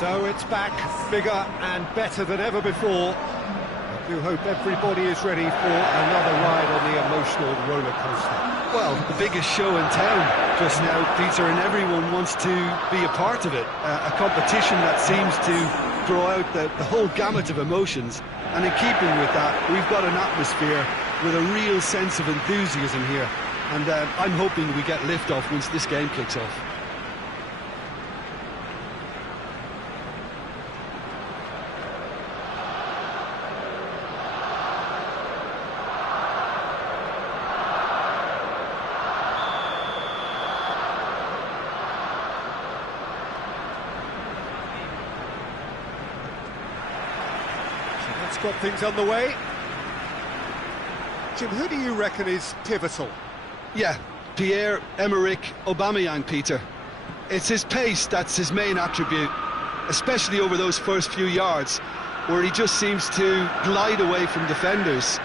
So it's back, bigger and better than ever before. I do hope everybody is ready for another ride on the emotional roller coaster. Well, the biggest show in town just now, Peter, and everyone wants to be a part of it. A competition that seems to draw out the whole gamut of emotions. And in keeping with that, we've got an atmosphere with a real sense of enthusiasm here. And I'm hoping we get lift-off once this game kicks off. That's got things underway. Jim, who do you reckon is pivotal? Yeah, Pierre-Emerick Aubameyang, Peter. It's his pace that's his main attribute, especially over those first few yards, where he just seems to glide away from defenders,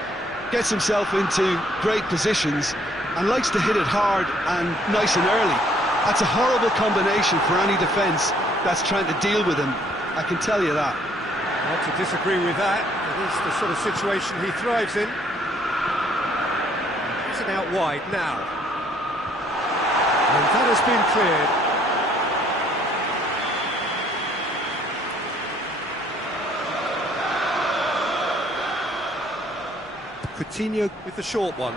gets himself into great positions, and likes to hit it hard and nice and early. That's a horrible combination for any defence that's trying to deal with him, I can tell you that. Not to disagree with that. It is the sort of situation he thrives in. He's it out wide now. And that has been cleared. Coutinho with the short one.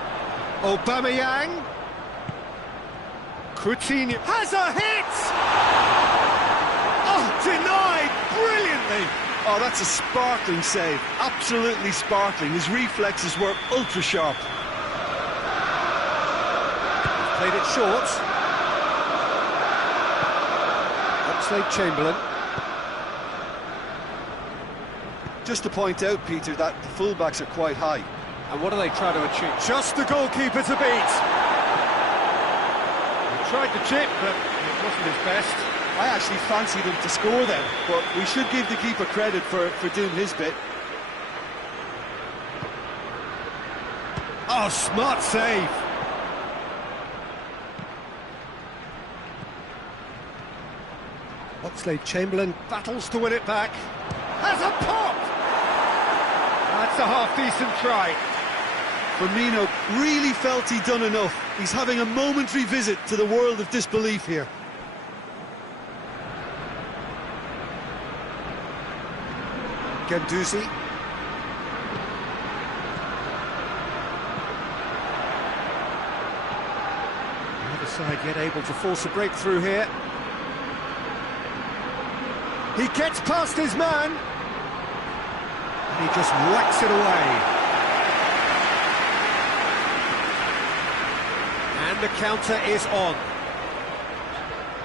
Aubameyang. Coutinho has a hit! Oh, denied brilliantly! Oh, that's a sparkling save. Absolutely sparkling. His reflexes were ultra-sharp. Played it short. Legend2. Just to point out, Peter, that the fullbacks are quite high. And what are they trying to achieve? Just the goalkeeper to beat. He tried to chip, but it wasn't his best. I actually fancied him to score then, but we should give the keeper credit for doing his bit. Oh, smart save. Oxlade-Chamberlain battles to win it back. Has a pop! That's a half-decent try. Firmino really felt he'd done enough. He's having a momentary visit to the world of disbelief here. Guendouzi. The other side yet able to force a breakthrough here. He gets past his man. And he just whacks it away. And the counter is on.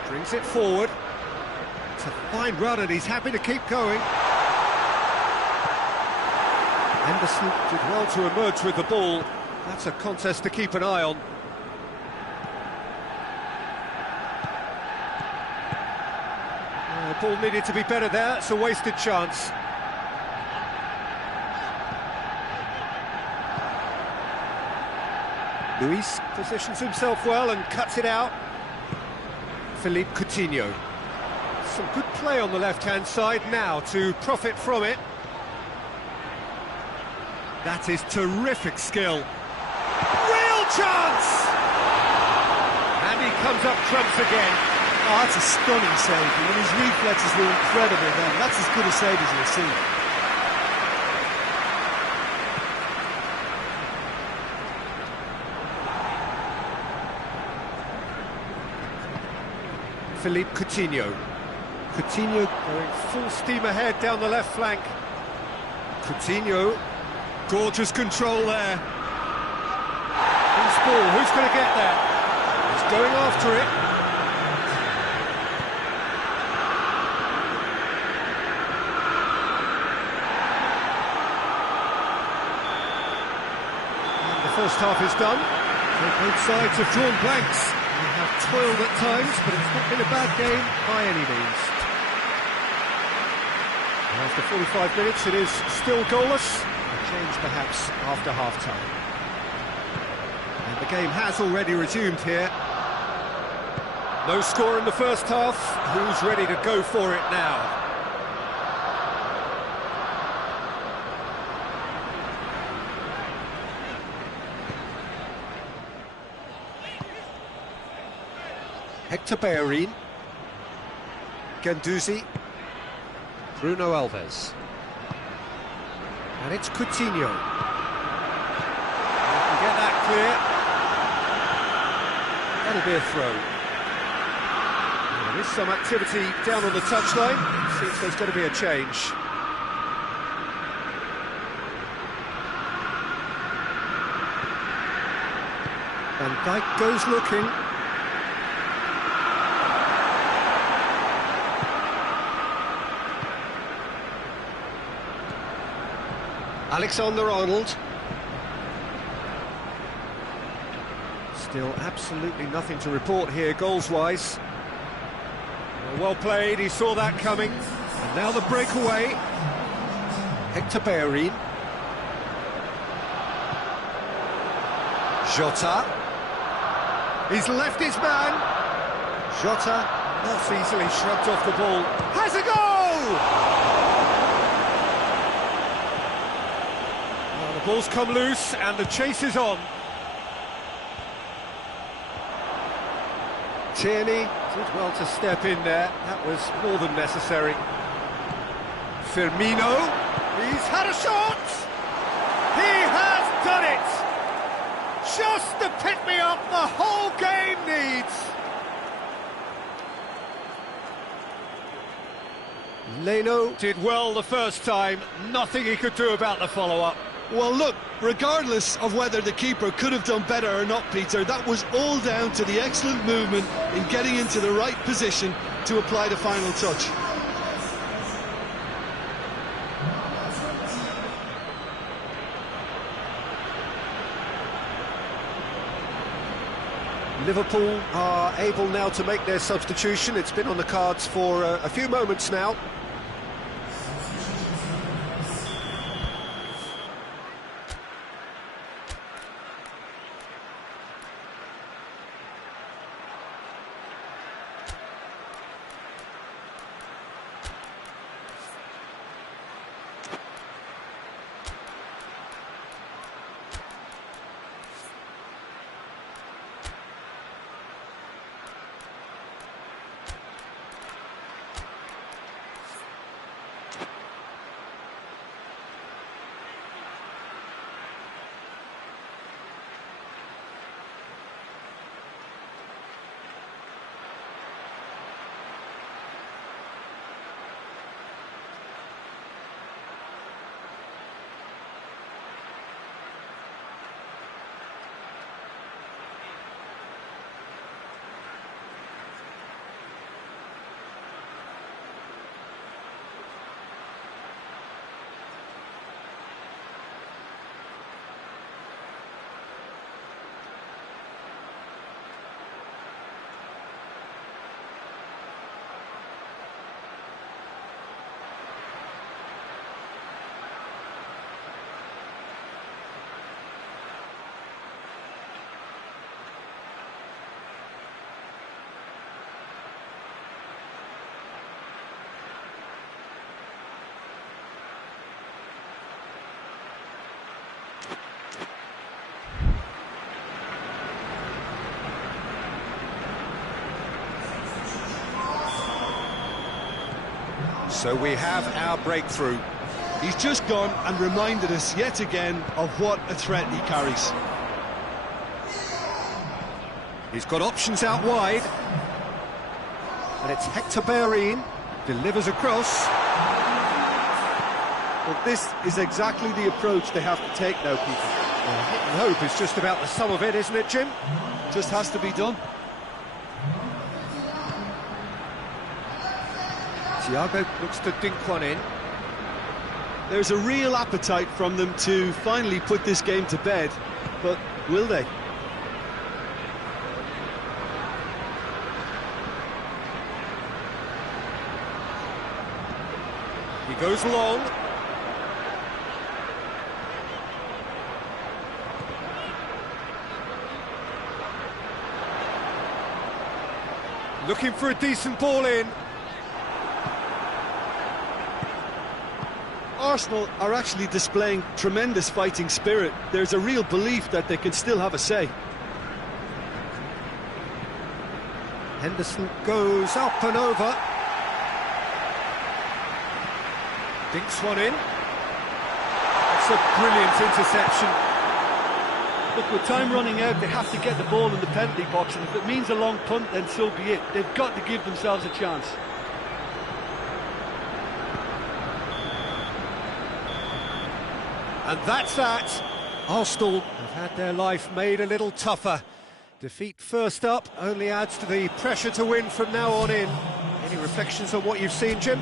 Brings it forward. It's a fine run and he's happy to keep going. Anderson did well to emerge with the ball. That's a contest to keep an eye on. The ball needed to be better there. It's a wasted chance. Luis positions himself well and cuts it out. Philippe Coutinho. Some good play on the left-hand side now to profit from it. That is terrific skill. Real chance! And he comes up trumps again. Oh, that's a stunning save. I mean, his reflexes were incredible then. That's as good a save as you'll see. Philippe Coutinho. Coutinho going full steam ahead down the left flank. Coutinho. Gorgeous control there. Who's ball? Who's going to get there? He's going after it. And the first half is done. So both sides have drawn blanks. They have toiled at times, but it's not been a bad game by any means. After 45 minutes, it is still goalless. Change perhaps after half-time. And the game has already resumed here. No score in the first half. Who's ready to go for it now? Hector Bellerin. Guendouzi. Bruno Alves. And it's Coutinho. Can get that clear. That'll be a throw. There is some activity down on the touchline. Seems there's going to be a change. Van Dijk goes looking. Alexander-Arnold. Still absolutely nothing to report here, goals-wise. Well played, he saw that coming. And now the breakaway. Hector Bellerin. Jota. He's left his man. Jota, not easily shrugged off the ball. Has a goal! Well, the ball's come loose and the chase is on. Tierney did well to step in there. That was more than necessary. Firmino. He's had a shot! He has done it! Just the pick-me-up the whole game needs. Leno did well the first time, nothing he could do about the follow-up. Well, look, regardless of whether the keeper could have done better or not, Peter, that was all down to the excellent movement in getting into the right position to apply the final touch. Liverpool are able now to make their substitution. It's been on the cards for a few moments now. So we have our breakthrough. He's just gone and reminded us yet again of what a threat he carries. He's got options out wide. And it's Hector Bellerin, delivers across. Well, this is exactly the approach they have to take now, Peter. Well, hit and hope is just about the sum of it, isn't it, Jim? Just has to be done. Thiago looks to dink one in. There's a real appetite from them to finally put this game to bed, but will they? He goes long. Looking for a decent ball in. Arsenal are actually displaying tremendous fighting spirit. There's a real belief that they can still have a say. Henderson goes up and over. Dinks one in. That's a brilliant interception. Look, with time running out, they have to get the ball in the penalty box, and if it means a long punt, then so be it. They've got to give themselves a chance. And that's that. Arsenal have had their life made a little tougher. Defeat first up only adds to the pressure to win from now on in. Any reflections on what you've seen, Jim?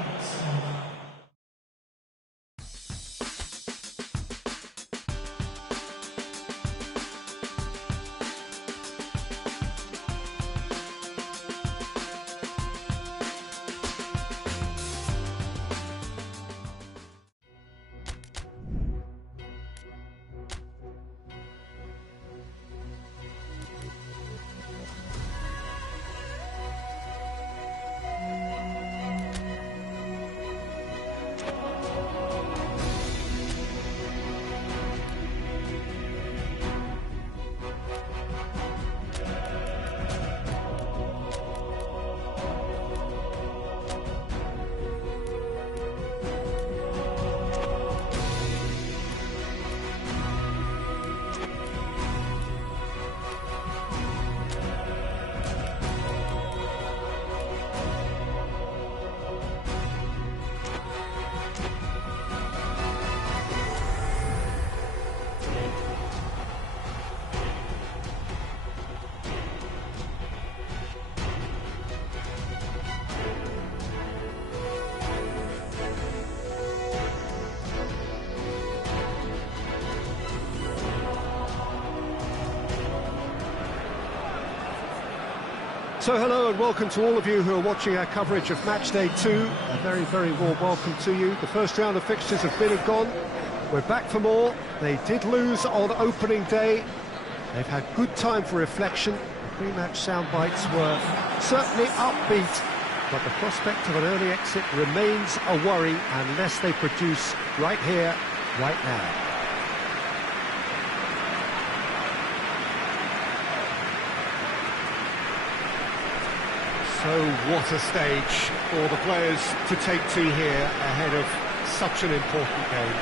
So hello and welcome to all of you who are watching our coverage of Matchday 2. A very, very warm welcome to you. The first round of fixtures have been and gone. We're back for more. They did lose on opening day. They've had good time for reflection. The pre-match sound bites were certainly upbeat, but the prospect of an early exit remains a worry unless they produce right here, right now. So what a stage for the players to take to here ahead of such an important game.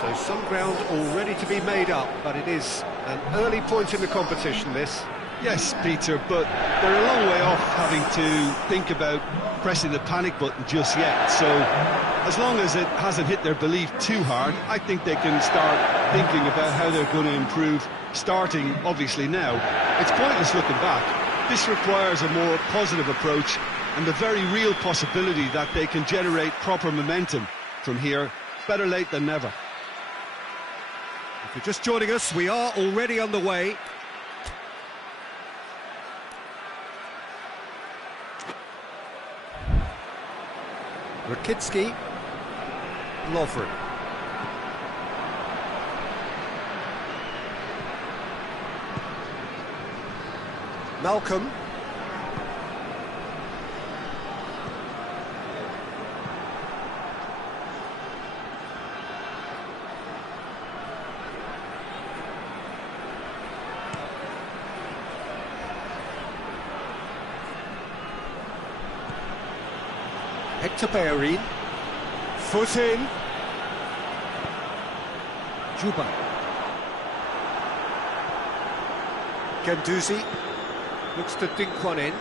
So some ground already to be made up, but it is an early point in the competition, this. Yes, Peter, but they're a long way off having to think about pressing the panic button just yet. So as long as it hasn't hit their belief too hard, I think they can start thinking about how they're going to improve, starting obviously now. It's pointless looking back. This requires a more positive approach and the very real possibility that they can generate proper momentum from here. Better late than never. If you're just joining us, we are already underway. Rakitsky, Lovren. Malcolm. Hector Bellerin, foot in, Juba, Guendouzi, looks to dink one in,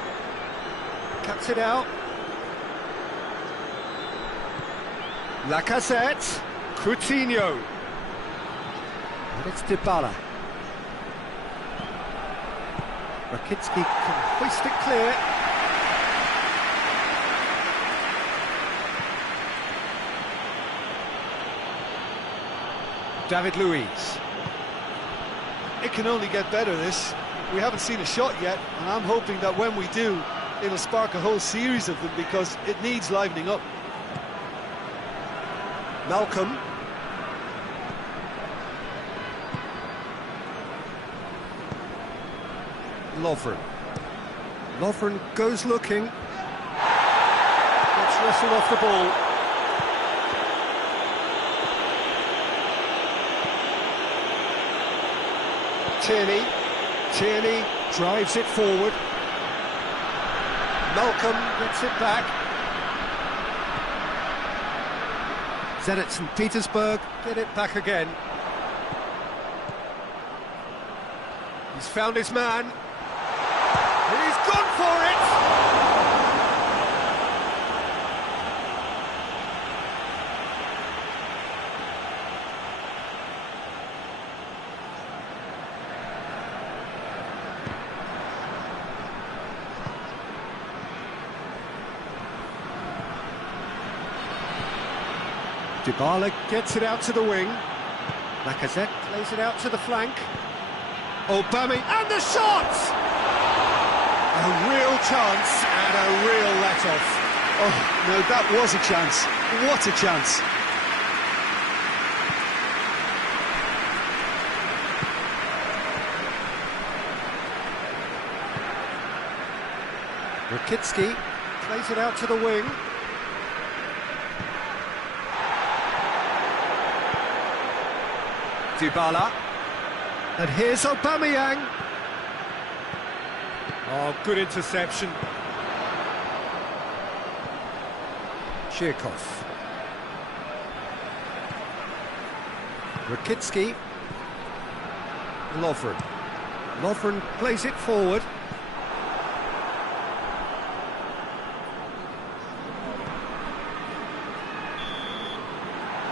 cuts it out, Lacazette, Coutinho, and it's Dybala. Rakitsky can hoist it clear. David Luiz. It can only get better, this. We haven't seen a shot yet, and I'm hoping that when we do, it'll spark a whole series of them because it needs livening up. Malcolm. Lovren. Lovren goes looking. Gets wrestled off the ball. Tierney drives it forward. Malcolm gets it back. Zenit St. Petersburg get it back again. He's found his man. He's gone for it! Dybala gets it out to the wing. Lacazette plays it out to the flank. Aubameyang, and the shot! A real chance and a real let-off. Oh, no, that was a chance. What a chance. Rakitsky plays it out to the wing. Dybala. And here's Aubameyang. Oh, good interception. Chirkov. Rakitsky. Lovren plays it forward.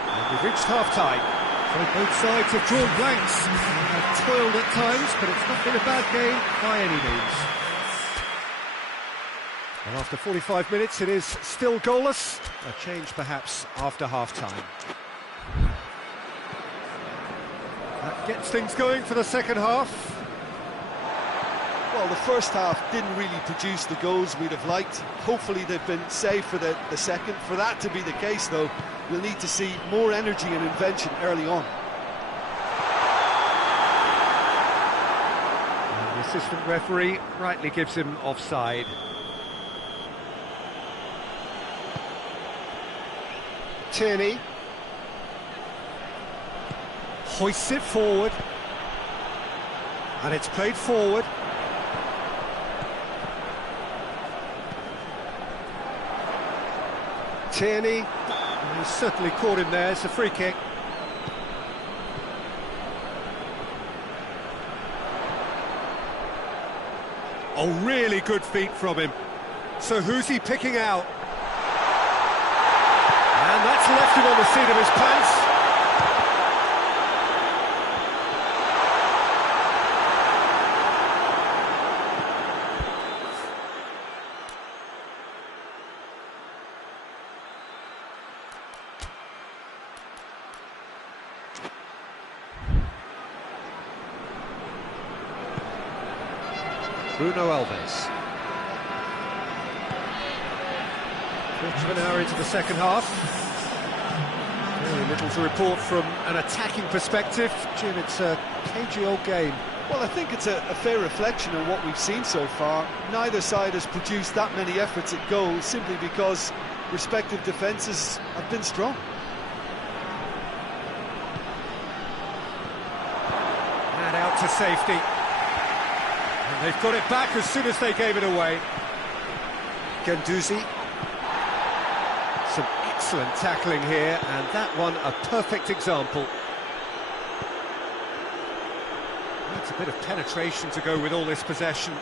And we've reached half-time. So both sides have drawn blanks and have toiled at times, but it's not been a bad game by any means. And after 45 minutes, it is still goalless. A change perhaps after half-time. That gets things going for the second half. Well, the first half didn't really produce the goals we'd have liked. Hopefully they've been saved for the second. For that to be the case, though, we'll need to see more energy and invention early on. And the assistant referee rightly gives him offside. Tierney hoists it forward, and it's played forward. Tierney, he's certainly caught him there. It's a free kick. Oh, really good feet from him. So who's he picking out? And that's left him on the seat of his pants. Bruno Alves. Quarter of an hour into the second half. Very little to report from an attacking perspective. Jim, it's a cagey old game. Well, I think it's a fair reflection on what we've seen so far. Neither side has produced that many efforts at goal simply because respective defences have been strong. And out to safety. And they've got it back as soon as they gave it away. Guendouzi. Some excellent tackling here, and that one a perfect example. Needs a bit of penetration to go with all this possession.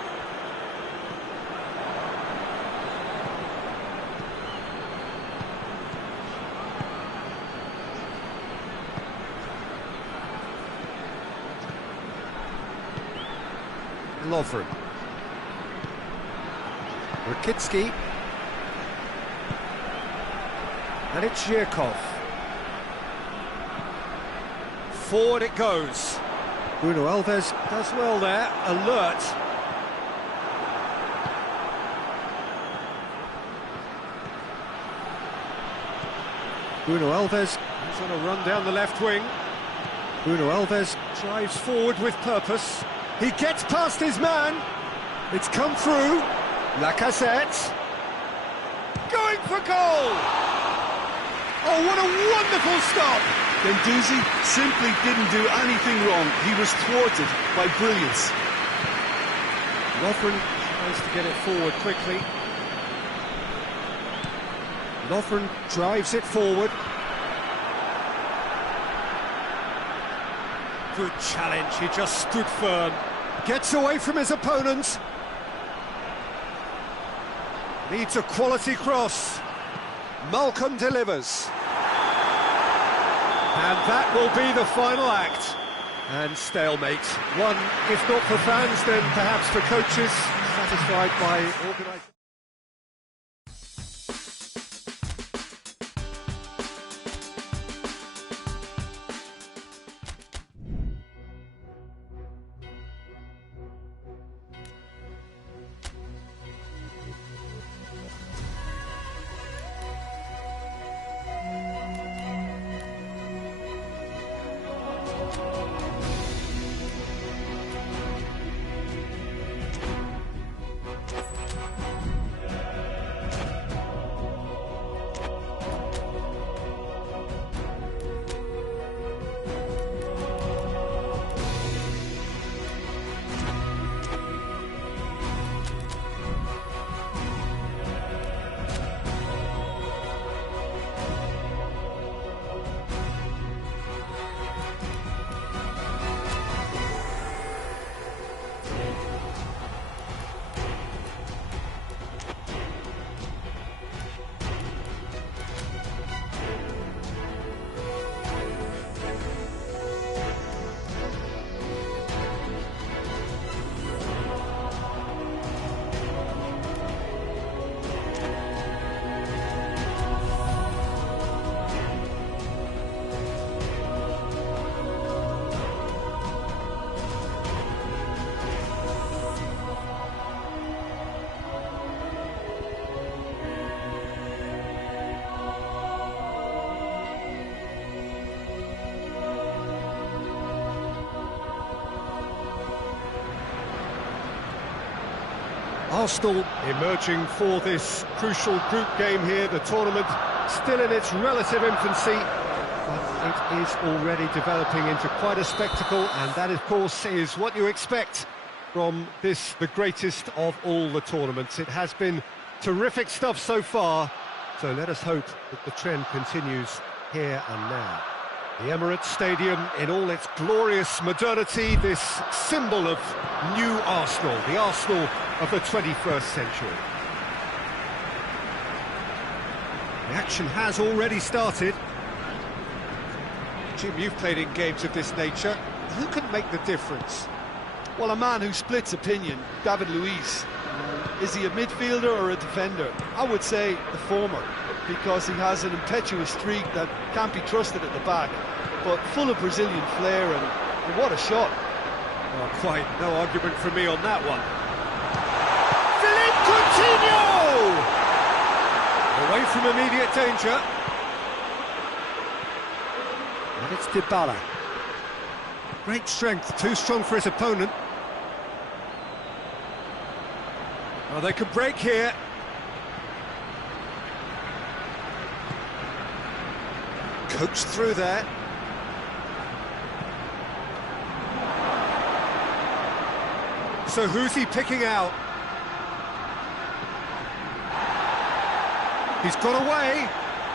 Lovren. Rakitsky. And it's Chirkov. Forward it goes. Bruno Alves does well there, alert. Bruno Alves is on a run down the left wing. Bruno Alves drives forward with purpose. He gets past his man. It's come through. Lacazette. Going for goal! Oh, what a wonderful stop! Guendouzi simply didn't do anything wrong. He was thwarted by brilliance. Lovren tries to get it forward quickly. Lovren drives it forward. Good challenge, he just stood firm. Gets away from his opponent. Needs a quality cross. Malcolm delivers. And that will be the final act. And stalemate. One, if not for fans, then perhaps for coaches, satisfied by organisation. Arsenal emerging for this crucial group game here, the tournament still in its relative infancy, but it is already developing into quite a spectacle, and that of course is what you expect from this, the greatest of all the tournaments. It has been terrific stuff so far, so let us hope that the trend continues here and now. The Emirates Stadium in all its glorious modernity, this symbol of new Arsenal, the Arsenal of the 21st century. The action has already started. Jim, you've played in games of this nature. Who can make the difference? Well, a man who splits opinion, David Luiz. Is he a midfielder or a defender? I would say the former, because he has an impetuous streak that can't be trusted at the back, but full of Brazilian flair, and what a shot. Oh, quite no argument from me on that one. Coutinho! Away from immediate danger. And it's Dybala. Great strength, too strong for his opponent. Oh, they could break here. Coached through there. So who's he picking out? He's got away,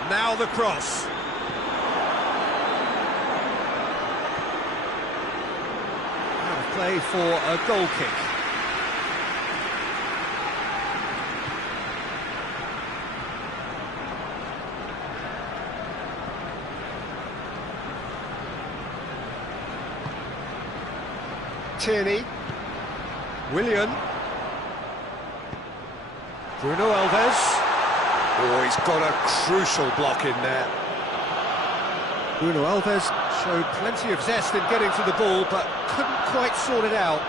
now the cross. Out of play for a goal kick. Tierney. Willian. Bruno Alves. Oh, he's got a crucial block in there. Bruno Alves showed plenty of zest in getting to the ball, but couldn't quite sort it out.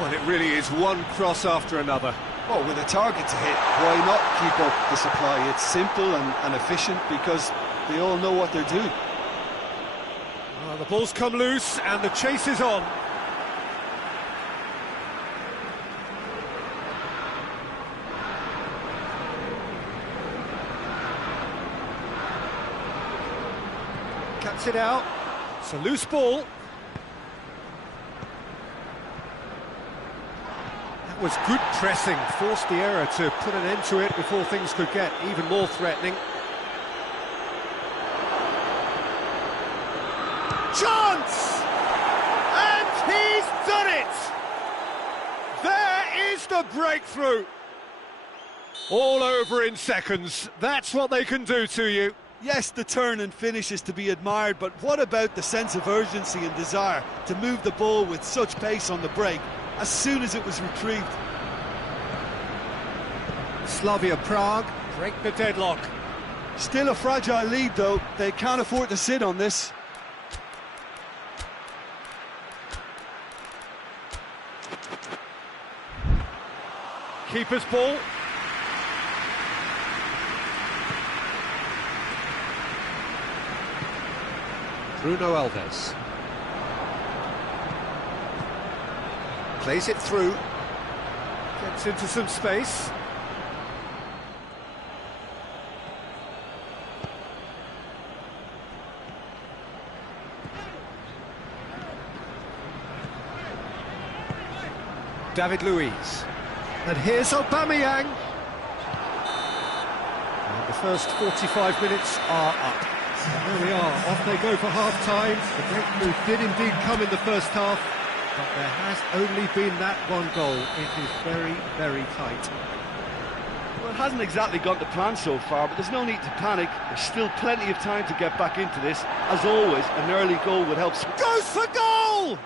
Well, it really is one cross after another. Well, with a target to hit, why not keep up the supply? It's simple and efficient because they all know what they're doing. Well, the ball's come loose and the chase is on. it out. It's a loose ball. That was good pressing, forced the error to put an end to it before things could get even more threatening. Chance! And he's done it! There is the breakthrough! All over in seconds. That's what they can do to you. Yes, the turn and finish is to be admired, but what about the sense of urgency and desire to move the ball with such pace on the break as soon as it was retrieved? Slavia Prague break the deadlock. Still a fragile lead, though. They can't afford to sit on this. Keeper's ball. Bruno Alves. Plays it through. Gets into some space. David Luiz. And here's Aubameyang. And the first 45 minutes are up. There we are, off they go for half-time. The breakthrough did indeed come in the first half, but there has only been that one goal. It is very, very tight. Well, it hasn't exactly gone to plan so far, but there's no need to panic. There's still plenty of time to get back into this. As always, an early goal would help. Goes for goal!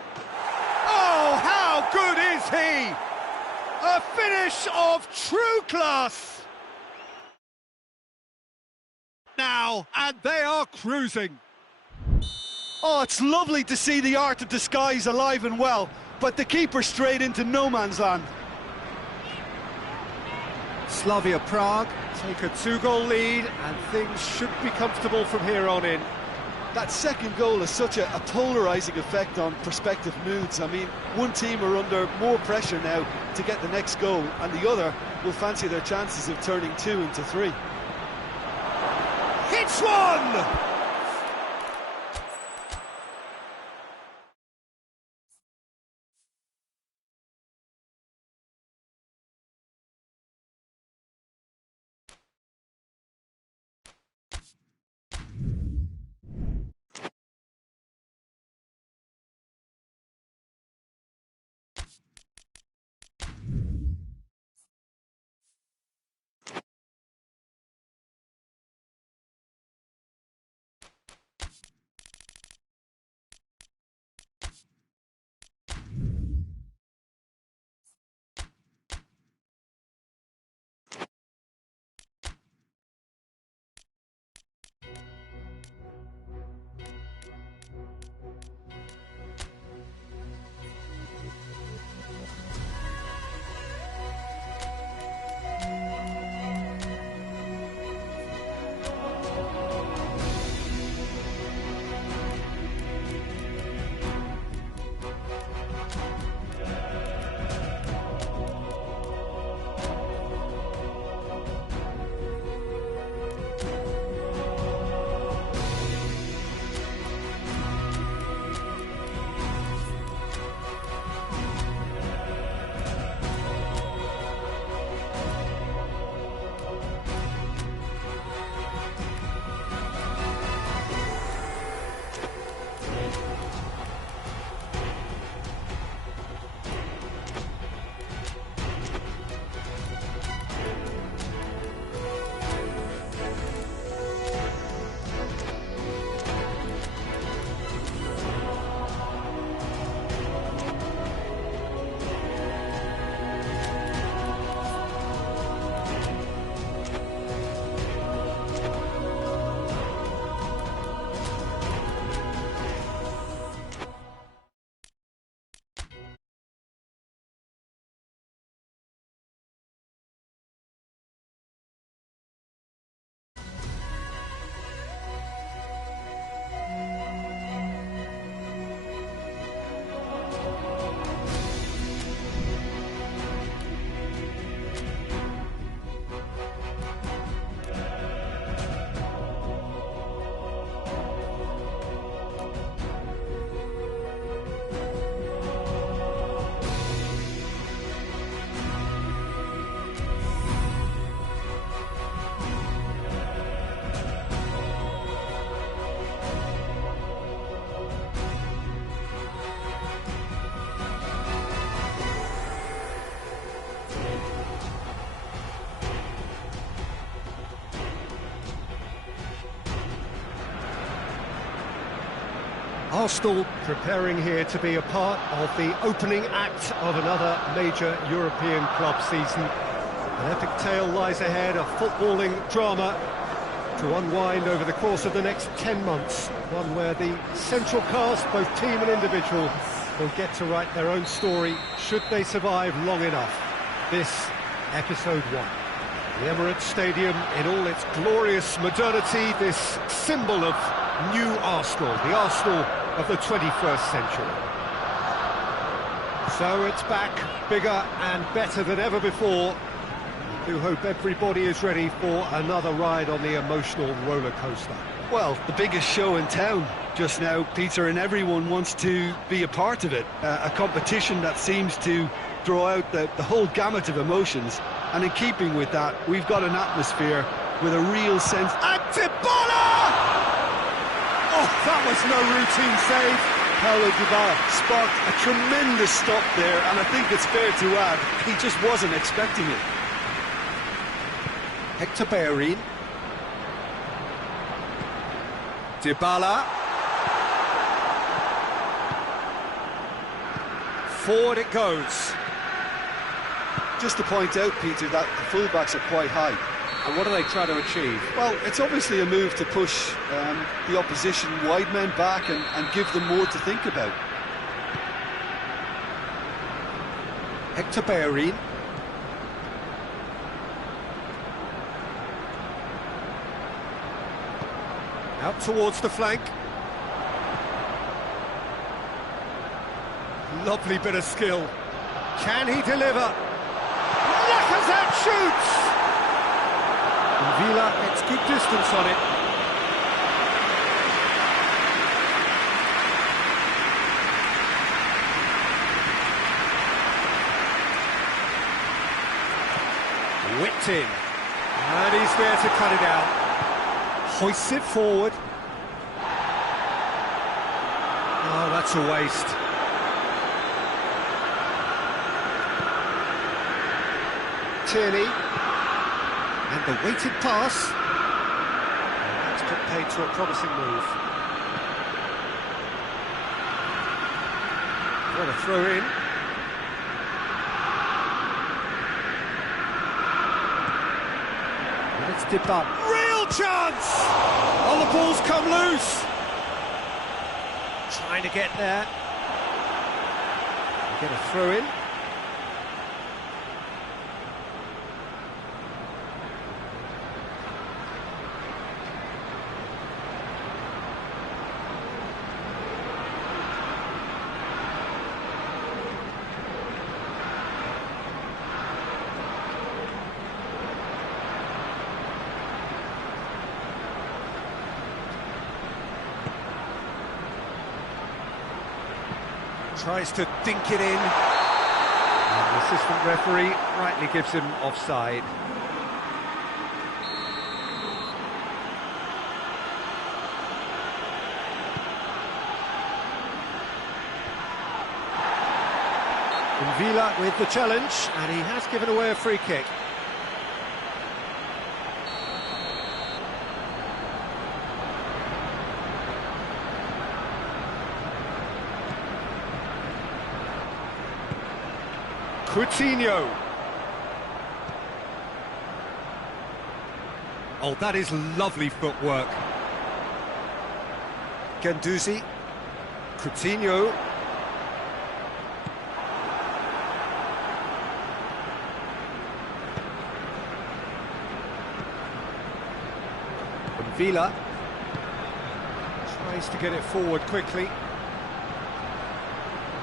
Oh, how good is he? A finish of true class! Now, and they are cruising. Oh, it's lovely to see the art of disguise alive and well, but the keeper straight into no man's land. Slavia Prague take a 2-goal lead, and things should be comfortable from here on in. That second goal has such a polarising effect on prospective moods. I mean, one team are under more pressure now to get the next goal, and the other will fancy their chances of turning 2 into 3. Hits one! Arsenal preparing here to be a part of the opening act of another major European club season. An epic tale lies ahead, a footballing drama to unwind over the course of the next 10 months. One where the central cast, both team and individual, will get to write their own story, should they survive long enough. This, episode 1. The Emirates Stadium in all its glorious modernity, this symbol of new Arsenal, the Arsenal of the 21st century. So it's back, bigger and better than ever before. I do hope everybody is ready for another ride on the emotional roller coaster. Well, the biggest show in town just now, Peter, and everyone wants to be a part of it. A competition that seems to draw out the whole gamut of emotions, and in keeping with that, we've got an atmosphere with a real sense. Dybala! Oh, that was no routine save. Paulo Dybala sparked a tremendous stop there, and I think it's fair to add, he just wasn't expecting it. Hector Bellerin. Dybala. Forward it goes. Just to point out, Peter, that the fullbacks are quite high. And what are they trying to achieve? Well, it's obviously a move to push the opposition wide men back and give them more to think about. Hector Bellerin. Out towards the flank. Lovely bit of skill. Can he deliver? Lacazette shoots! And Villa gets good distance on it. Whipped in. And he's there to cut it out. Hoists it forward. Oh, that's a waste. Tierney. And the weighted pass. And that's put paid to a promising move. What a throw in. And it's Dybala. Real chance! Oh, the ball's come loose. Trying to get there. Get a throw in. Tries to dink it in. And the assistant referee rightly gives him offside. And Villa with the challenge, and he has given away a free kick. Coutinho. Oh, that is lovely footwork. Guendouzi. Coutinho. And Villa tries to get it forward quickly.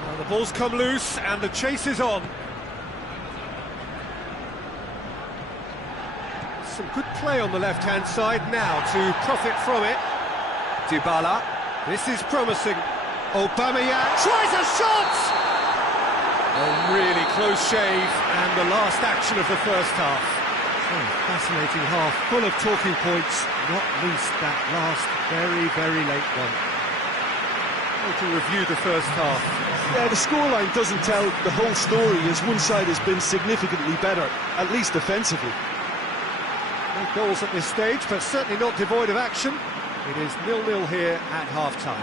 Well, the ball's come loose and the chase is on. Some good play on the left-hand side now to profit from it. Dybala, this is promising. Aubameyang tries a shot! A really close shave, and the last action of the first half. Oh, fascinating half, full of talking points, not least that last very, very late one. To review the first half. Yeah, the scoreline doesn't tell the whole story, as one side has been significantly better, at least defensively. No goals at this stage, but certainly not devoid of action. It is 0-0 here at half-time.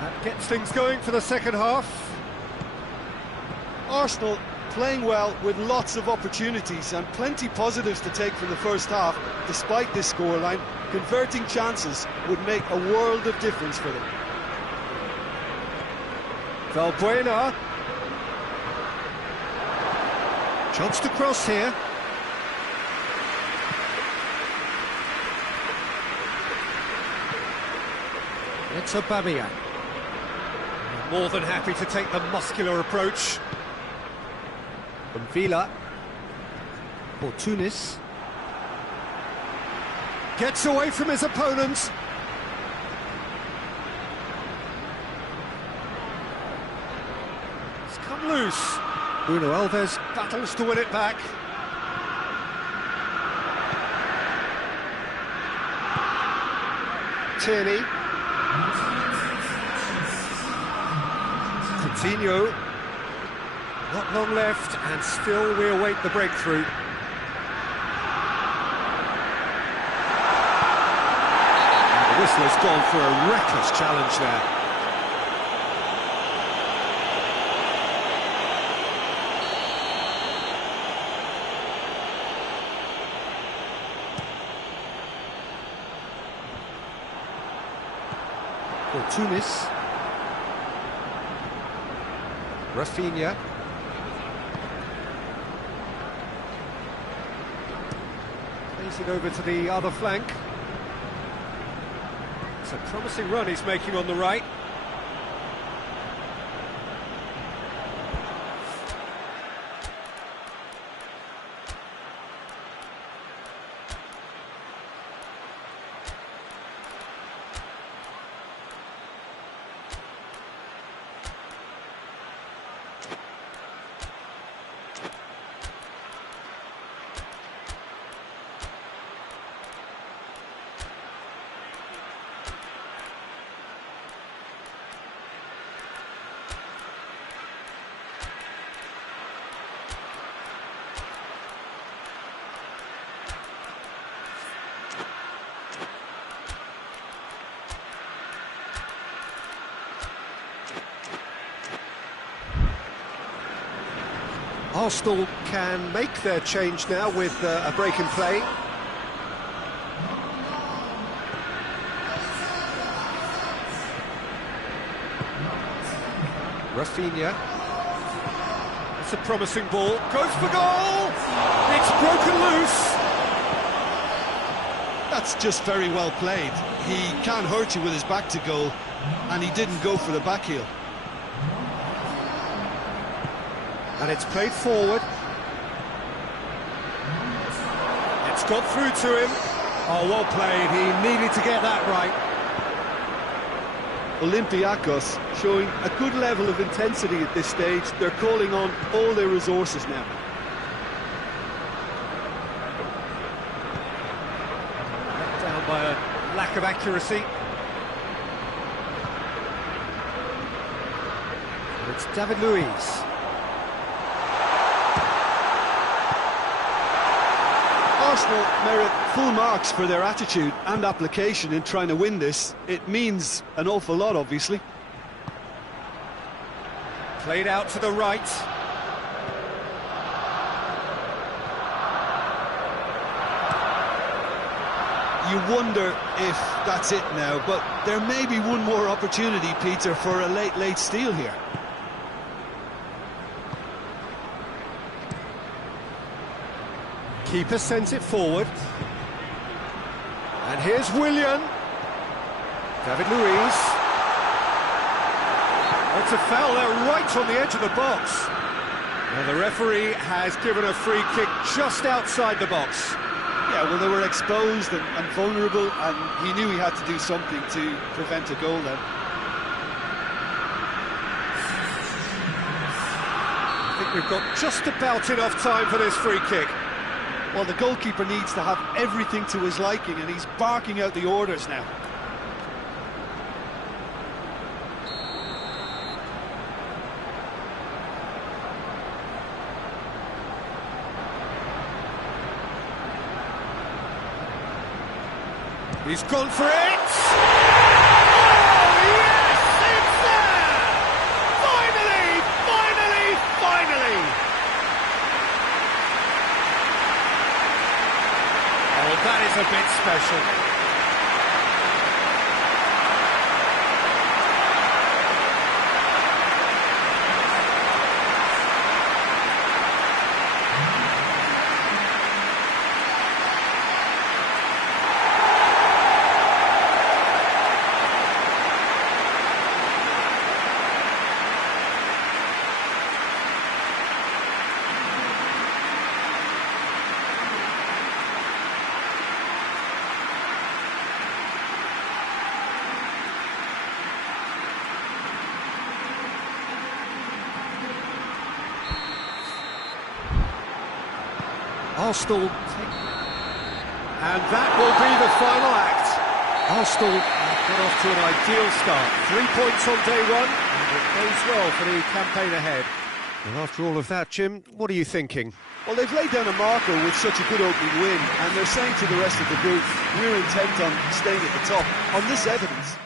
That gets things going for the second half. Arsenal playing well with lots of opportunities and plenty positives to take from the first half. Despite this scoreline, converting chances would make a world of difference for them. Valbuena. Chance to cross here. It's Aubameyang. More than happy to take the muscular approach. From Villa. For Tunis. Gets away from his opponents. It's come loose. Bruno Alves battles to win it back. Tierney. Coutinho. Not long left, and still we await the breakthrough. And the whistle has gone for a reckless challenge there. For Tunis. Rafinha. Facing over to the other flank. It's a promising run he's making on the right. Arsenal can make their change now with a break in play. Rafinha. That's a promising ball. Goes for goal! It's broken loose! That's just very well played. He can't hurt you with his back to goal, and he didn't go for the back heel. And it's played forward. It's got through to him. Oh, well played. He needed to get that right. Olympiacos showing a good level of intensity at this stage. They're calling on all their resources now. Let down by a lack of accuracy. It's David Luiz. Arsenal merit full marks for their attitude and application in trying to win this. It means an awful lot, obviously. Played out to the right. You wonder if that's it now, but there may be one more opportunity, Peter, for a late steal here. Keeper sends it forward. And here's Willian. David Luiz. It's a foul there right on the edge of the box. And the referee has given a free kick just outside the box. Yeah, well, they were exposed and vulnerable, and he knew he had to do something to prevent a goal then. I think we've got just about enough time for this free kick. Well, the goalkeeper needs to have everything to his liking, and he's barking out the orders now. He's gone for it! Oh, yes! It's Arsenal and that will be the final act. Arsenal got off to an ideal start. 3 points on day one, and it goes well for the campaign ahead. Well, after all of that, Jim, what are you thinking? Well, they've laid down a marker with such a good opening win, and they're saying to the rest of the group, we're intent on staying at the top. On this evidence,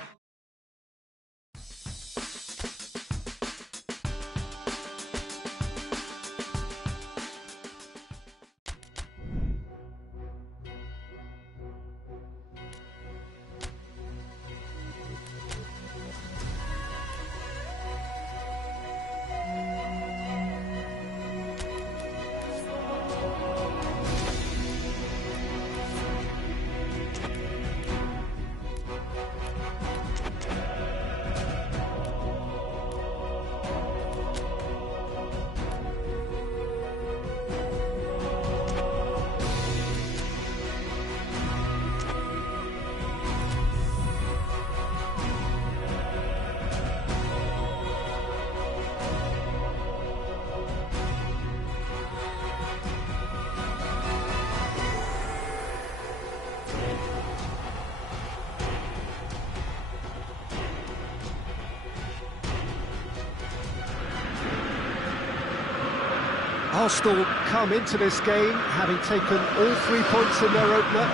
Arsenal come into this game having taken all 3 points in their opener.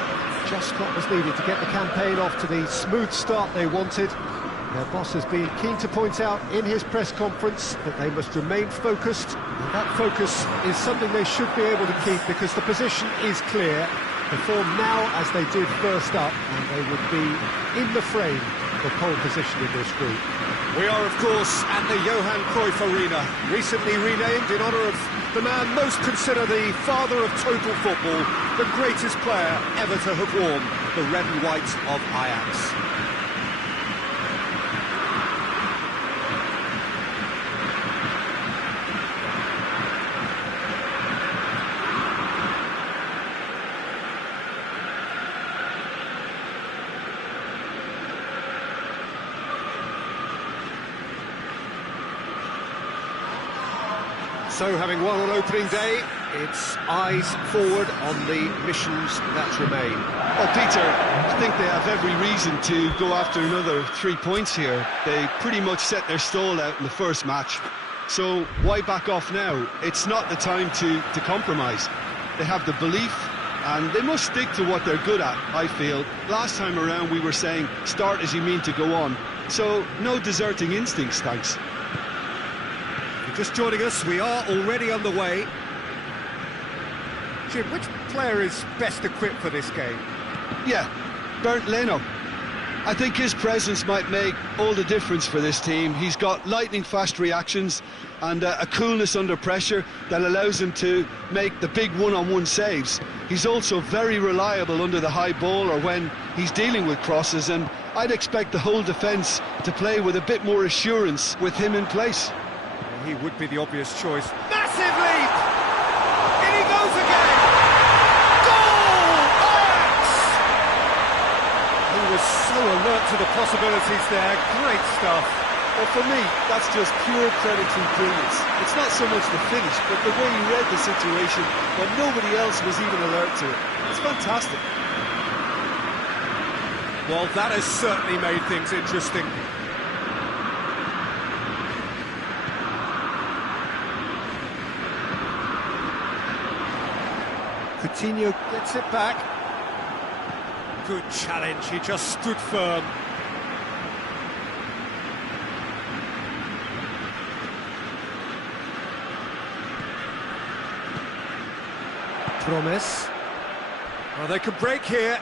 Just what was needed to get the campaign off to the smooth start they wanted. Their boss has been keen to point out in his press conference that they must remain focused. And that focus is something they should be able to keep because the position is clear. Perform now as they did first up and they would be in the frame for pole position in this group. We are, of course, at the Johan Cruyff Arena, recently renamed in honour of the man most considered the father of total football, the greatest player ever to have worn the red and white of Ajax. So, having won on opening day, it's eyes forward on the missions that remain. Well, Peter, I think they have every reason to go after another 3 points here. They pretty much set their stall out in the first match. So why back off now? It's not the time to compromise. They have the belief, and they must stick to what they're good at, I feel. Last time around we were saying, start as you mean to go on. So no deserting instincts, thanks. Just joining us, we are already underway. Jim, which player is best equipped for this game? Yeah, Bernd Leno. I think his presence might make all the difference for this team. He's got lightning-fast reactions and a coolness under pressure that allows him to make the big one-on-one saves. He's also very reliable under the high ball or when he's dealing with crosses, and I'd expect the whole defence to play with a bit more assurance with him in place. He would be the obvious choice. Massive leap! In he goes again! Goal! Ajax! He was so alert to the possibilities there. Great stuff. well, for me, that's just pure predatory brilliance. It's not so much the finish, but the way he read the situation when nobody else was even alert to it. It's fantastic. Well, that has certainly made things interesting. Coutinho gets it back. Good challenge, he just stood firm. Promise. Well, they can break here.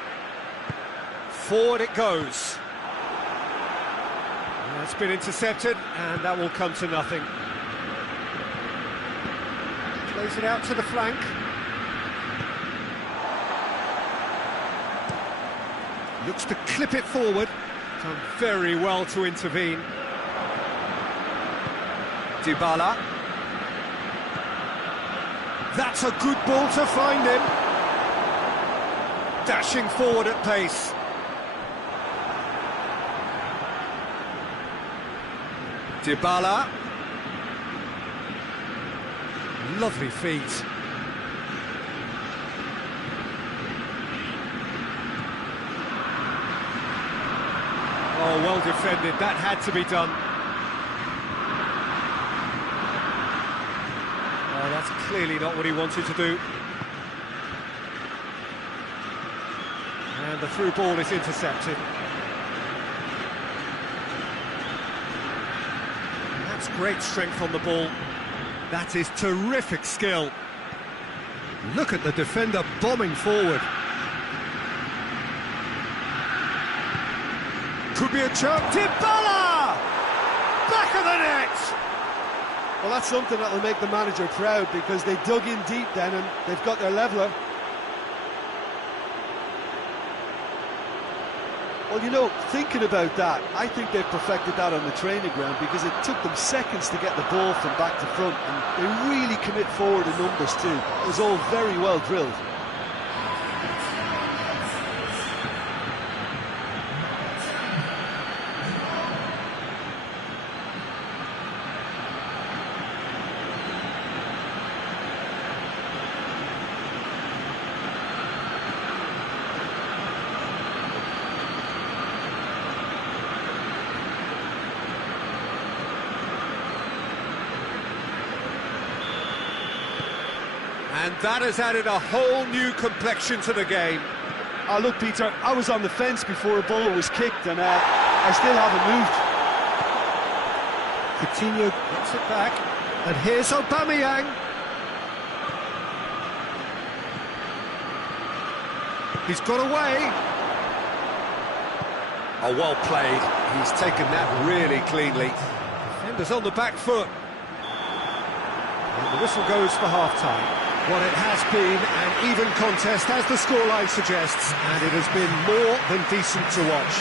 Forward it goes. That's been intercepted, and that will come to nothing. Plays it out to the flank. Looks to clip it forward. Done very well to intervene. Dybala. That's a good ball to find him. Dashing forward at pace. Dybala. Lovely feet. Oh, well defended, that had to be done. Oh, that's clearly not what he wanted to do. And the through ball is intercepted. That's great strength on the ball. That is terrific skill. Look at the defender bombing forward. Could be a chance. Dybala! Back of the net! Well, that's something that'll make the manager proud, because they dug in deep then and they've got their leveller. Well, you know, thinking about that, I think they've perfected that on the training ground, because it took them seconds to get the ball from back to front, and they really commit forward in numbers too. It was all very well drilled. And that has added a whole new complexion to the game. Oh, look, Peter, I was on the fence before a ball was kicked, and I still haven't moved. Coutinho gets it back, and here's Aubameyang. He's got away. Oh, well played. He's taken that really cleanly. Defender's on the back foot. And the whistle goes for half-time. Well, it has been an even contest, as the scoreline suggests, and it has been more than decent to watch.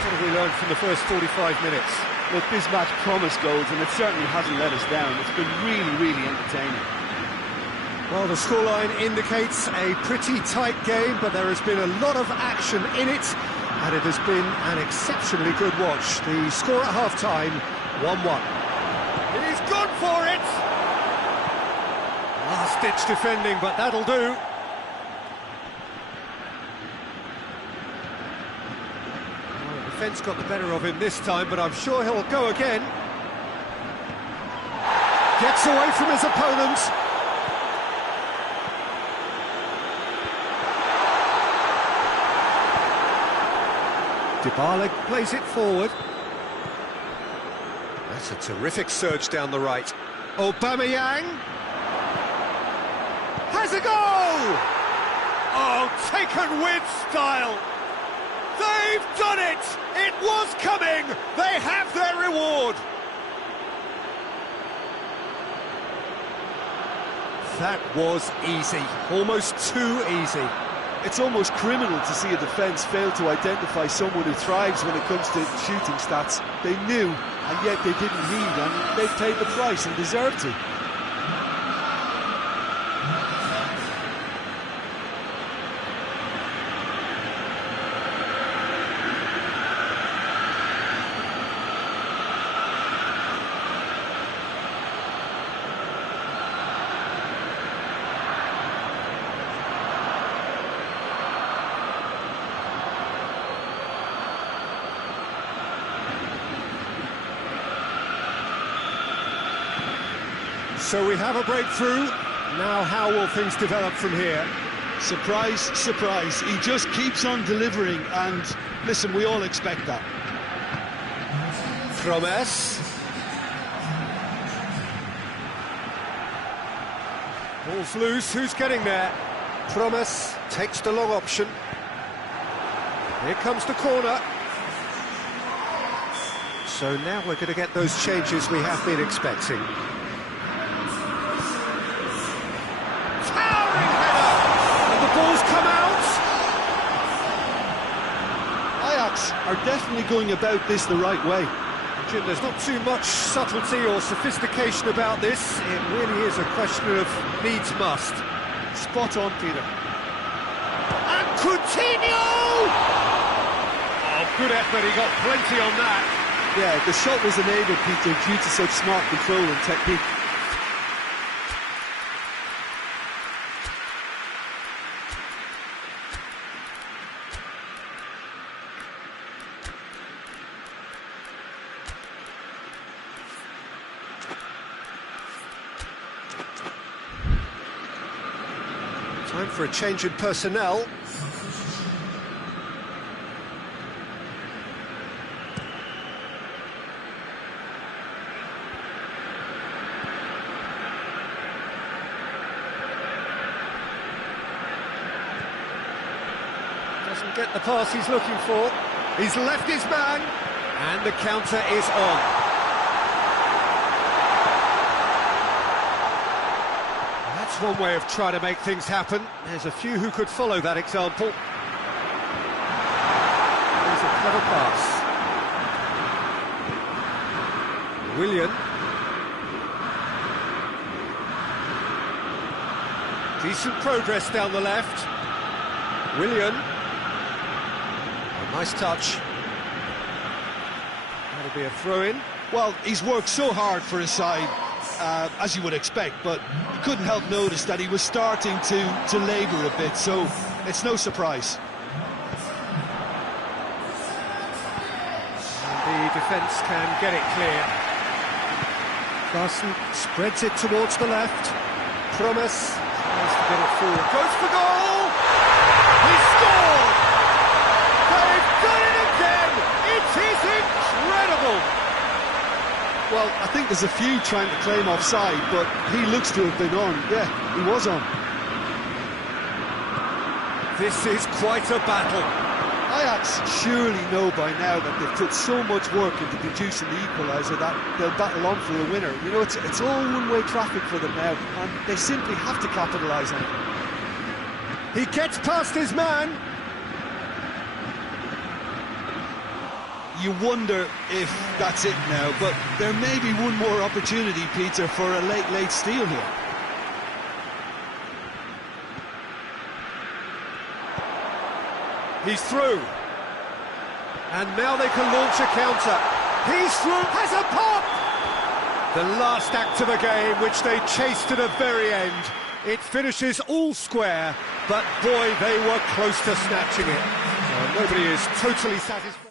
What have we learned from the first 45 minutes? Look, this match promised goals, and it certainly hasn't let us down. It's been really, really entertaining. Well, the scoreline indicates a pretty tight game, but there has been a lot of action in it, and it has been an exceptionally good watch. The score at half-time, 1-1. He's gone for it! Last-ditch defending, but that'll do. Well, the defence got the better of him this time, but I'm sure he'll go again. Gets away from his opponents. Dybala plays it forward. That's a terrific surge down the right. Aubameyang has a goal! Oh, taken with style! They've done it! It was coming! They have their reward! That was easy, almost too easy. It's almost criminal to see a defence fail to identify someone who thrives when it comes to shooting stats. They knew, and yet they didn't heed, and they've paid the price and deserve to. So we have a breakthrough. Now how will things develop from here? Surprise, surprise. He just keeps on delivering, and listen, we all expect that. Promes. Ball's loose, who's getting there? Promes takes the long option. Here comes the corner. So now we're going to get those changes we have been expecting. Ball's come out! Ajax are definitely going about this the right way. Jim, there's not too much subtlety or sophistication about this. It really is a question of needs must. Spot on, Peter. And Coutinho! Oh, good effort, he got plenty on that. Yeah, the shot was enabled, Peter, due to such smart control and technique. for a change in personnel. Doesn't get the pass he's looking for. He's left his man, and the counter is on. That's one way of trying to make things happen. There's a few who could follow that example. Here's a clever pass. Willian. Decent progress down the left. Willian. A nice touch. That'll be a throw-in. Well, he's worked so hard for his side, as you would expect, but you couldn't help notice that he was starting to labour a bit, so it's no surprise. And the defence can get it clear. Carson spreads it towards the left. Promise tries to get it forward. Goes for goal! He scored! They've done it again! It is incredible! Well, I think there's a few trying to claim offside, but he looks to have been on. Yeah, he was on. This is quite a battle. Ajax surely know by now that they've put so much work into producing the equaliser that they'll battle on for a winner. You know, it's all one-way traffic for them now, and they simply have to capitalise on it. He gets past his man. You wonder if that's it now, but there may be one more opportunity, Peter, for a late steal here. He's through. And now they can launch a counter. He's through, has a pop! The last act of a game, which they chased to the very end. It finishes all square, but boy, they were close to snatching it. Nobody is totally satisfied.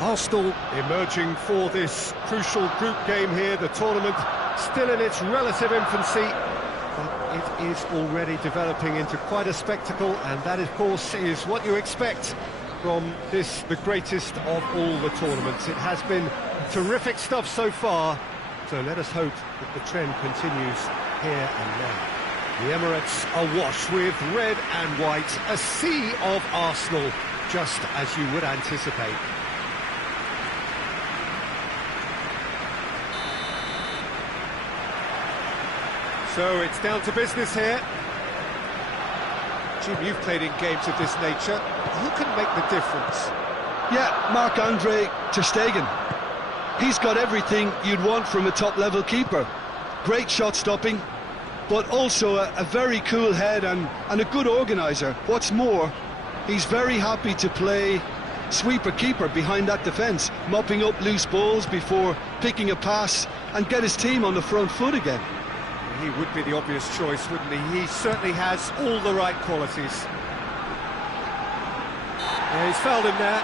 Arsenal emerging for this crucial group game here, the tournament still in its relative infancy, but it is already developing into quite a spectacle, and that, of course, is what you expect from this, the greatest of all the tournaments. It has been terrific stuff so far, so let us hope that the trend continues here and now. The Emirates awash with red and white, a sea of Arsenal, just as you would anticipate. So it's down to business here. Jim, you've played in games of this nature. Who can make the difference? Yeah, Marc-Andre ter Stegen. He's got everything you'd want from a top-level keeper. Great shot-stopping, but also a very cool head and a good organiser. What's more, he's very happy to play sweeper-keeper behind that defence, mopping up loose balls before picking a pass and get his team on the front foot again. He would be the obvious choice, wouldn't he? He certainly has all the right qualities. Yeah, he's fouled him there.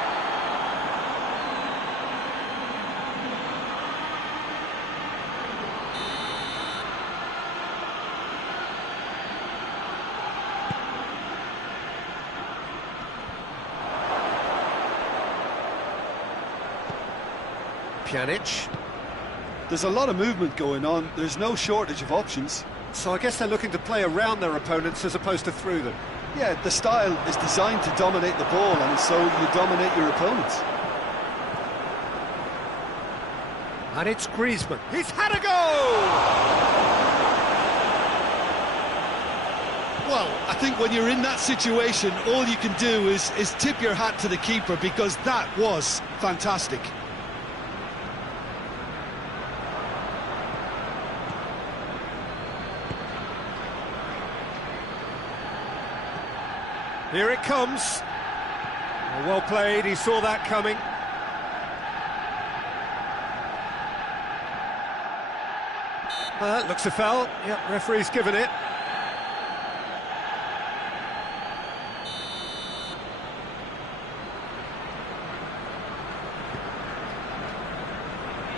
Pjanic. There's a lot of movement going on. There's no shortage of options. So I guess they're looking to play around their opponents as opposed to through them. Yeah, the style is designed to dominate the ball, and so you dominate your opponents. And it's Griezmann. He's had a go! Well, I think when you're in that situation, all you can do is tip your hat to the keeper, because that was fantastic. Here it comes. Well played, he saw that coming. Looks a foul. Yep, referee's given it.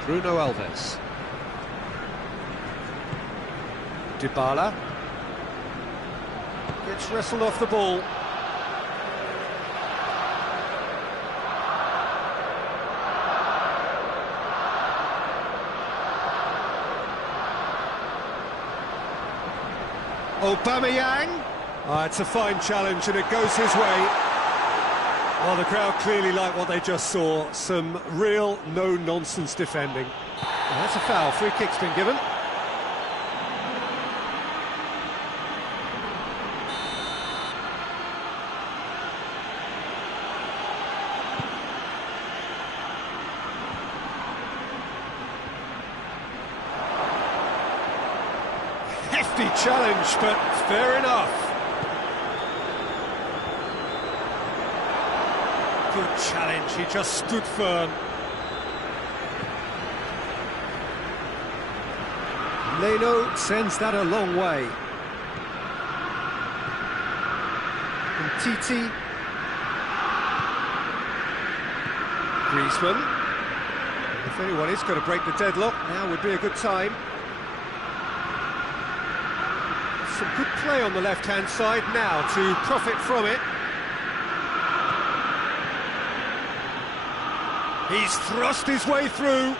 Bruno Alves. Dybala. Gets wrestled off the ball. Aubameyang. It's a fine challenge and it goes his way. Well, the crowd clearly like what they just saw. Some real no-nonsense defending. Well, that's a foul. Free kick's been given. Hefty challenge, but fair enough. Good challenge, he just stood firm. Leno sends that a long way. And Titi. Griezmann. If anyone is going to break the deadlock, now would be a good time. Some good play on the left-hand side now to profit from it. He's thrust his way through.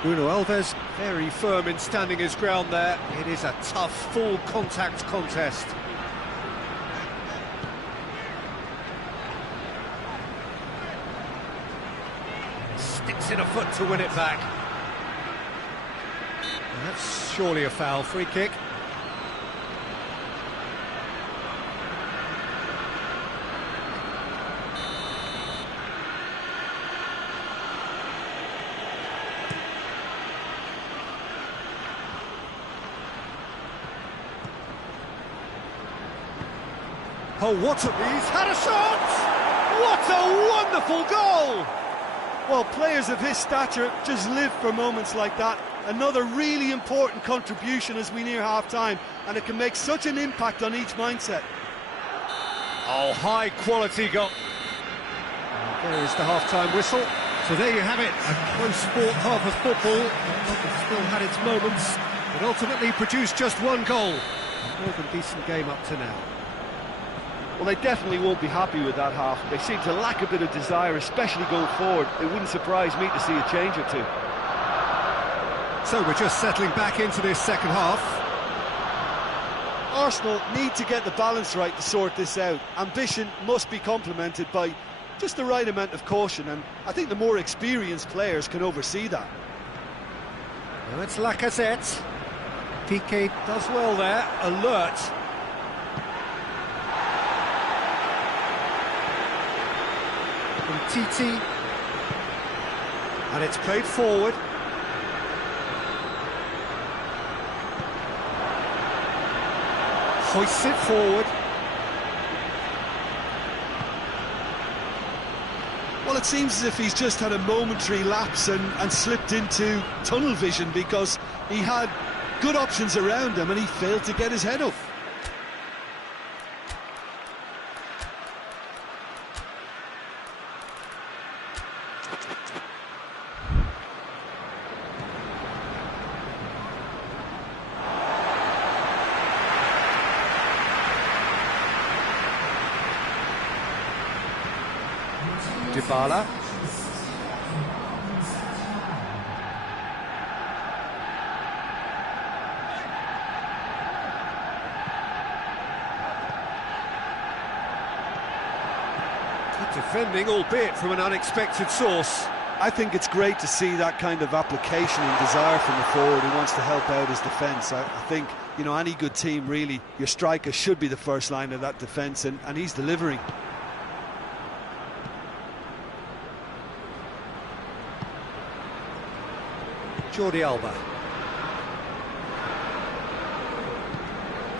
Bruno Alves very firm in standing his ground there. It is a tough, full contact contest. Sticks in a foot to win it back. And that's surely a foul. Free kick. Oh, what a... He's had a shot! What a wonderful goal! Well, players of his stature just live for moments like that. Another really important contribution as we near half-time, and it can make such an impact on each mindset. Oh, high-quality goal. There is the half-time whistle. So there you have it, a close sport half of football. It's still had its moments, but ultimately produced just one goal. A more than decent game up to now. Well, they definitely won't be happy with that half. They seem to lack a bit of desire, especially going forward. It wouldn't surprise me to see a change or two. So we're just settling back into this second half. Arsenal need to get the balance right to sort this out. Ambition must be complemented by just the right amount of caution, and I think the more experienced players can oversee that. Now it's Lacazette. Piqué does well there, alert. And Titi. And it's played forward. Hoists it forward. Well, it seems as if he's just had a momentary lapse and slipped into tunnel vision, because he had good options around him and he failed to get his head up. Dybala. Good defending, albeit from an unexpected source. I think it's great to see that kind of application and desire from the forward who wants to help out his defence. I think, you know, any good team, really, your striker should be the first line of that defence, and he's delivering. Jordi Alba.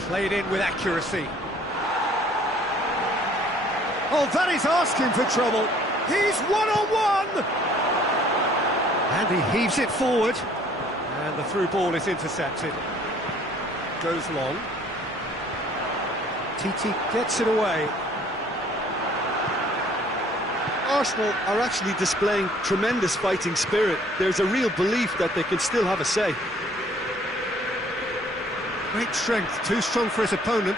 Played in with accuracy. Oh, that is asking for trouble. He's one-on-one! And he heaves it forward. And the through ball is intercepted. Goes long. Titi gets it away. Arsenal are actually displaying tremendous fighting spirit. There's a real belief that they can still have a say. Great strength, too strong for his opponent.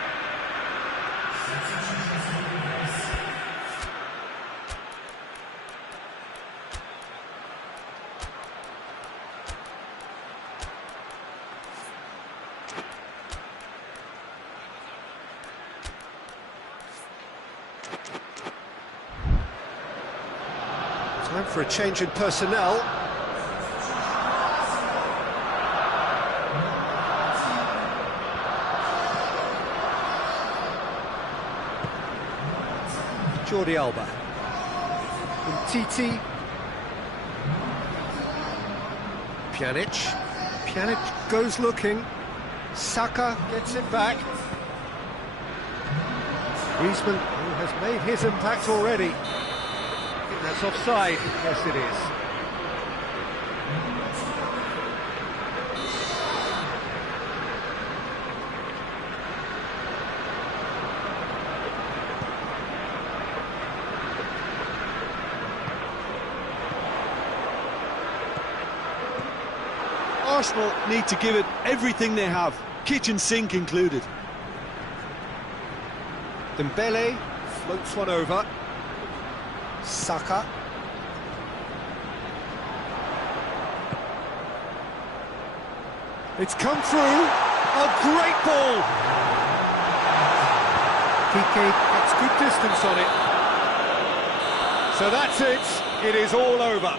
Time for a change in personnel. Jordi Alba. Titi. Pjanic goes looking. Saka gets it back. Griezmann, who has made his impact already. That's offside. Yes, it is. Arsenal need to give it everything they have, kitchen sink included. Dembele floats one over. Saka. It's come through. A great ball. Piqué gets good distance on it. So that's it. It is all over.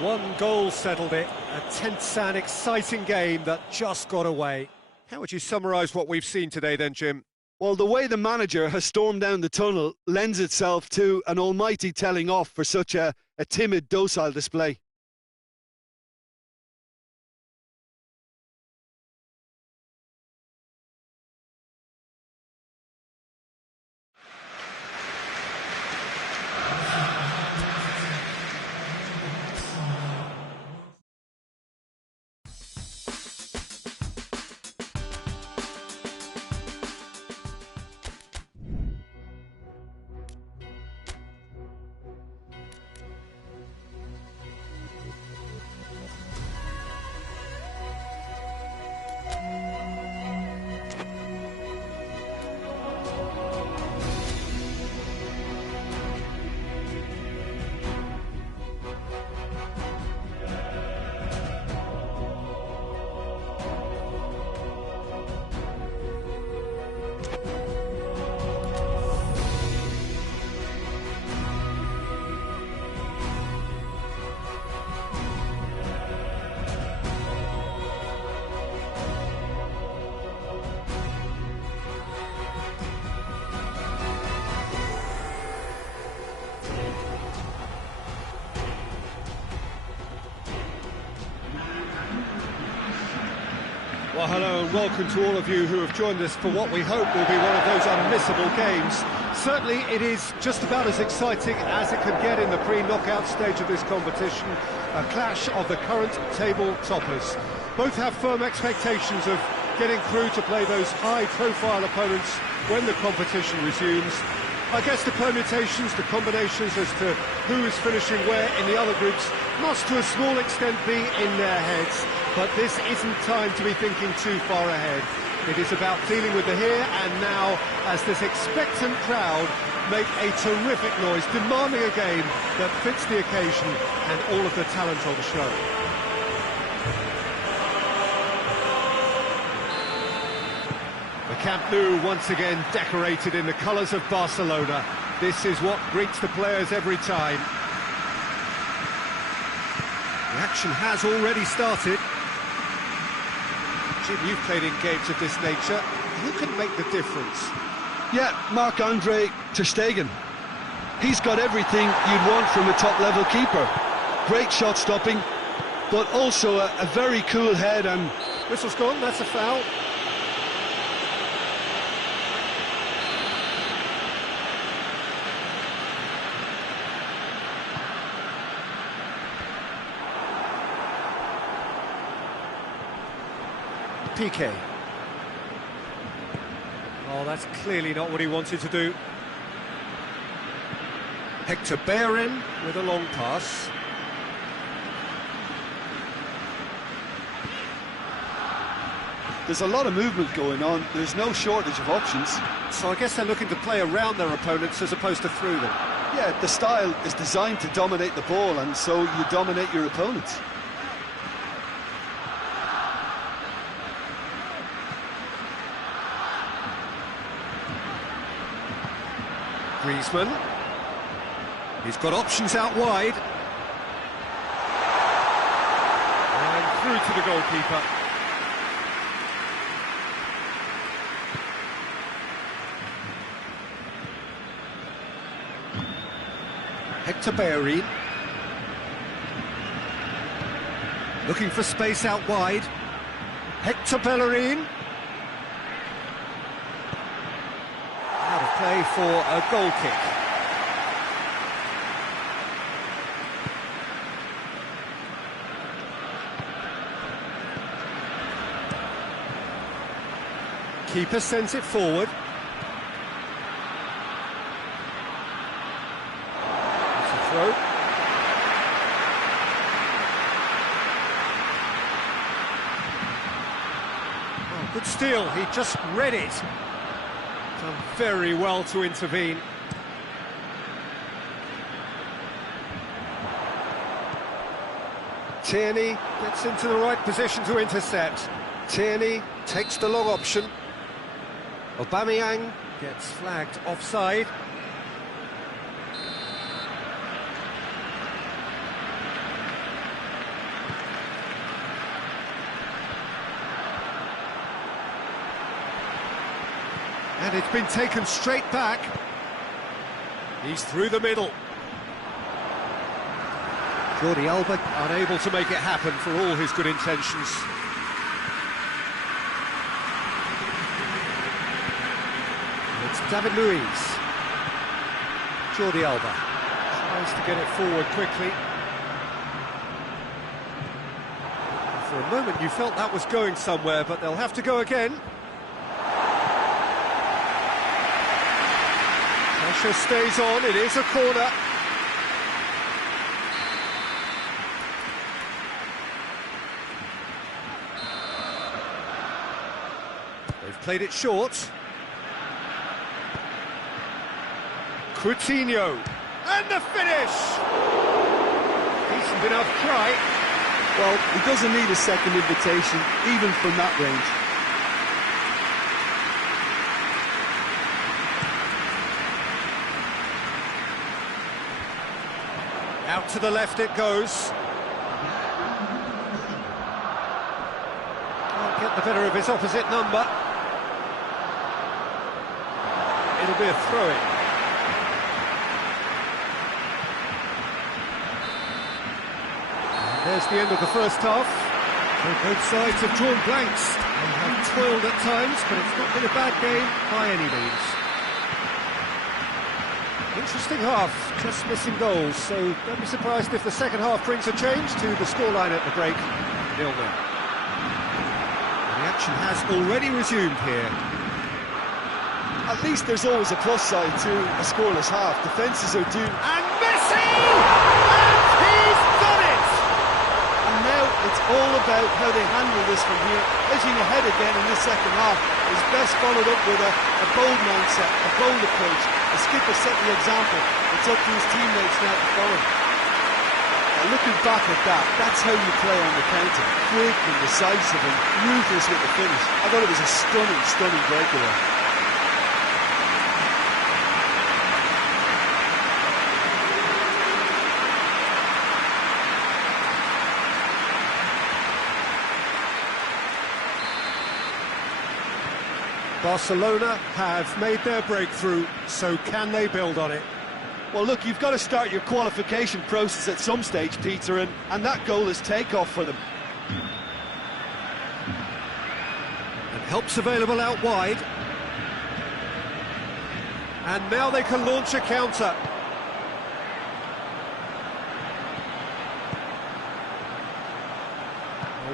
One goal settled it. A tense and exciting game that just got away. How would you summarise what we've seen today then, Jim? Well, the way the manager has stormed down the tunnel lends itself to an almighty telling off for such a timid, docile display. Well, hello and welcome to all of you who have joined us for what we hope will be one of those unmissable games. Certainly it is just about as exciting as it could get in the pre-knockout stage of this competition. A clash of the current table toppers. Both have firm expectations of getting through to play those high-profile opponents when the competition resumes. I guess the permutations, the combinations as to who is finishing where in the other groups must to a small extent be in their heads. But this isn't time to be thinking too far ahead. It is about dealing with the here and now as this expectant crowd make a terrific noise, demanding a game that fits the occasion and all of the talent on show. The Camp Nou once again decorated in the colours of Barcelona. This is what greets the players every time. The action has already started. Jim, you've played in games of this nature. Who can make the difference? Yeah, Marc-Andre ter Stegen. He's got everything you'd want from a top-level keeper. Great shot stopping, but also a very cool head. And Whistle's gone, that's a foul. PK. Oh, that's clearly not what he wanted to do. Hector Bellerin with a long pass. There's a lot of movement going on. There's no shortage of options. So I guess they're looking to play around their opponents as opposed to through them. Yeah, the style is designed to dominate the ball, and so you dominate your opponents. Griezmann. He's got options out wide. And through to the goalkeeper. Hector Bellerin. Looking for space out wide. Hector Bellerin. Out of play for a goal kick. Keeper sends it forward. It's a throw. Oh, good steal, he just read it. Done very well to intervene. Tierney gets into the right position to intercept. Tierney takes the long option. Aubameyang gets flagged offside. And it's been taken straight back. He's through the middle. Jordi Alba unable to make it happen for all his good intentions. It's David Luiz. Jordi Alba tries to get it forward quickly. For a moment you felt that was going somewhere, but they'll have to go again. Pressure stays on, it is a corner. They've played it short. Coutinho, and the finish! Decent enough try. Well, he doesn't need a second invitation, even from that range. Out to the left it goes. Can't get the better of his opposite number. It'll be a throw-in. There's the end of the first half. So both sides have drawn blanks. They have toiled at times, but it's not been a bad game by any means. Interesting half, just missing goals, so don't be surprised if the second half brings a change to the scoreline at the break, 0-0. The action has already resumed here. At least there's always a plus side to a scoreless half. Defences are due. And Messi! And he's done it! And now It's all about how they handle this from here. Edging ahead again in this second half is best followed up with a bold mindset, a bold approach. The skipper set the example. It's up to his teammates now to follow. Looking back at that, that's how you play on the counter. Quick and decisive and ruthless with the finish. I thought it was a stunning, stunning breakaway. Barcelona have made their breakthrough, so can they build on it? Well, look, you've got to start your qualification process at some stage, Peter, and that goal is takeoff for them. And help's available out wide. And now they can launch a counter.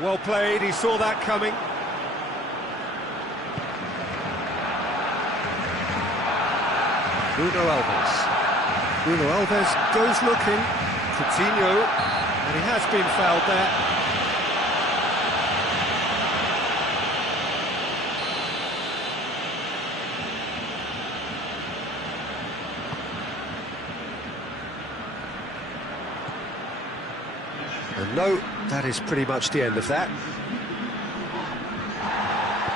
Well played, he saw that coming. Bruno Alves. Bruno Alves goes looking. Coutinho, and he has been fouled there. And no, that is pretty much the end of that.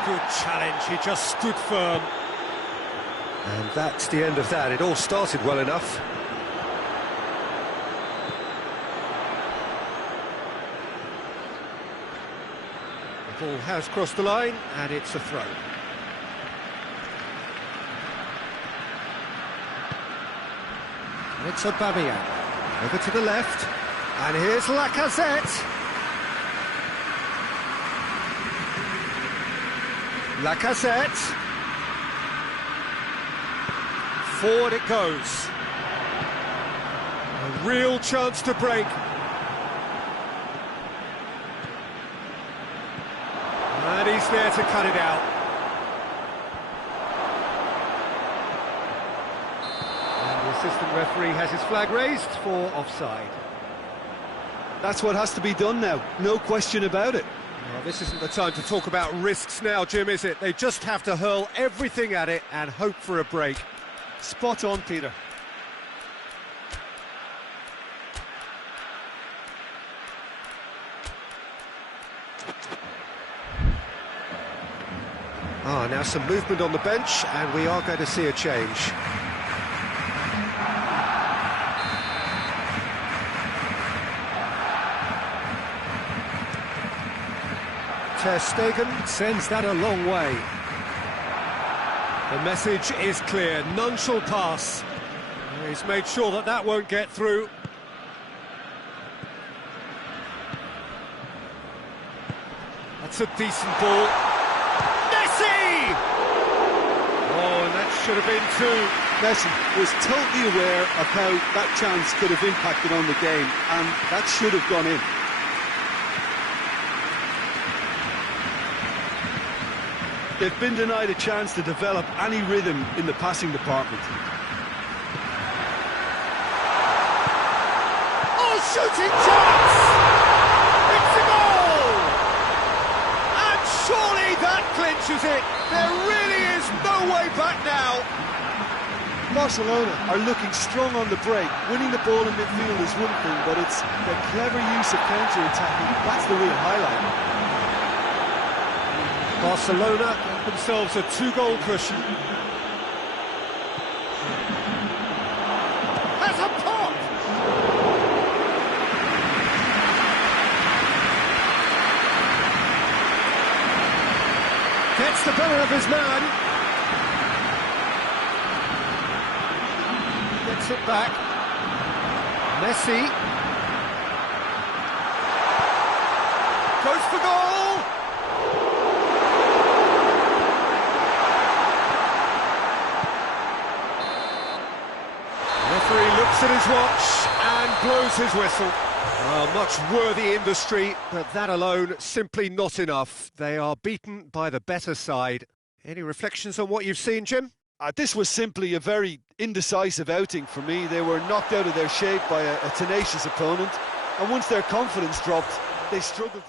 Good challenge, he just stood firm. And that's the end of that. It all started well enough. The ball has crossed the line, and it's a throw. And it's Aubameyang. Over to the left. And here's Lacazette. Lacazette. Forward it goes. A real chance to break. And he's there to cut it out. And the assistant referee has his flag raised for offside. That's what has to be done now, no question about it. Well, this isn't the time to talk about risks now, Jim, is it? They just have to hurl everything at it and hope for a break. Spot on, Peter. Now some movement on the bench, and we are going to see a change. Ter Stegen sends that a long way. The message is clear, none shall pass. He's made sure that that won't get through. That's a decent ball. Messi! Oh, and that should have been two. Messi was totally aware of how that chance could have impacted on the game, and that should have gone in. They've been denied a chance to develop any rhythm in the passing department. Oh, shooting chance! It's a goal! And surely that clinches it. There really is no way back now. Barcelona are looking strong on the break. Winning the ball in midfield is one thing, but it's the clever use of counter-attacking. That's the real highlight. Barcelona get themselves a two-goal cushion. Has a pop! Gets the better of his man. Gets it back. Messi. Goes for goal! Looks at his watch and blows his whistle. Much worthy industry, but that alone simply not enough. They are beaten by the better side. Any reflections on what you've seen, Jim? This was simply a very indecisive outing for me. They were knocked out of their shape by a tenacious opponent, and once their confidence dropped, they struggled.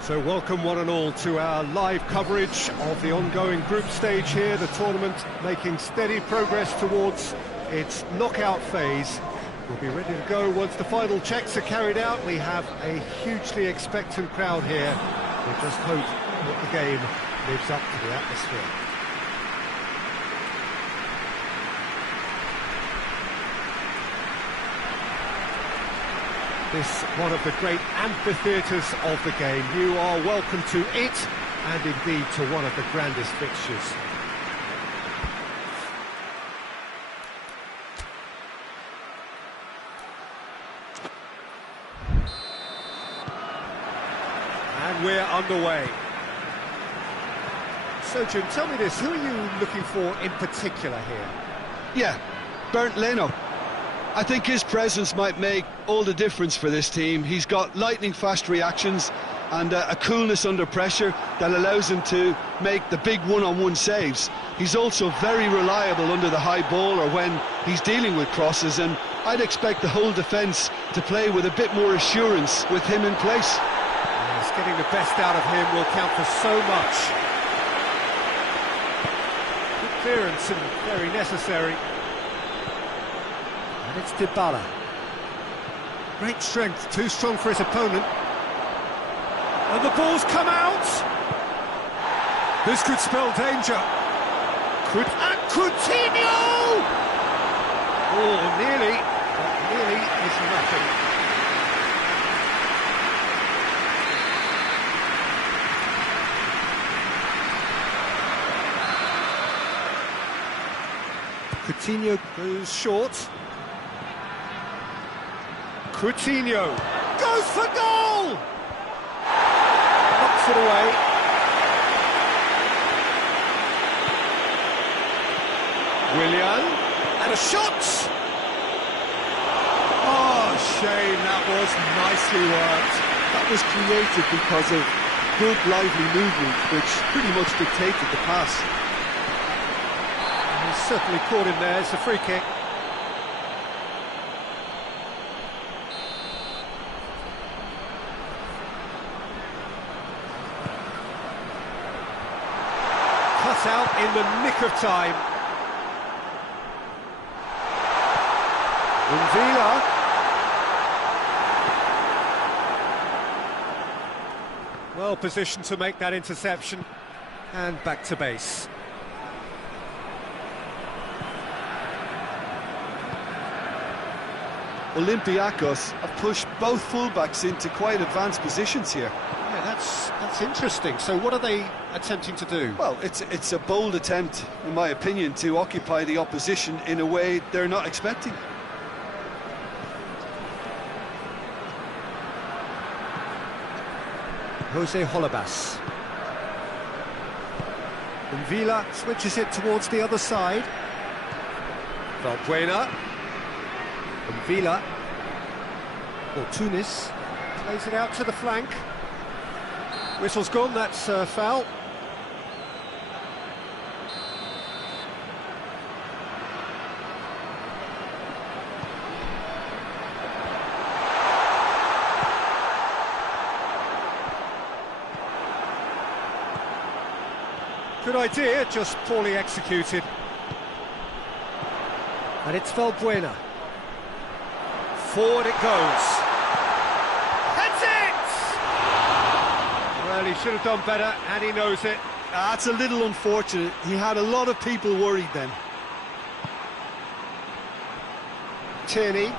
So welcome one and all to our live coverage of the ongoing group stage here, the tournament making steady progress towards its knockout phase. We'll be ready to go once the final checks are carried out. We have a hugely expectant crowd here. We just hope that the game lives up to the atmosphere. This one of the great amphitheatres of the game. You are welcome to it, and indeed to one of the grandest fixtures. And we're underway. So Jim, tell me this, who are you looking for in particular here? Yeah, Bernd Leno. I think his presence might make all the difference for this team. He's got lightning-fast reactions and a coolness under pressure that allows him to make the big one-on-one saves. He's also very reliable under the high ball or when he's dealing with crosses, and I'd expect the whole defence to play with a bit more assurance with him in place. Yes, getting the best out of him will count for so much. Good clearance and very necessary. And it's Dybala. Great strength, too strong for his opponent. And the ball's come out! This could spell danger. And Coutinho! Oh, nearly, but nearly is nothing. Coutinho goes short. Coutinho goes for goal! Knocks it away. Willian, and a shot! Oh, shame, that was nicely worked. That was created because of good, lively movement, which pretty much dictated the pass. And he's certainly caught him there. It's a free kick. Cut out in the nick of time. Villa. Well positioned to make that interception, and back to base. Olympiacos have pushed both fullbacks into quite advanced positions here. Yeah, that's interesting. So what are they attempting to do? Well, it's a bold attempt, in my opinion, to occupy the opposition in a way they're not expecting. Jose Holebas. And Villa switches it towards the other side. Valbuena. And Villa. Or Tunis. Plays it out to the flank. Whistle's gone, that's foul. Good idea, just poorly executed. And it's Valbuena. Forward it goes. That's it! Well, he should have done better, and he knows it. That's a little unfortunate. He had a lot of people worried then. Tierney.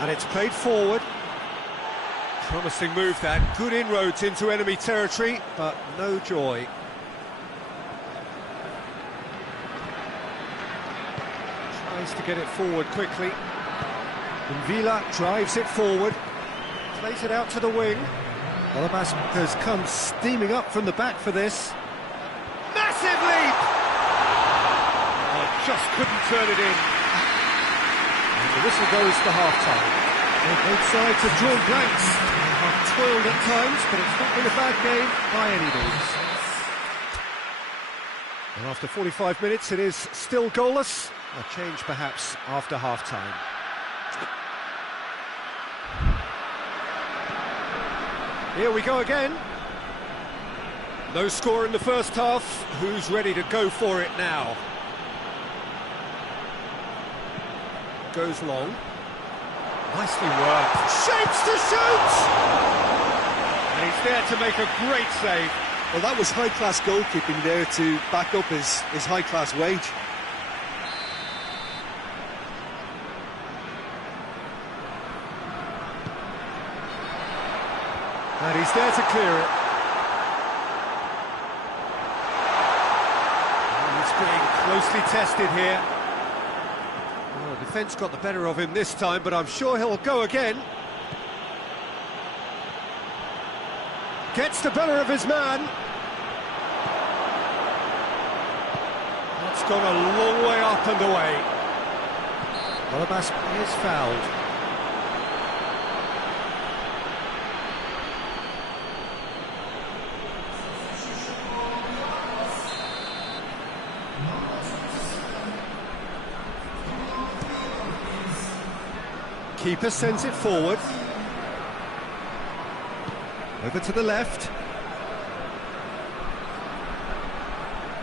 And it's played forward. Promising move that. Good inroads into enemy territory, but no joy. Tries to get it forward quickly. Villa drives it forward. Plays it out to the wing. Olabas has come steaming up from the back for this. Massive leap! Oh, just couldn't turn it in. And the whistle goes for half-time. Well, both sides have drawn blanks. They have toiled at times, but it's not been a bad game by any means. And after 45 minutes, it is still goalless. A change perhaps after half-time. Here we go again. No score in the first half. Who's ready to go for it now? Goes long. Nicely worked. Shapes to shoot! And he's there to make a great save. Well, that was high-class goalkeeping there to back up his high-class wage. And he's there to clear it. And he's being closely tested here. Well, the defence got the better of him this time, but I'm sure he'll go again. Gets the better of his man. That's gone a long way up and away. Olabas is fouled. Keeper sends it forward. Over to the left.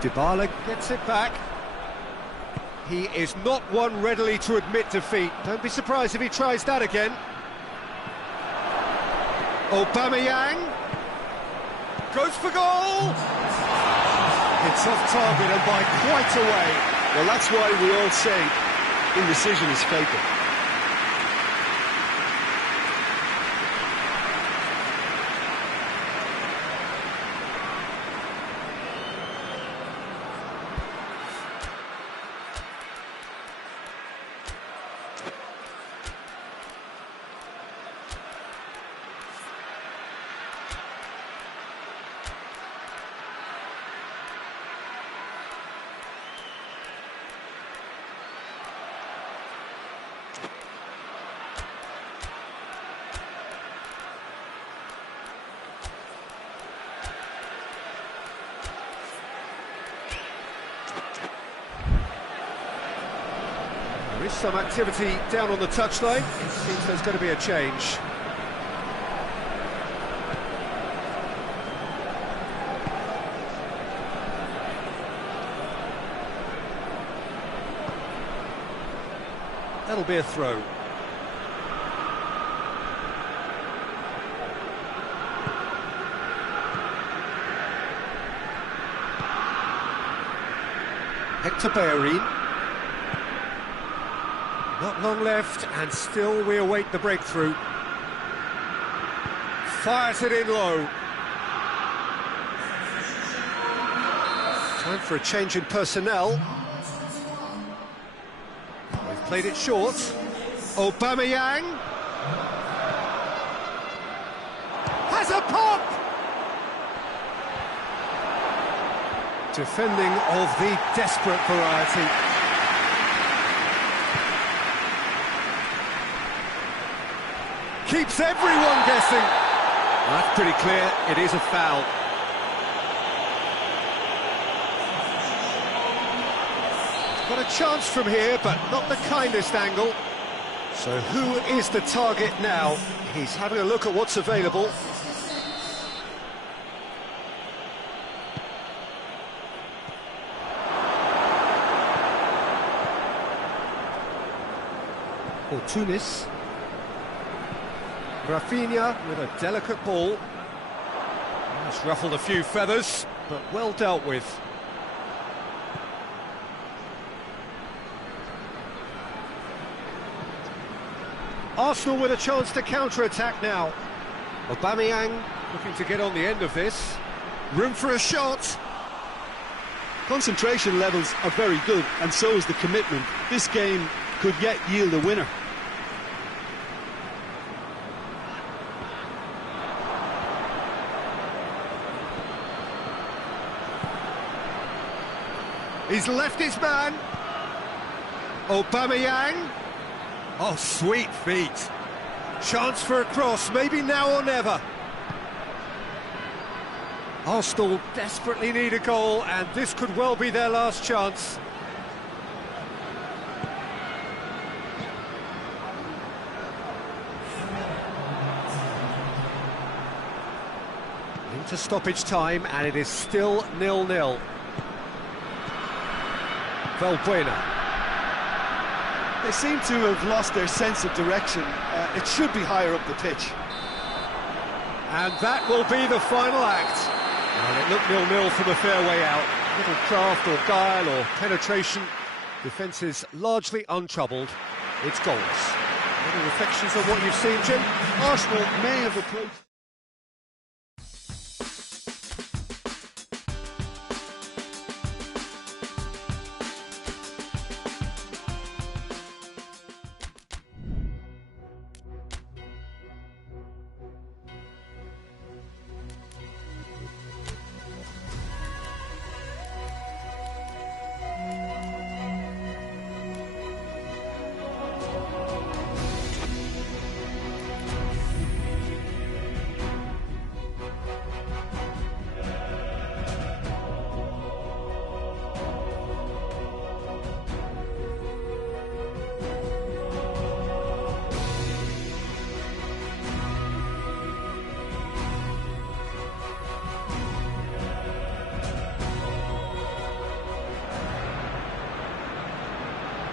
Dybala gets it back. He is not one readily to admit defeat. Don't be surprised if he tries that again. Aubameyang goes for goal. It's off target and by quite a way. Well, that's why we all say indecision is fatal. There is some activity down on the touchline. It seems there's going to be a change. That'll be a throw. Hector Bellerin. Not long left, and still we await the breakthrough. Fires it in low. Time for a change in personnel. They've played it short. Aubameyang has a pop! Defending of the desperate variety. Keeps everyone guessing. That's pretty clear, it is a foul. Got a chance from here, but not the kindest angle. So who is the target now? He's having a look at what's available. Or Tunis. Rafinha with a delicate ball. It's ruffled a few feathers, but well dealt with. Arsenal with a chance to counter-attack now. Aubameyang looking to get on the end of this. Room for a shot. Concentration levels are very good, and so is the commitment. This game could yet yield a winner. He's left his man. Aubameyang. Oh, sweet feet. Chance for a cross, maybe now or never. Arsenal desperately need a goal, and this could well be their last chance. Into stoppage time, and it is still 0-0. Valbuena. They seem to have lost their sense of direction. It should be higher up the pitch. And that will be the final act. And it looked 0-0 from a fair way out. Little craft or guile or penetration. Defence is largely untroubled. It's goals. Any reflections on what you've seen, Jim? Arsenal may have approached...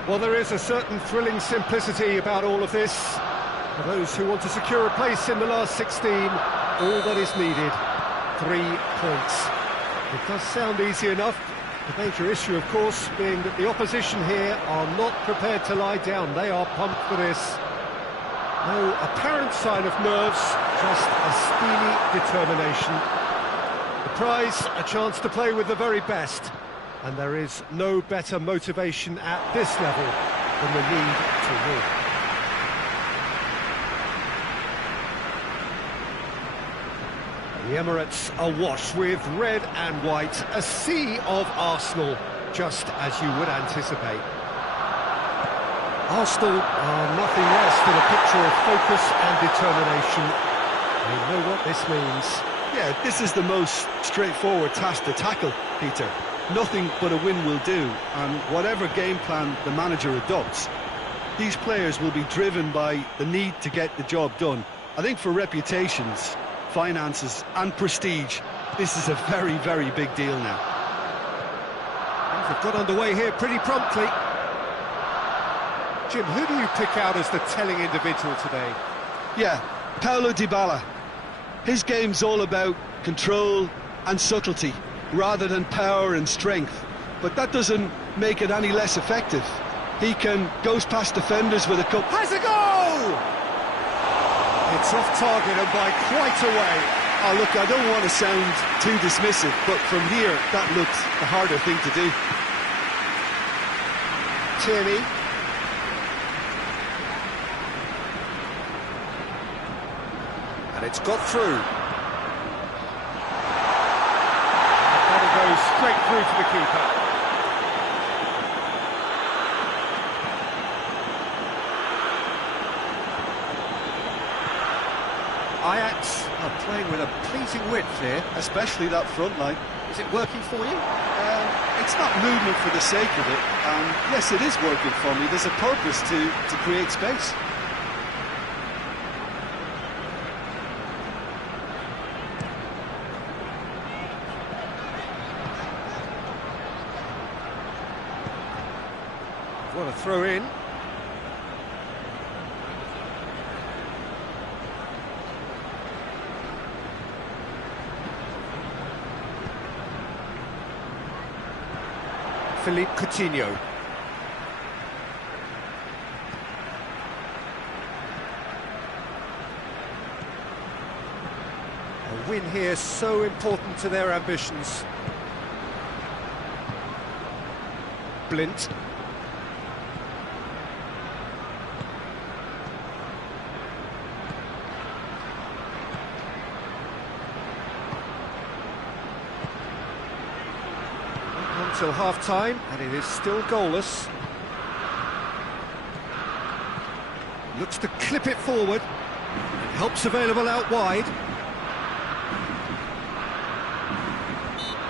Well, there is a certain thrilling simplicity about all of this. For those who want to secure a place in the last 16, all that is needed, 3 points. It does sound easy enough. The major issue, of course, being that the opposition here are not prepared to lie down. They are pumped for this. No apparent sign of nerves, just a steely determination. The prize, a chance to play with the very best. And there is no better motivation at this level than the need to win. The Emirates are washed with red and white, a sea of Arsenal, just as you would anticipate. Arsenal are nothing less than a picture of focus and determination. They know what this means. Yeah, this is the most straightforward task to tackle, Peter. Nothing but a win will do, and whatever game plan the manager adopts, these players will be driven by the need to get the job done. I think for reputations, finances and prestige, this is a very, very big deal now. Things have got underway here pretty promptly. Jim, who do you pick out as the telling individual today? Yeah, Paulo Dybala. His game's all about control and subtlety, rather than power and strength, but that doesn't make it any less effective. He goes past defenders with a cup. Has a goal! It's off target and by quite a way. Oh, look, I don't want to sound too dismissive, but from here, that looked the harder thing to do. Tierney. And it's got through. Goes straight through to the keeper. Ajax are playing with a pleasing width here. Especially that front line. Is it working for you? It's not movement for the sake of it. Yes, it is working for me. There's a purpose to create space. What a throw in. Philippe Coutinho. A win here so important to their ambitions. Blint. Until half-time, and it is still goalless. Looks to clip it forward. Helps available out wide.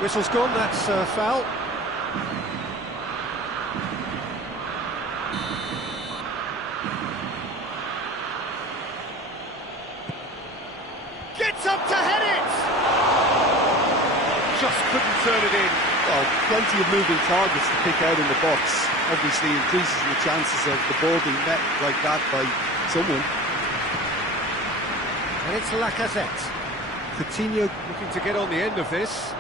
Whistle's gone, that's a foul. Gets up to head it! Just couldn't turn it in. Well, plenty of moving targets to pick out in the box. Obviously increases the chances of the ball being met like that by someone. And it's Lacazette. Coutinho looking to get on the end of this.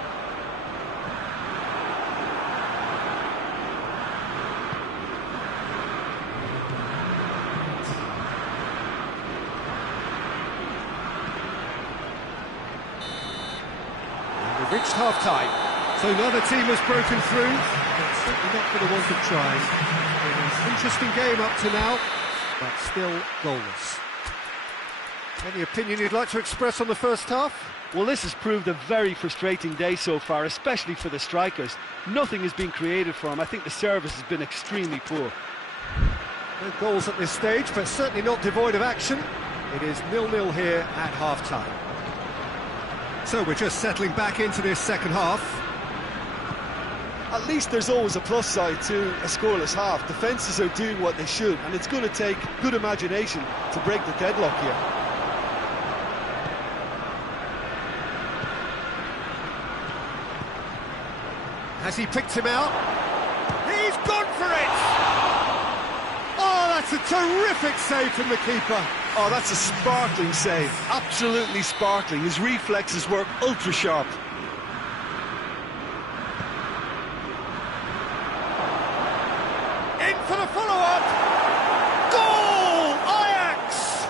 And we've reached half-time. So another team has broken through. It's certainly not for the want of trying. An interesting game up to now, but still goalless. Any opinion you'd like to express on the first half? Well, this has proved a very frustrating day so far, especially for the strikers. Nothing has been created for them. I think the service has been extremely poor. No goals at this stage, but certainly not devoid of action. It is 0-0 here at half-time. So we're just settling back into this second half. At least there's always a plus side to a scoreless half. Defences are doing what they should, and it's going to take good imagination to break the deadlock here. Has he picked him out? He's gone for it! Oh, that's a terrific save from the keeper. Oh, that's a sparkling save. Absolutely sparkling. His reflexes work ultra sharp. In for the follow-up! Goal! Ajax!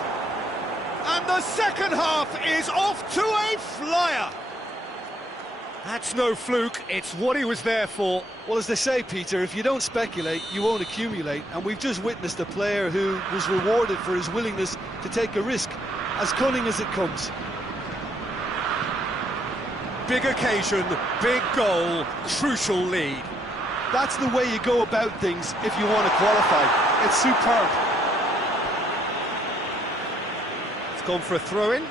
And the second half is off to a flyer! That's no fluke, it's what he was there for. Well, as they say, Peter, if you don't speculate, you won't accumulate. And we've just witnessed a player who was rewarded for his willingness to take a risk, as cunning as it comes. Big occasion, big goal, crucial lead. That's the way you go about things if you want to qualify. It's superb. It's gone for a throw-in.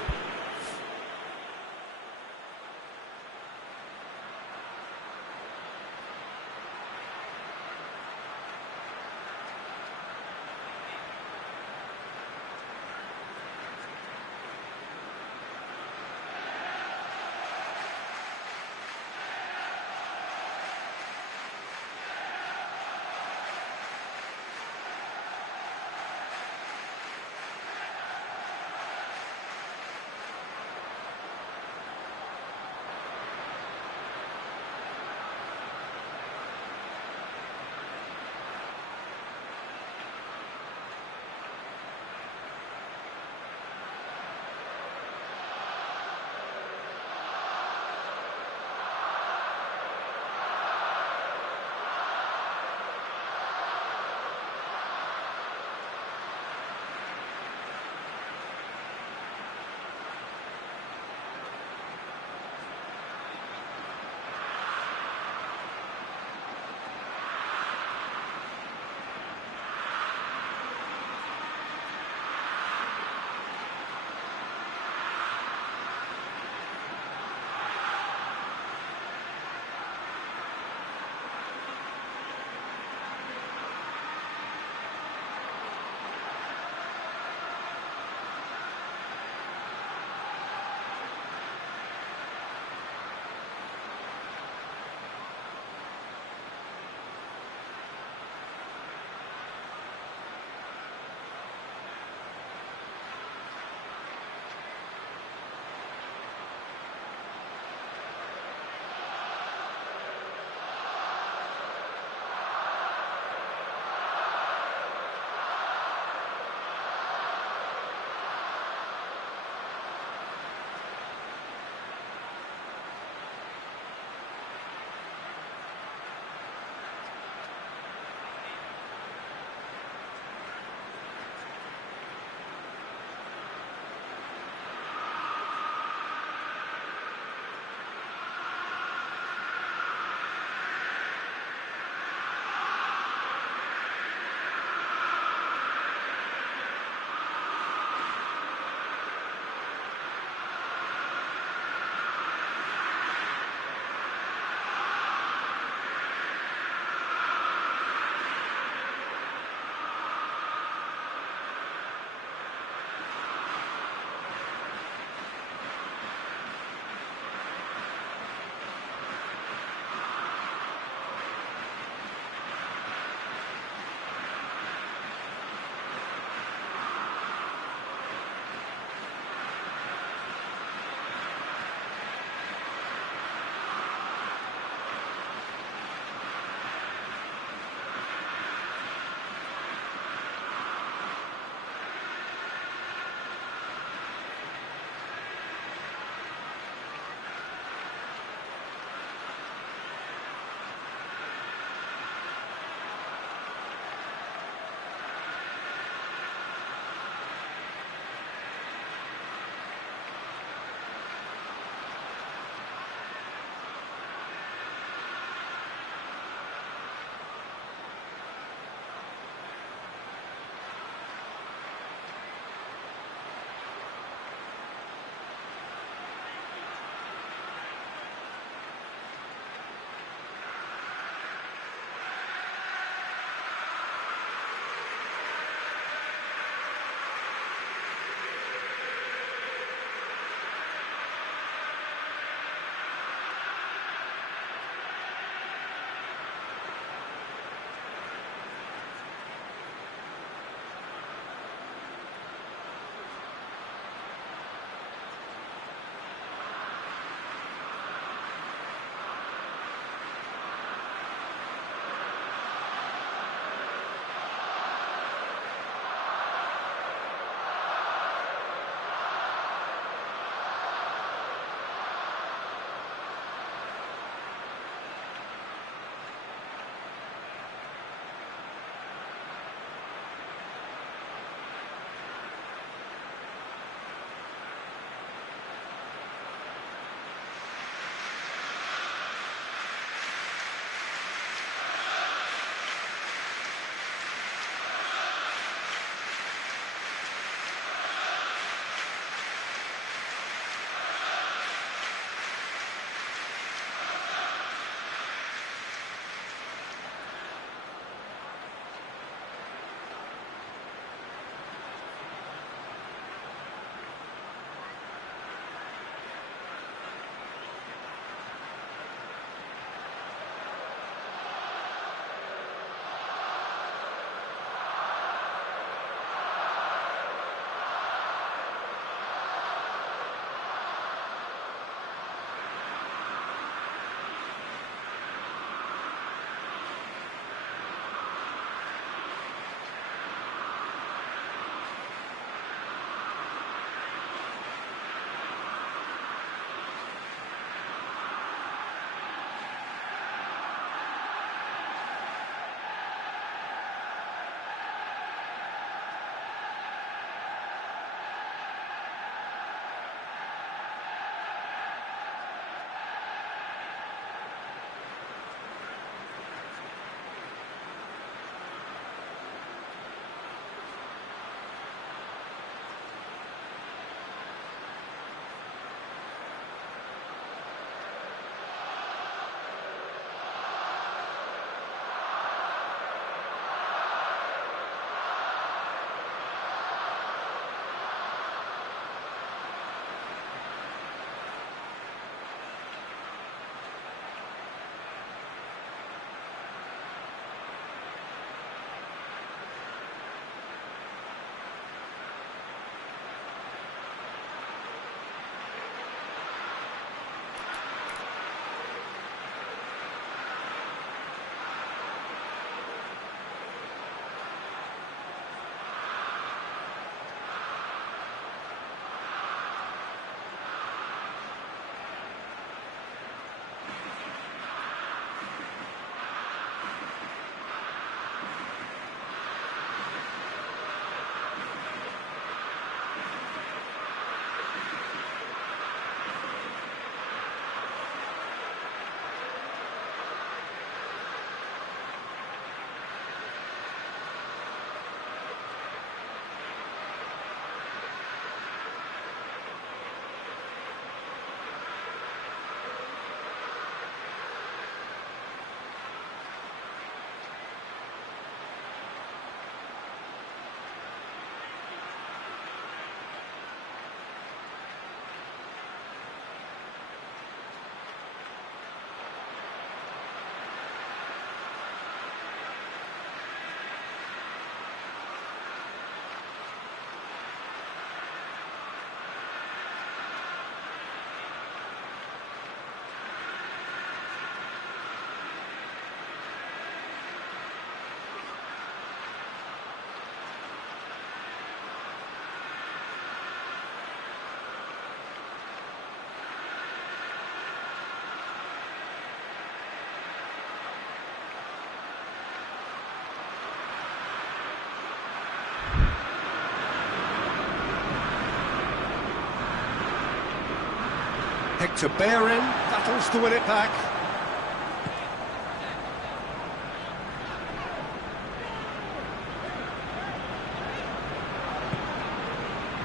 Hector Bellerin battles to win it back.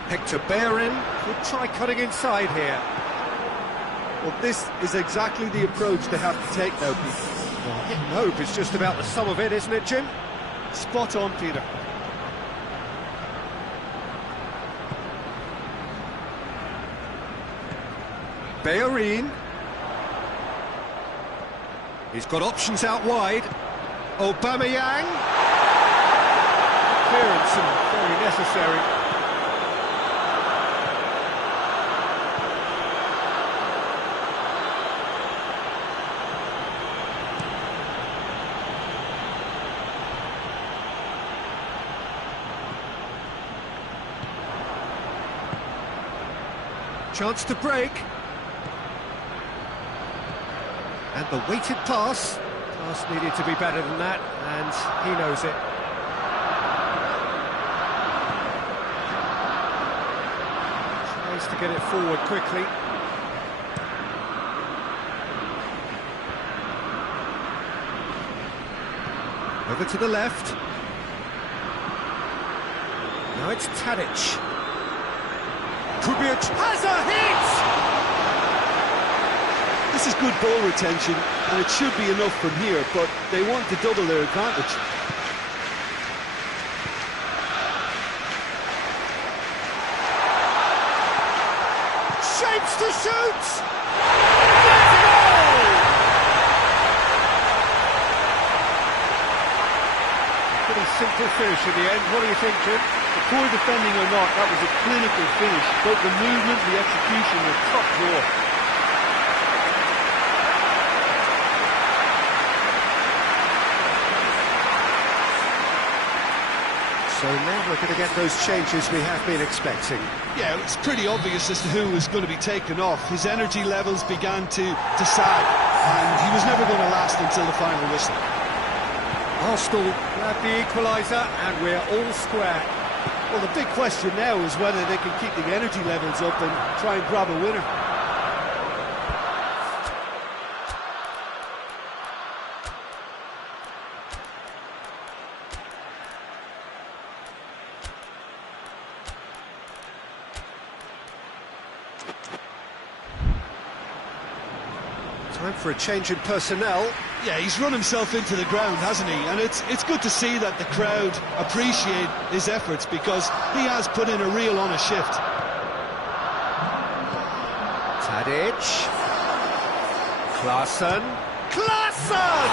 Hector Bellerin could try cutting inside here. Well, this is exactly the approach they have to take now, Peter. Well, hitting hope is just about the sum of it, isn't it, Jim? Spot on, Peter. Bellerin. He's got options out wide. Aubameyang. Clearance and very necessary. Chance to break. And the weighted pass. Pass needed to be better than that, and he knows it. Tries to get it forward quickly. Over to the left. Now it's Tadic. Could be has a hit! This is good ball retention, and it should be enough from here, but they want to double their advantage. Shapes to shoot! Pretty simple finish in the end. What do you think, Jim? Poor defending or not, that was a clinical finish. Both the movement, the execution were top draw. So now we're going to get those changes we have been expecting. Yeah, it's pretty obvious as to who was going to be taken off. His energy levels began to sag, and he was never going to last until the final whistle. Arsenal grab the equaliser, and we're all square. Well, the big question now is whether they can keep the energy levels up and try and grab a winner. Time for a change in personnel. Yeah, he's run himself into the ground, hasn't he? And it's good to see that the crowd appreciate his efforts, because he has put in a real honest shift. Tadic. Klaassen. Klaassen!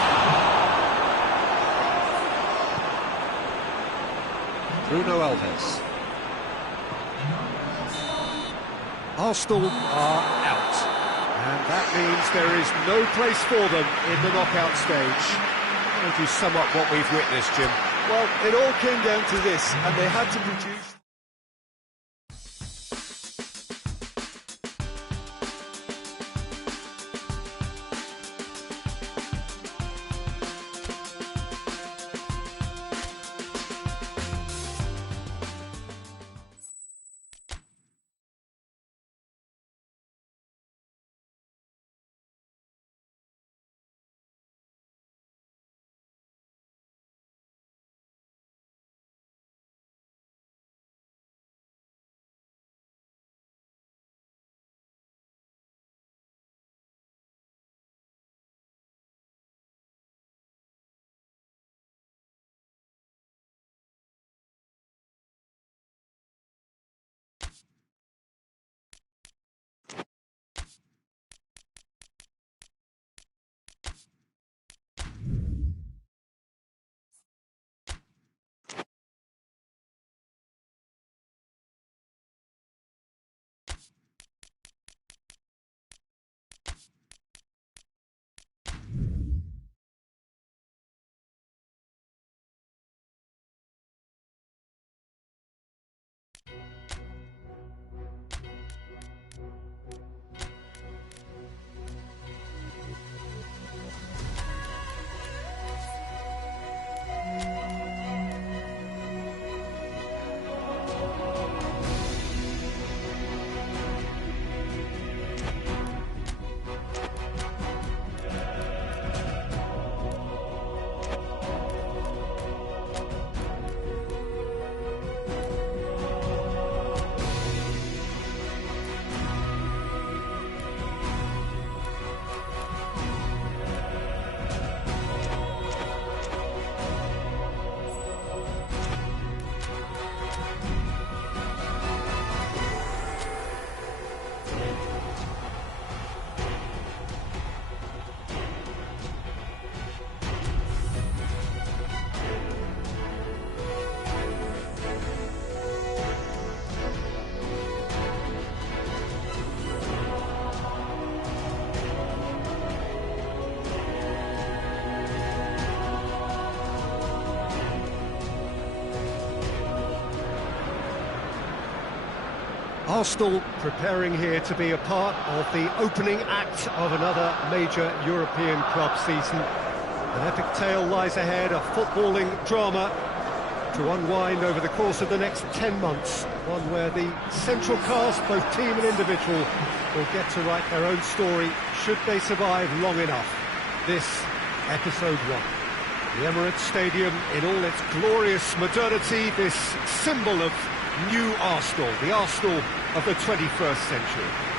Bruno Alves. Arsenal are out. And that means there is no place for them in the knockout stage. How would you sum up what we've witnessed, Jim? Well, it all came down to this, and they had to produce Arsenal preparing here to be a part of the opening act of another major European club season. An epic tale lies ahead, a footballing drama to unwind over the course of the next 10 months. One where the central cast, both team and individual, will get to write their own story, should they survive long enough. This, episode 1. The Emirates Stadium in all its glorious modernity, this symbol of new Arsenal, the Arsenal of the 21st century.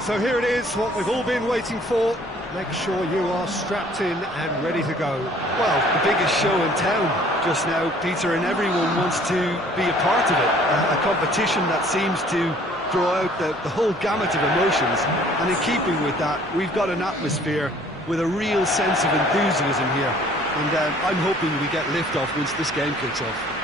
So here it is, what we've all been waiting for. Make sure you are strapped in and ready to go. Well, the biggest show in town just now, Peter, and everyone wants to be a part of it. A competition that seems to draw out the whole gamut of emotions. And in keeping with that, we've got an atmosphere with a real sense of enthusiasm here. And I'm hoping we get lift-off once this game kicks off.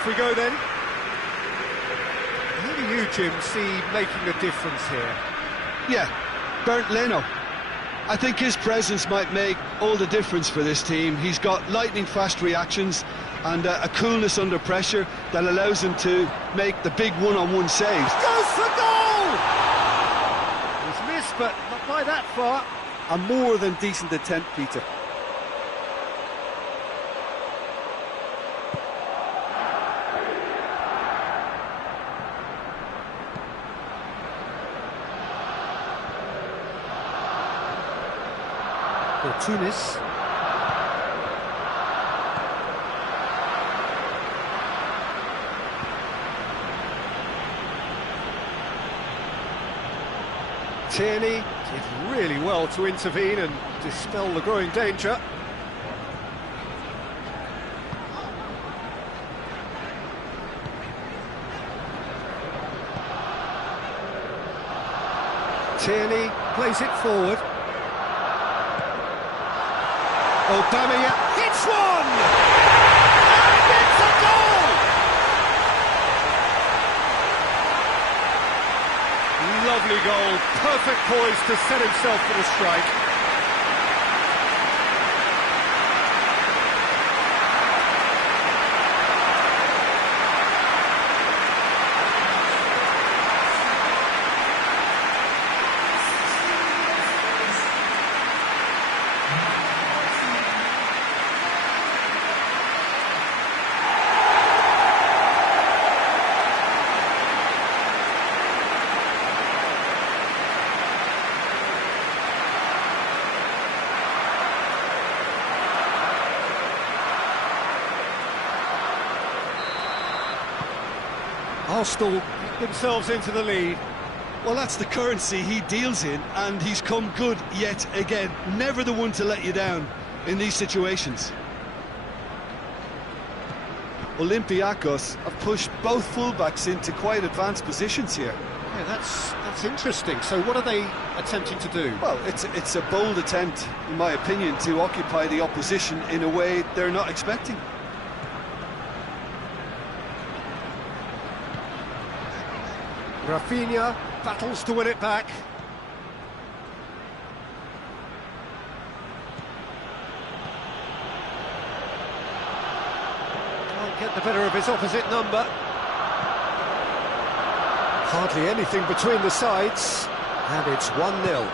off we go then. Who do you, Jim, see making a difference here? Yeah, Bernd Leno. I think his presence might make all the difference for this team. He's got lightning-fast reactions and a coolness under pressure that allows him to make the big one-on-one saves. Goes for goal! It's missed, but not by that far. A more than decent attempt, Peter. For Tunis. Tierney did really well to intervene and dispel the growing danger. Tierney plays it forward. Aubameyang hits one! And it's a goal! Lovely goal, perfect poise to set himself for the strike. Arsenal get themselves into the lead. Well, that's the currency he deals in, and he's come good yet again. Never the one to let you down in these situations. Olympiacos have pushed both fullbacks into quite advanced positions here. Yeah, that's interesting. So what are they attempting to do? Well, it's a bold attempt, in my opinion, to occupy the opposition in a way they're not expecting. Rafinha battles to win it back. Can't get the better of his opposite number. Hardly anything between the sides, and it's 1-0.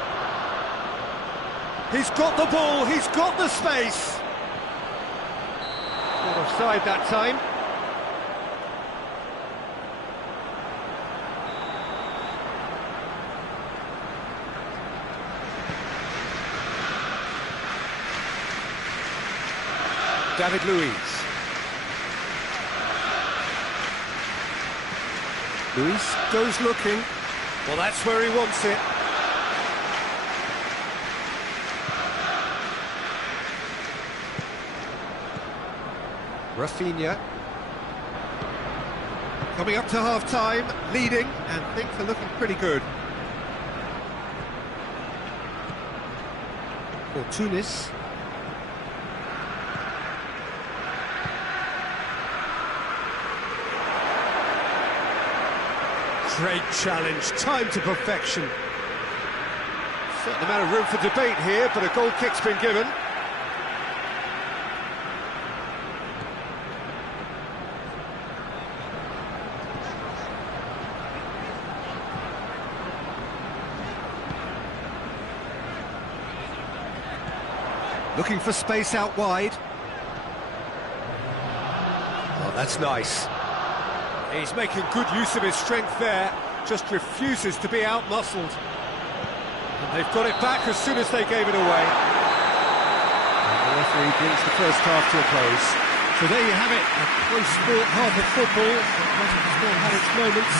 He's got the ball, he's got the space. Not offside that time. David Luiz. Luiz goes looking. Well, that's where he wants it. Rafinha. Coming up to half-time, leading, and things are looking pretty good. For Tunis. Great challenge, time to perfection. Certain amount of room for debate here, but a goal kick's been given. Looking for space out wide. Oh, that's nice. He's making good use of his strength there, just refuses to be out-muscled. And they've got it back as soon as they gave it away. And the referee brings the first half to a close. So there you have it, a close-sport half of football that still had its moments,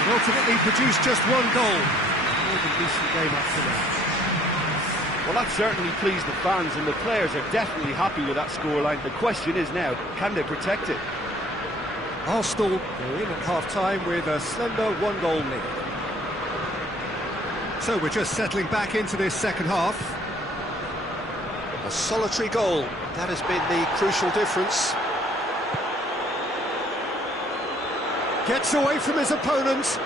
and ultimately produced just one goal. More than decent game up to now. Well, that certainly pleased the fans, and the players are definitely happy with that scoreline. The question is now, can they protect it? Arsenal go in at half-time with a slender one-goal lead. So we're just settling back into this second half. A solitary goal, that has been the crucial difference. Gets away from his opponents.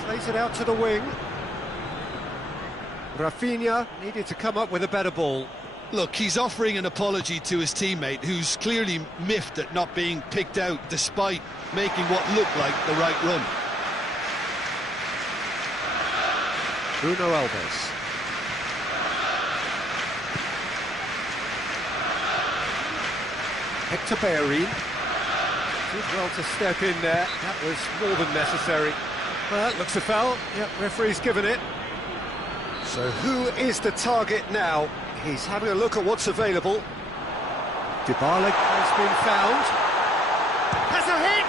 Plays it out to the wing. Rafinha needed to come up with a better ball. Look, he's offering an apology to his teammate, who's clearly miffed at not being picked out despite making what looked like the right run. Bruno Alves. Hector Bellerin. Did well to step in there. That was more than necessary. Well, that looks a foul. Yep, referee's given it. So who is the target now? He's having a look at what's available. Dybala has been found. Has a hit!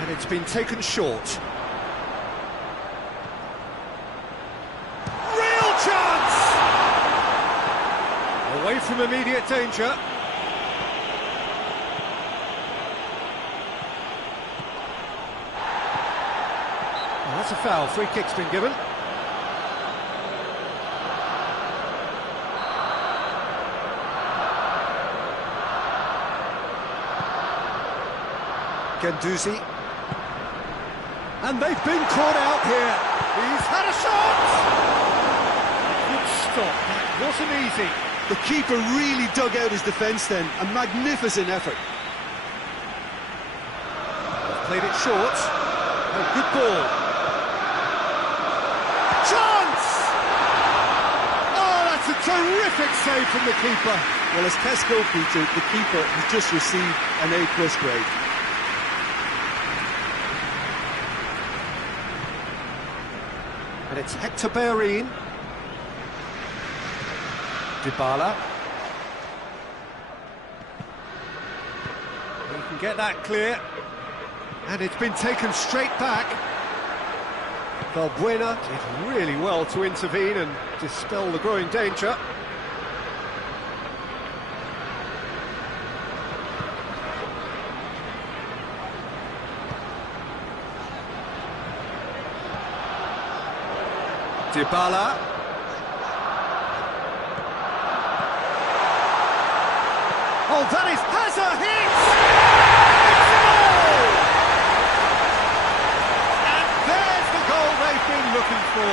And it's been taken short. Away from immediate danger. Well, that's a foul. Free kick's been given. Guendouzi. And they've been caught out here. He's had a shot! Good stop. That wasn't easy. The keeper really dug out his defence then, a magnificent effort. Played it short. Oh, good ball. Chance! Oh, that's a terrific save from the keeper. Well, as Tesco featured, the keeper has just received an A+ grade. And it's Hector Bellerin. Dybala. He can get that clear. And it's been taken straight back. Valbuena did really well to intervene and dispel the growing danger. Dybala. Oh, that has a hit! It's a goal! And there's the goal they've been looking for.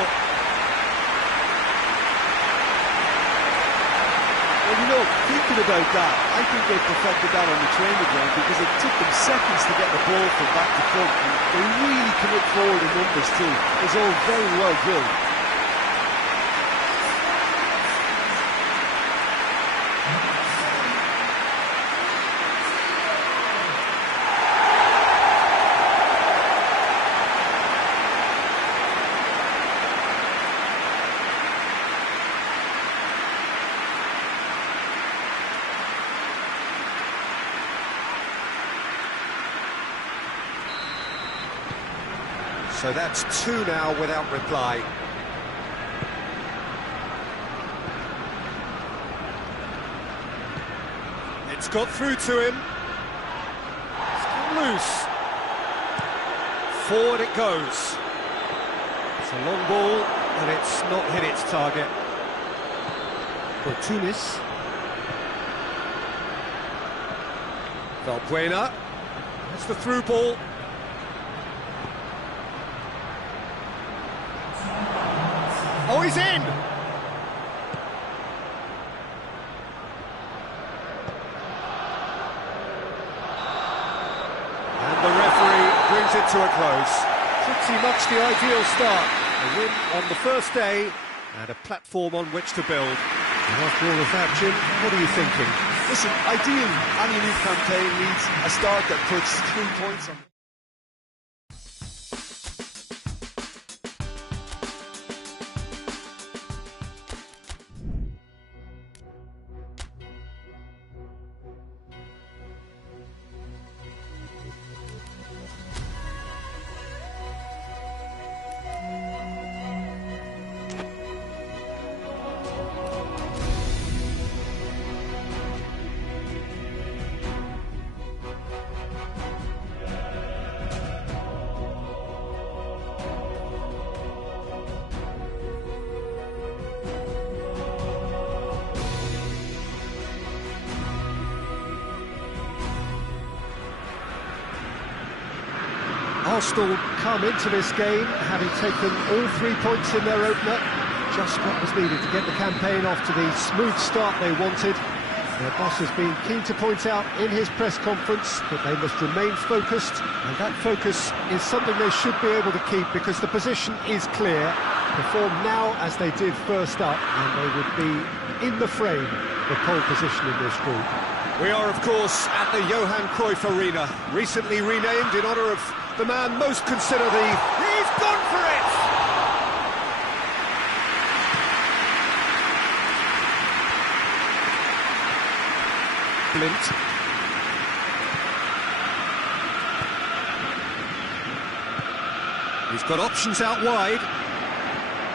Well, you know, thinking about that, I think they perfected that on the training ground because it took them seconds to get the ball from back to front. And they really commit forward in numbers too. It was all very well drilled. So that's two now without reply. It's got through to him. It's come loose. Forward it goes. It's a long ball and it's not hit its target. For Tunis. Valbuena. That's the through ball. Oh, he's in! And the referee brings it to a close. Pretty much the ideal start. A win on the first day and a platform on which to build. And after all of that, Jim, what are you thinking? Listen, ideally, any new campaign needs a start that puts 3 points on. Arsenal come into this game having taken all 3 points in their opener. Just what was needed to get the campaign off to the smooth start they wanted. Their boss has been keen to point out in his press conference that they must remain focused, and that focus is something they should be able to keep because the position is clear. Perform now as they did first up, and they would be in the frame for pole position in this group. We are, of course, at the Johan Cruyff Arena, recently renamed in honour of the man most considered the... He's gone for it! Blint. He's got options out wide.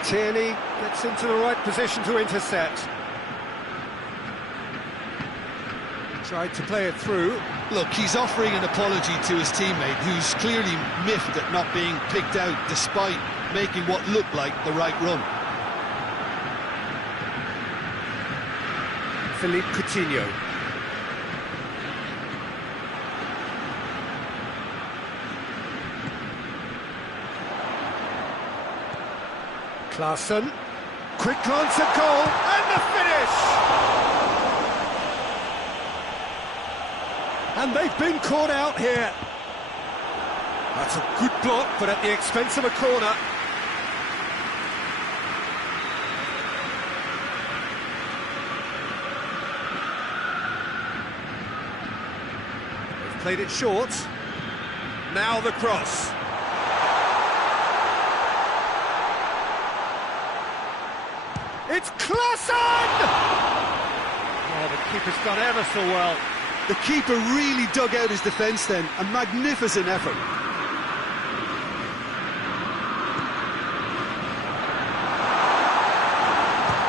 Tierney gets into the right position to intercept. Tried to play it through. Look, he's offering an apology to his teammate, who's clearly miffed at not being picked out despite making what looked like the right run. Philippe Coutinho. Klaassen. Quick glance at goal, and the finish! And they've been caught out here. That's a good block, but at the expense of a corner. They've played it short. Now the cross. It's Klaassen! Oh, the keeper's done ever so well. The keeper really dug out his defence then, a magnificent effort.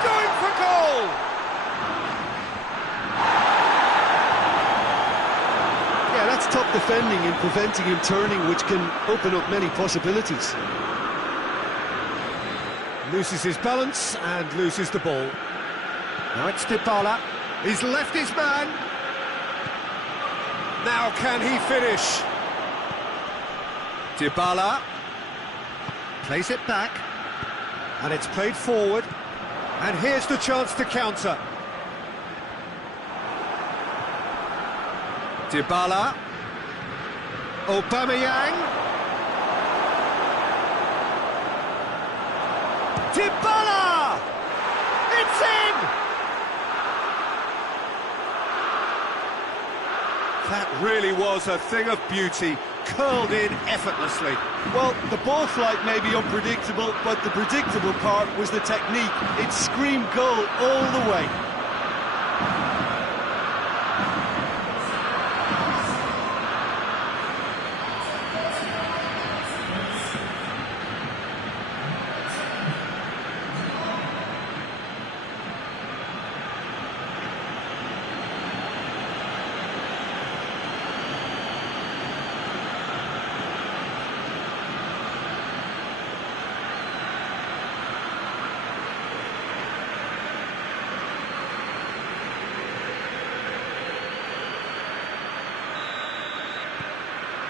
Going for goal! Yeah, that's top defending and preventing him turning, which can open up many possibilities. Loses his balance and loses the ball. Now it's Dybala. He's left his man. Now can he finish? Dybala plays it back, and it's played forward, and here's the chance to counter. Dybala, Aubameyang, Dybala, it's in! That really was a thing of beauty, curled in effortlessly. Well, the ball flight may be unpredictable, but the predictable part was the technique. It screamed goal all the way.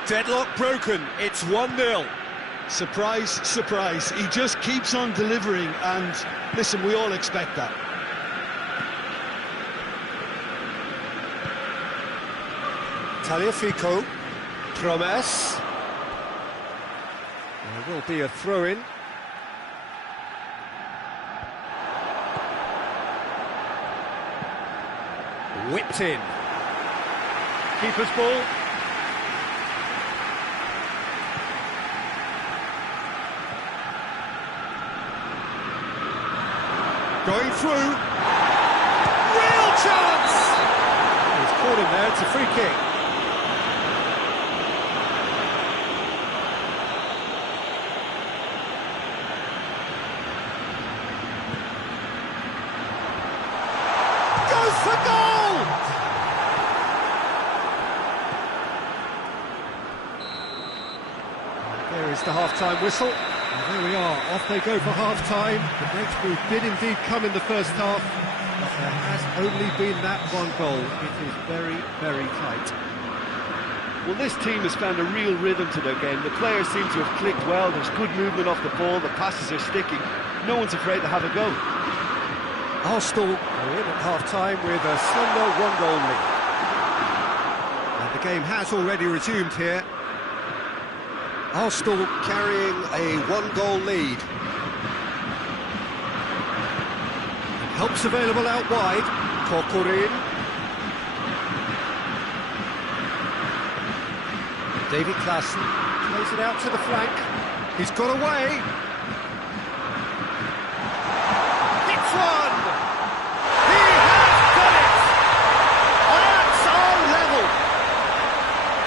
Deadlock broken, it's 1-0. Surprise, surprise. He just keeps on delivering, and listen, we all expect that. Tagliafico, Promes. There will be a throw-in. Whipped in. Keeper's ball. Going through. Real chance! He's caught him there, it's a free kick. Goes for goal! There is the half-time whistle. And there we are, off they go for half-time. The next move did indeed come in the first half, but there has only been that one goal. It is very, very tight. Well, this team has found a real rhythm to their game. The players seem to have clicked well. There's good movement off the ball. The passes are sticking. No one's afraid to have a go. Arsenal are in at half-time with a slender one-goal lead. And the game has already resumed here. Arsenal carrying a one-goal lead. Help's available out wide. Kokorin. David Klaassen plays it out to the flank. He's got away. It's one! He has done it! Ajax are level!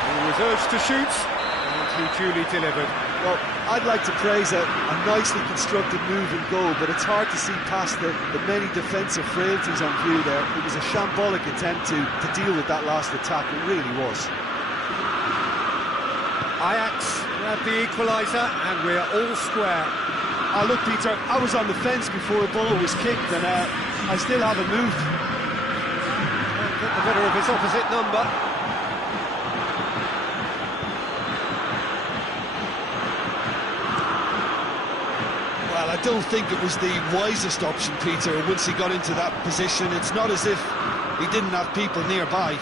He was urged to shoot, and he duly delivered. Well, I'd like to praise a nicely constructed move and goal, but it's hard to see past the many defensive frailties on view there. It was a shambolic attempt to deal with that last attack, it really was. Ajax grab the equaliser, and we're all square. Oh, look, Peter, I was on the fence before the ball was kicked, and I still haven't moved. Can't get the better of his opposite number. Well, I don't think it was the wisest option, Peter, once he got into that position. It's not as if he didn't have people nearby.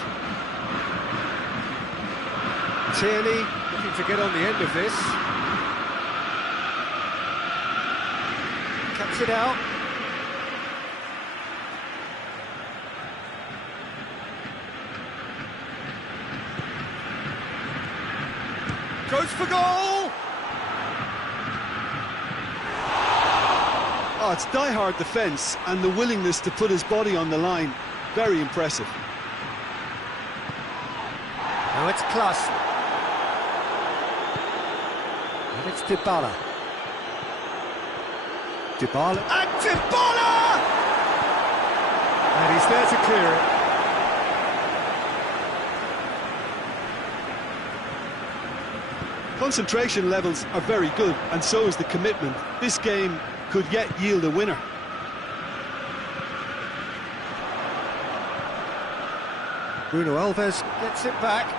Tierney looking to get on the end of this. Cuts it out. Goes for goal! Oh, it's die-hard defence and the willingness to put his body on the line. Very impressive. Now it's Klaassen. And it's Dybala. Dybala. And Dybala! And he's there to clear it. Concentration levels are very good, and so is the commitment. This game could yet yield a winner. Bruno Alves gets it back.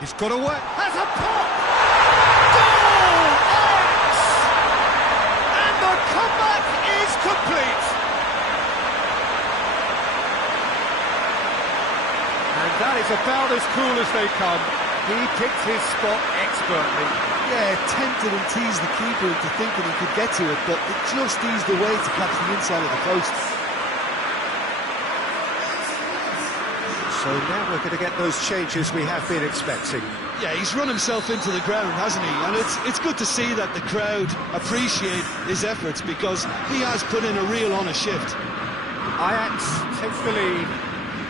He's got away. Has a pop! Goal! Ajax! And the comeback is complete. And that is about as cool as they come. He picked his spot expertly. Yeah, tempted and teased the keeper into thinking he could get to it, but it just eased away to catch the inside of the post. So now we're going to get those changes we have been expecting. Yeah, he's run himself into the ground, hasn't he? And it's good to see that the crowd appreciate his efforts, because he has put in a real honest shift. Ajax takes the lead.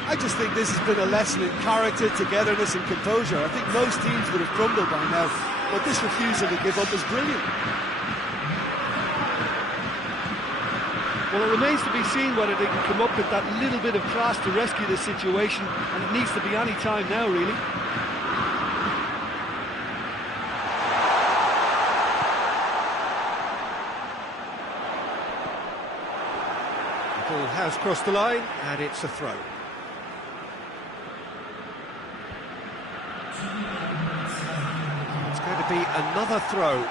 I just think this has been a lesson in character, togetherness and composure. I think most teams would have crumbled by now, but this refusal to give up is brilliant. Well, it remains to be seen whether they can come up with that little bit of class to rescue this situation, and it needs to be any time now, really. The ball has crossed the line, and it's a throw. It's going to be another throw.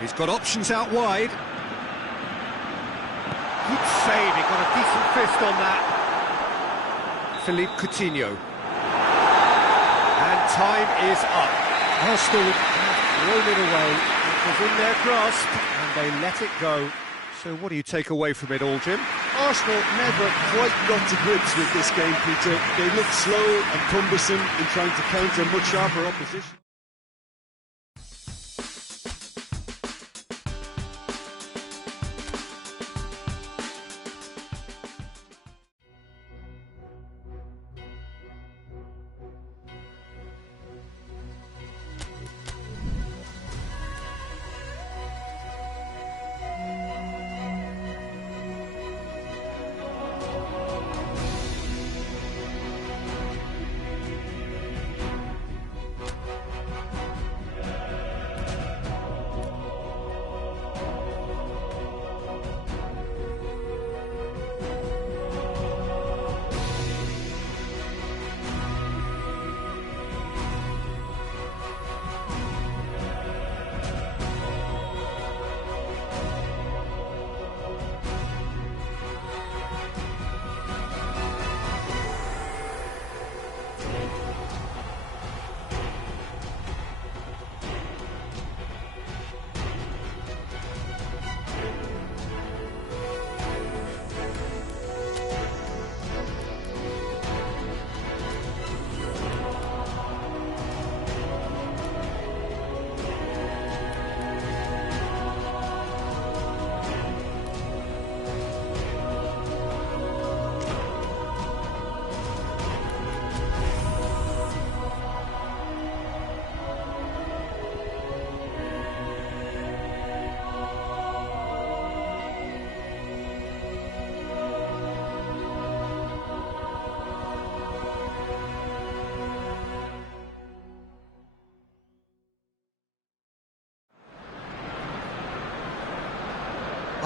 He's got options out wide. Good save, he got a decent fist on that. Philippe Coutinho. And time is up. Arsenal have thrown it away. It was in their grasp, and they let it go. So what do you take away from it all, Jim? Arsenal never quite got to grips with this game, Peter. They looked slow and cumbersome in trying to counter much sharper opposition.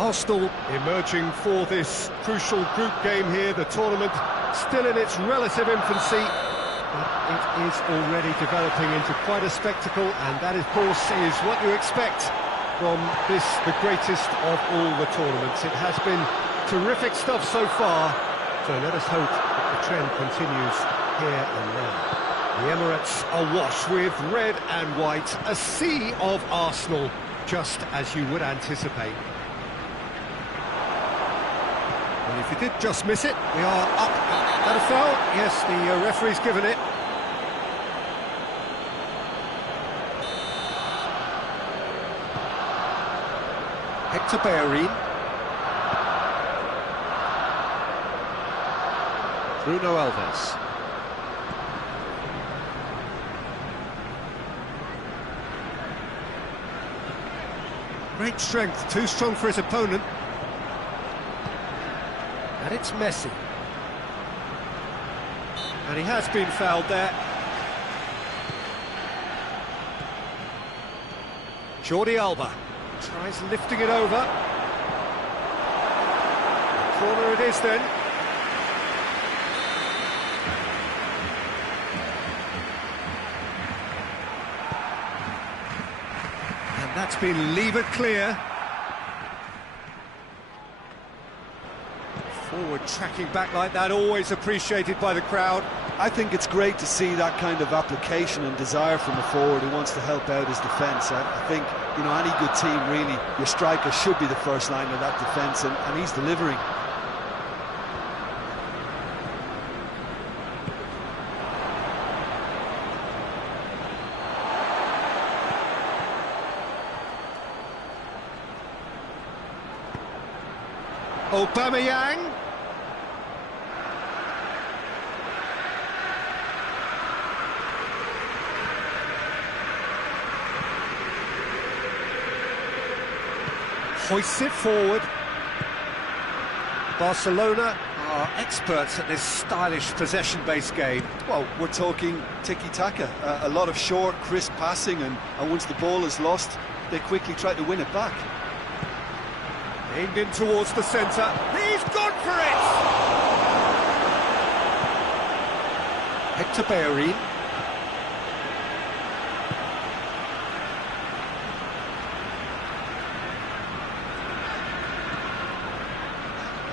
Arsenal emerging for this crucial group game here, the tournament still in its relative infancy, but it is already developing into quite a spectacle, and that, of course, is what you expect from this, the greatest of all the tournaments. It has been terrific stuff so far, so let us hope that the trend continues here and now. The Emirates awash with red and white, a sea of Arsenal, just as you would anticipate. And if you did just miss it, we are up. That a foul? Yes, the referee's given it. Hector Bellerin. Bruno Alves. Great strength, too strong for his opponent. And it's Messi. And he has been fouled there. Jordi Alba tries lifting it over. Corner it is then. And that's been levered clear. Forward tracking back like that, always appreciated by the crowd. I think it's great to see that kind of application and desire from a forward who wants to help out his defence. I think, you know, any good team, really, your striker should be the first line of that defence, and he's delivering. Aubameyang. Hoists it forward. Barcelona are experts at this stylish possession-based game. Well, we're talking tiki-taka, a lot of short, crisp passing, and once the ball is lost, they quickly try to win it back. Aimed in towards the centre. He's gone for it! Hector Bellerin.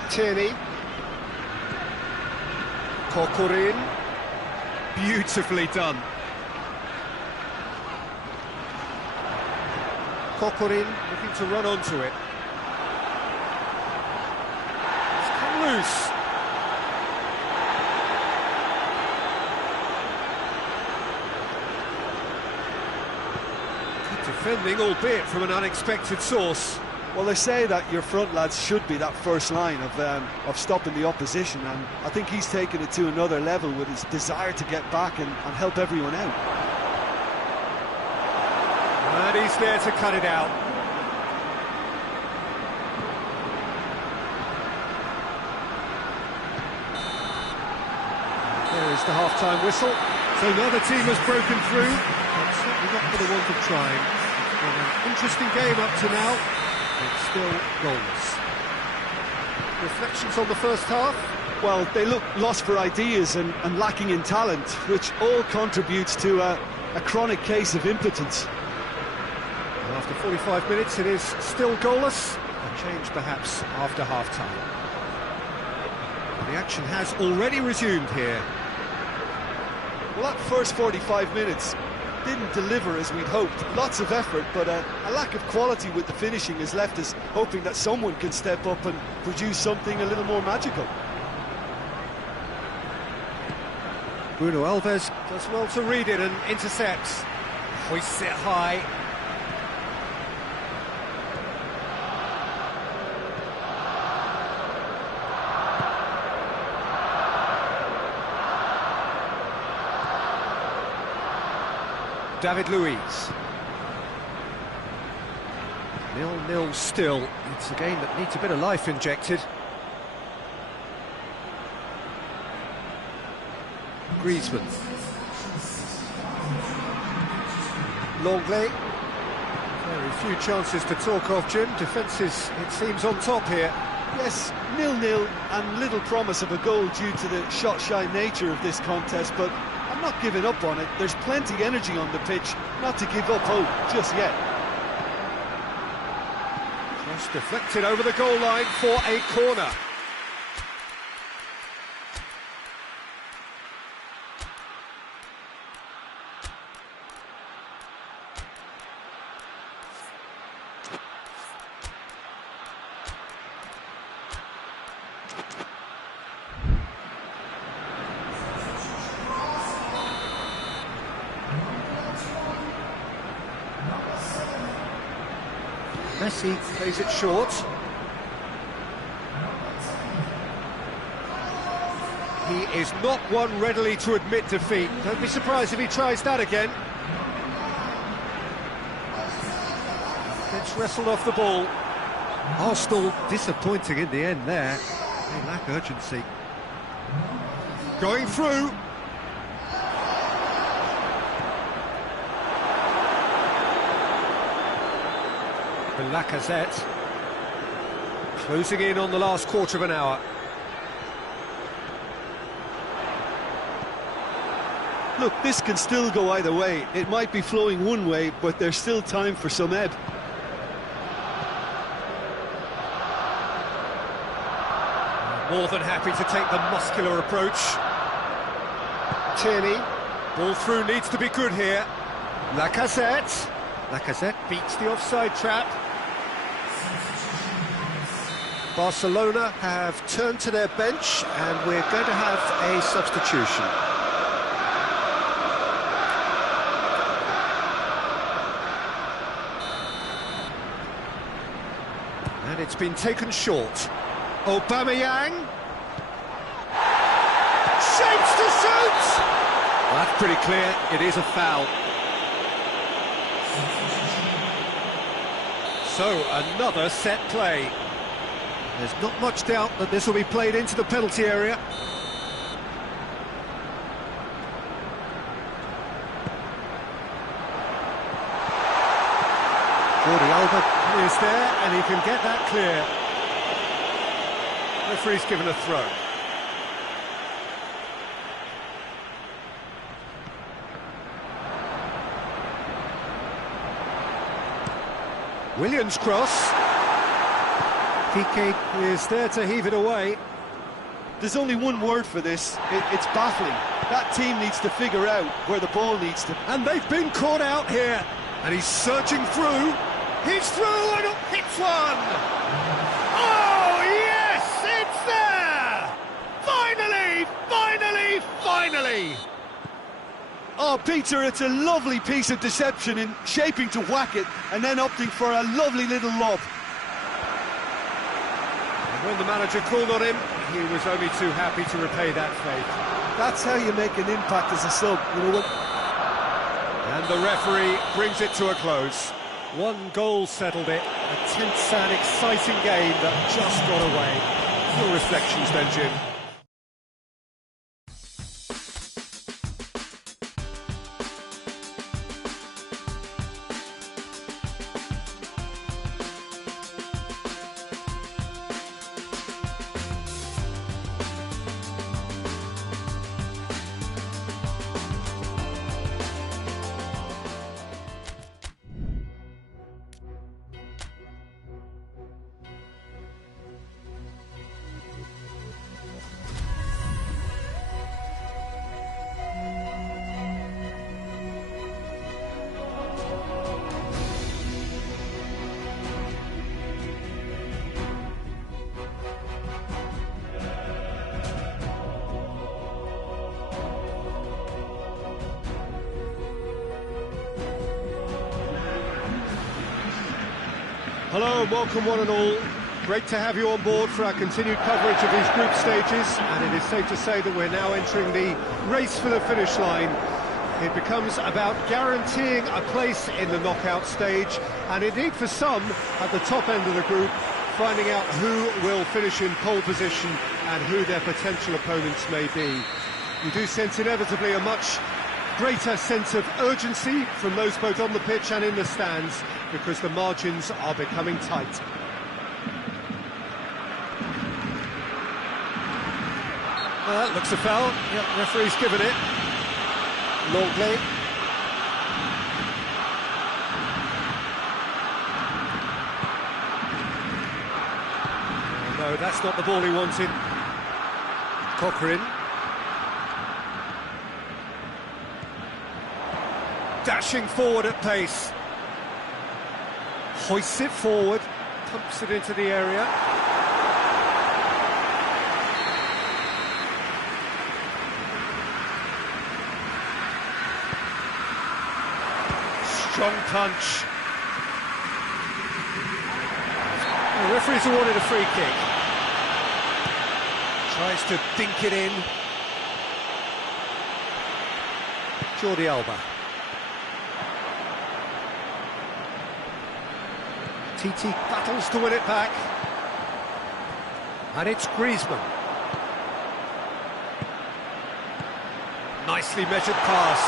Tierney. Corcoran. Beautifully done. Corcoran looking to run onto it. It's come loose. Good defending, albeit from an unexpected source. Well, they say that your front lads should be that first line of stopping the opposition, and I think he's taken it to another level with his desire to get back and help everyone out. And he's there to cut it out. There is the half-time whistle. So neither team has broken through, but certainly not for the want of trying. It's been an interesting game up to now. It's still goalless. Reflections on the first half? Well, they look lost for ideas and lacking in talent, which all contributes to a chronic case of impotence. And after 45 minutes, it is still goalless. A change perhaps after half-time. The action has already resumed here. Well, that first 45 minutes didn't deliver as we'd hoped. Lots of effort, but a lack of quality with the finishing has left us hoping that someone can step up and produce something a little more magical. Bruno Alves does well to read it and intercepts. Hoists it high. David Luiz. 0-0 still. It's a game that needs a bit of life injected. Griezmann. Longley. Very few chances to talk of, Jim. Defence is, it seems, on top here. Yes, 0-0 and little promise of a goal due to the shot-shy nature of this contest, but I'm not giving up on it. There's plenty energy on the pitch, not to give up hope just yet. Cross deflected over the goal line for a corner. Messi plays it short. He is not one readily to admit defeat. Don't be surprised if he tries that again. It's wrestled off the ball. Arsenal disappointing in the end there. They lack urgency. Going through. Lacazette closing in on the last quarter of an hour. Look, this can still go either way. It might be flowing one way, but there's still time for some ebb. More than happy to take the muscular approach. Tierney, ball through needs to be good here. Lacazette beats the offside trap. Barcelona have turned to their bench and we're going to have a substitution. And it's been taken short. Aubameyang. Shapes to shoot! Well, that's pretty clear, it is a foul. So, another set play. There's not much doubt that this will be played into the penalty area. Jordi Alba is there, and he can get that clear. Referee's given a throw. Williams cross. Piqué is there to heave it away. There's only one word for this, it's baffling. That team needs to figure out where the ball needs to... And they've been caught out here. And he's surging through. He's through and hits one! Oh, yes, it's there! Finally, finally, finally! Oh, Peter, it's a lovely piece of deception in shaping to whack it and then opting for a lovely little lob. When the manager called on him, he was only too happy to repay that faith. That's how you make an impact as a sub, you know what? And the referee brings it to a close. One goal settled it, a tense and exciting game that just got away. Your reflections then, Jim? Hello and welcome one and all. Great to have you on board for our continued coverage of these group stages, and it is safe to say that we're now entering the race for the finish line. It becomes about guaranteeing a place in the knockout stage, and indeed for some at the top end of the group, finding out who will finish in pole position and who their potential opponents may be. You do sense inevitably a much greater sense of urgency from those both on the pitch and in the stands, because the margins are becoming tight. Well, that looks a foul. Yep, referee's given it. Longley. No, that's not the ball he wanted. Cochrane. Dashing forward at pace. Hoists it forward, pumps it into the area. Strong punch. The referee's awarded a free kick. Tries to dink it in. Jordi Alba. TT battles to win it back. And it's Griezmann. Nicely measured pass.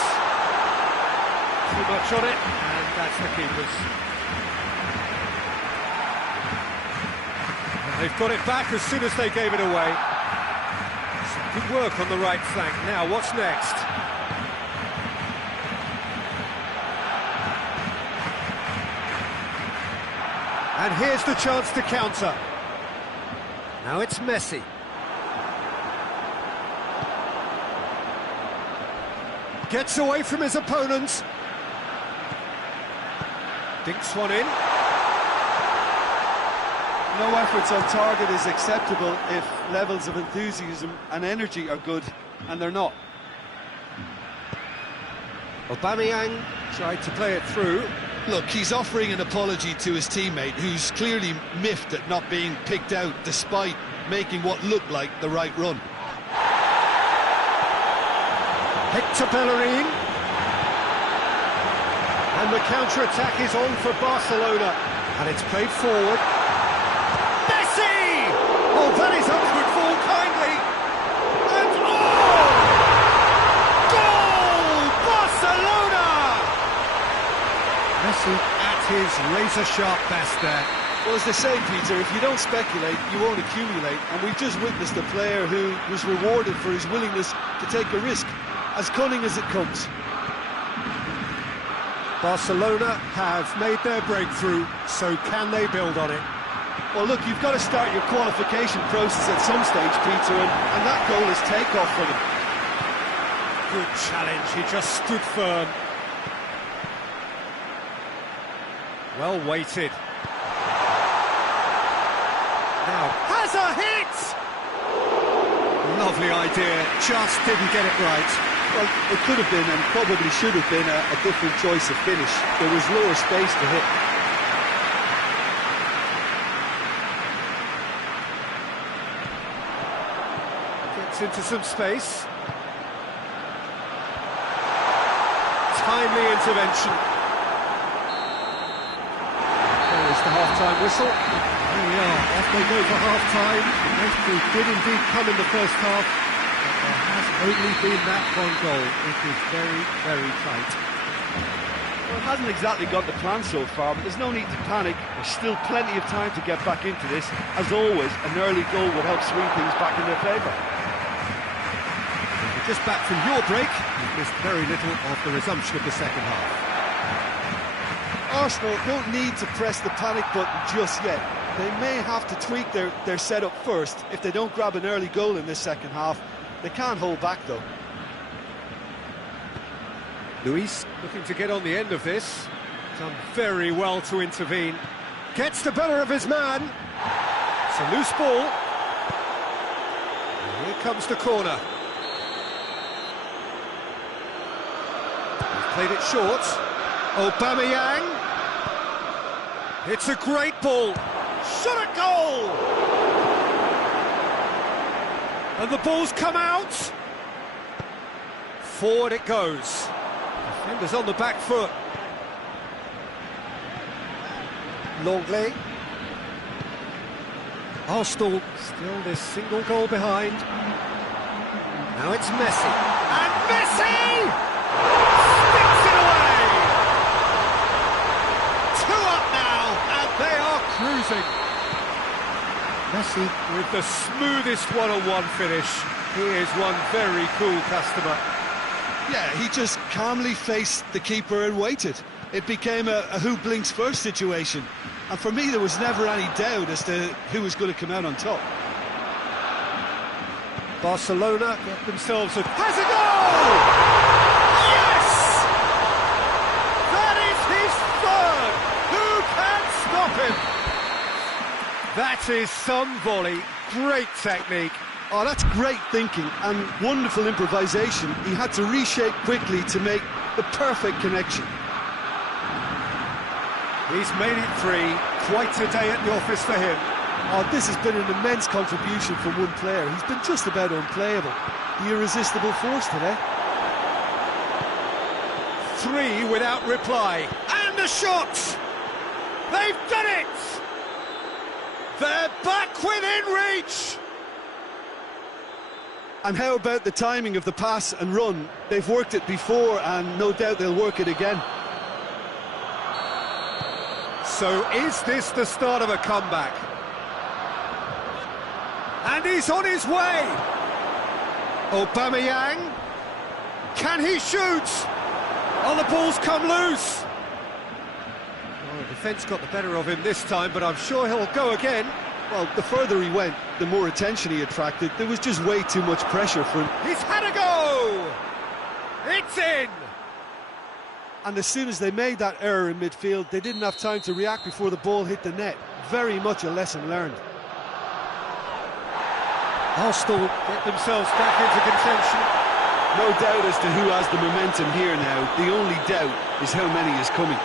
Too much on it, and that's the keeper's. And they've got it back as soon as they gave it away. Some good work on the right flank. Now, what's next? And here's the chance to counter. Now it's Messi. Gets away from his opponents. Dinks one in. No efforts on target is acceptable if levels of enthusiasm and energy are good, and they're not. Aubameyang tried to play it through. Look, he's offering an apology to his teammate, who's clearly miffed at not being picked out despite making what looked like the right run. Hector Bellerin. And the counter-attack is on for Barcelona. And it's played forward. Messi! Oh, that is upward fall kindly. And goal! Barcelona! Messi at his razor-sharp best there. Well, as they say, Peter, if you don't speculate, you won't accumulate. And we've just witnessed a player who was rewarded for his willingness to take a risk, as cunning as it comes. Barcelona have made their breakthrough, so can they build on it? Well, look, you've got to start your qualification process at some stage, Peter, and that goal is take-off for them. Good challenge, he just stood firm. Well weighted. Now, has a hit! Lovely idea, just didn't get it right. Well, it could have been, and probably should have been, a different choice of finish. There was lower space to hit. Gets into some space. Timely intervention. There is the half-time whistle. Here we are, off they go for half-time. The breakthrough did indeed come in the first half. There has only been that one goal. It is very, very tight. Well, it hasn't exactly got the plan so far, but there's no need to panic. There's still plenty of time to get back into this. As always, an early goal would help swing things back in their favour. Just back from your break, you've missed very little of the resumption of the second half. Arsenal don't need to press the panic button just yet. They may have to tweak their setup first if they don't grab an early goal in this second half. They can't hold back, though. Luis looking to get on the end of this. Done very well to intervene. Gets the better of his man. It's a loose ball. And here comes the corner. He's played it short. Aubameyang. It's a great ball. Shot at goal! And the ball's come out. Forward it goes. Defenders on the back foot. Longley. Arsenal still this single goal behind. Now it's Messi. And Messi! Sticks it away! 2 up now, and they are cruising. Messi with the smoothest one-on-one finish. He is one very cool customer. Yeah, he just calmly faced the keeper and waited. It became a who blinks first situation. And for me, there was never any doubt as to who was going to come out on top. Barcelona get themselves a... Has a goal! Yes! That is his third! Who can stop him? That is some volley. Great technique. Oh, that's great thinking and wonderful improvisation. He had to reshape quickly to make the perfect connection. He's made it 3. Quite a day at the office for him. Oh, this has been an immense contribution from one player. He's been just about unplayable. The irresistible force today. 3 without reply. And a shot! They've done it! They're back within reach! And how about the timing of the pass and run? They've worked it before and no doubt they'll work it again. So is this the start of a comeback? And he's on his way! Aubameyang, can he shoot? Oh, the ball's come loose! Oh, the defence got the better of him this time, but I'm sure he'll go again. Well, the further he went, the more attention he attracted. There was just way too much pressure for him. He's had a go! It's in! And as soon as they made that error in midfield, they didn't have time to react before the ball hit the net. Very much a lesson learned. Arsenal get themselves back into contention. No doubt as to who has the momentum here now. The only doubt is how many is coming.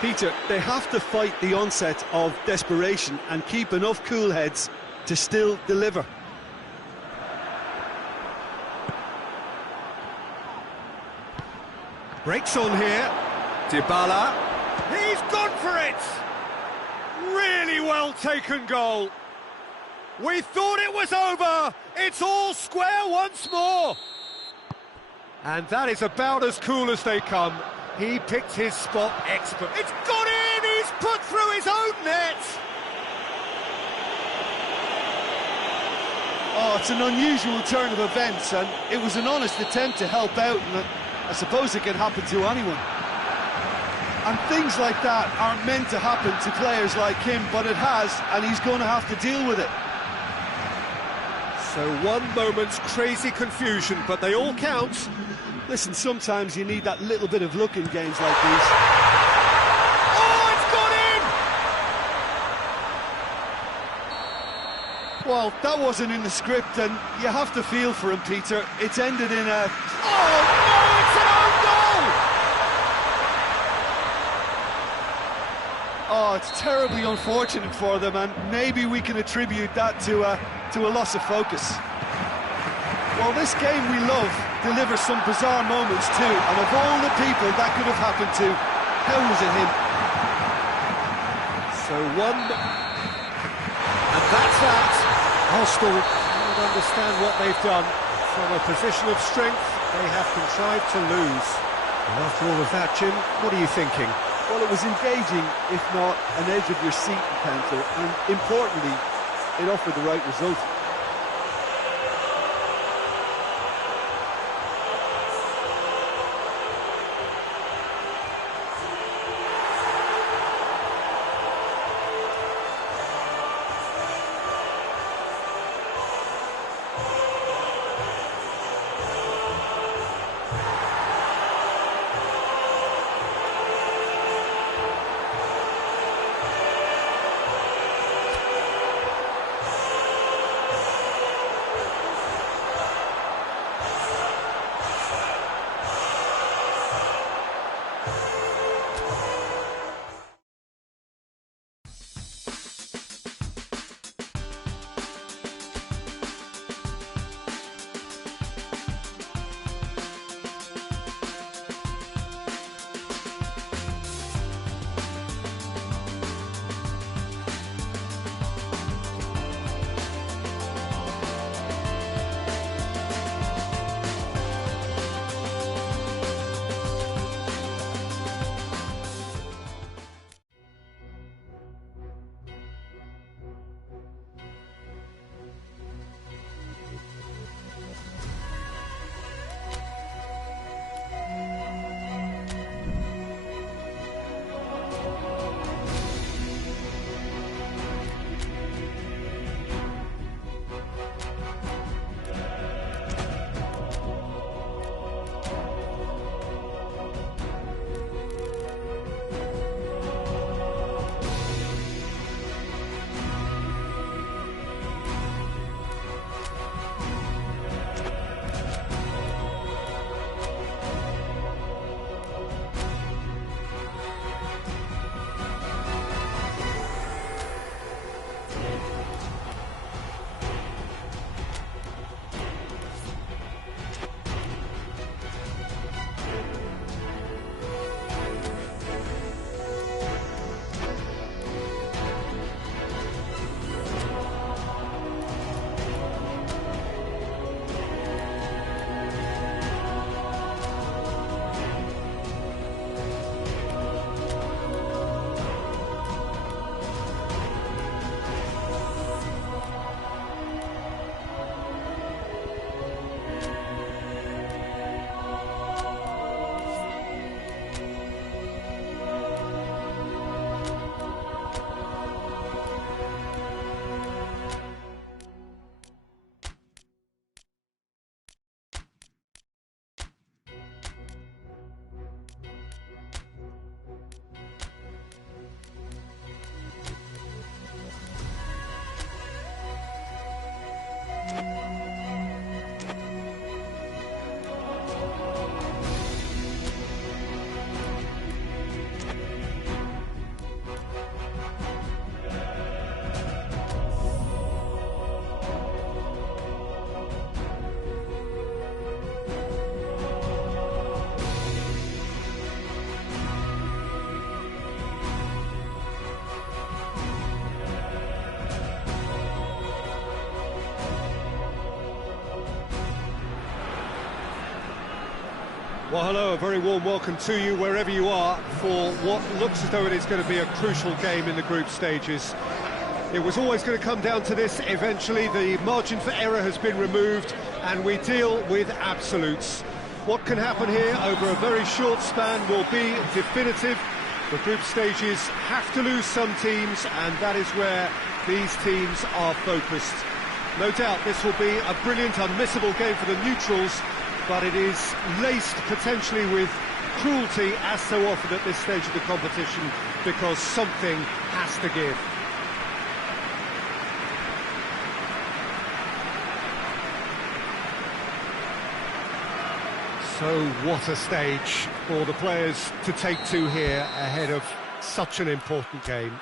Peter, they have to fight the onset of desperation and keep enough cool heads to still deliver. Breaks on here. Dybala. He's gone for it! Really well taken goal. We thought it was over. It's all square once more. And that is about as cool as they come. He picked his spot expert. It's gone in! He's put through his own net! Oh, it's an unusual turn of events, and it was an honest attempt to help out, and I suppose it can happen to anyone. And things like that aren't meant to happen to players like him, but it has, and he's going to have to deal with it. So one moment's crazy confusion, but they all count. Listen, sometimes you need that little bit of luck in games like these. Oh, it's gone in! Well, that wasn't in the script, and you have to feel for him, Peter. It's ended in a... Oh, no, it's an own goal! Oh, it's terribly unfortunate for them, and maybe we can attribute that to a loss of focus. Well, this game we love delivers some bizarre moments too, and of all the people that could have happened to, how was it him? So one... And that's that. Arsenal don't understand what they've done. From a position of strength, they have contrived to lose. And after all of that, Jim, what are you thinking? Well, it was engaging, if not an edge-of-your-seat encounter, and importantly, it offered the right result. Well, hello, a very warm welcome to you wherever you are for what looks as though it is going to be a crucial game in the group stages. It was always going to come down to this eventually. The margin for error has been removed and we deal with absolutes. What can happen here over a very short span will be definitive. The group stages have to lose some teams, and that is where these teams are focused. No doubt this will be a brilliant, unmissable game for the neutrals, but it is laced potentially with cruelty, as so often at this stage of the competition, because something has to give. So what a stage for the players to take to here ahead of such an important game.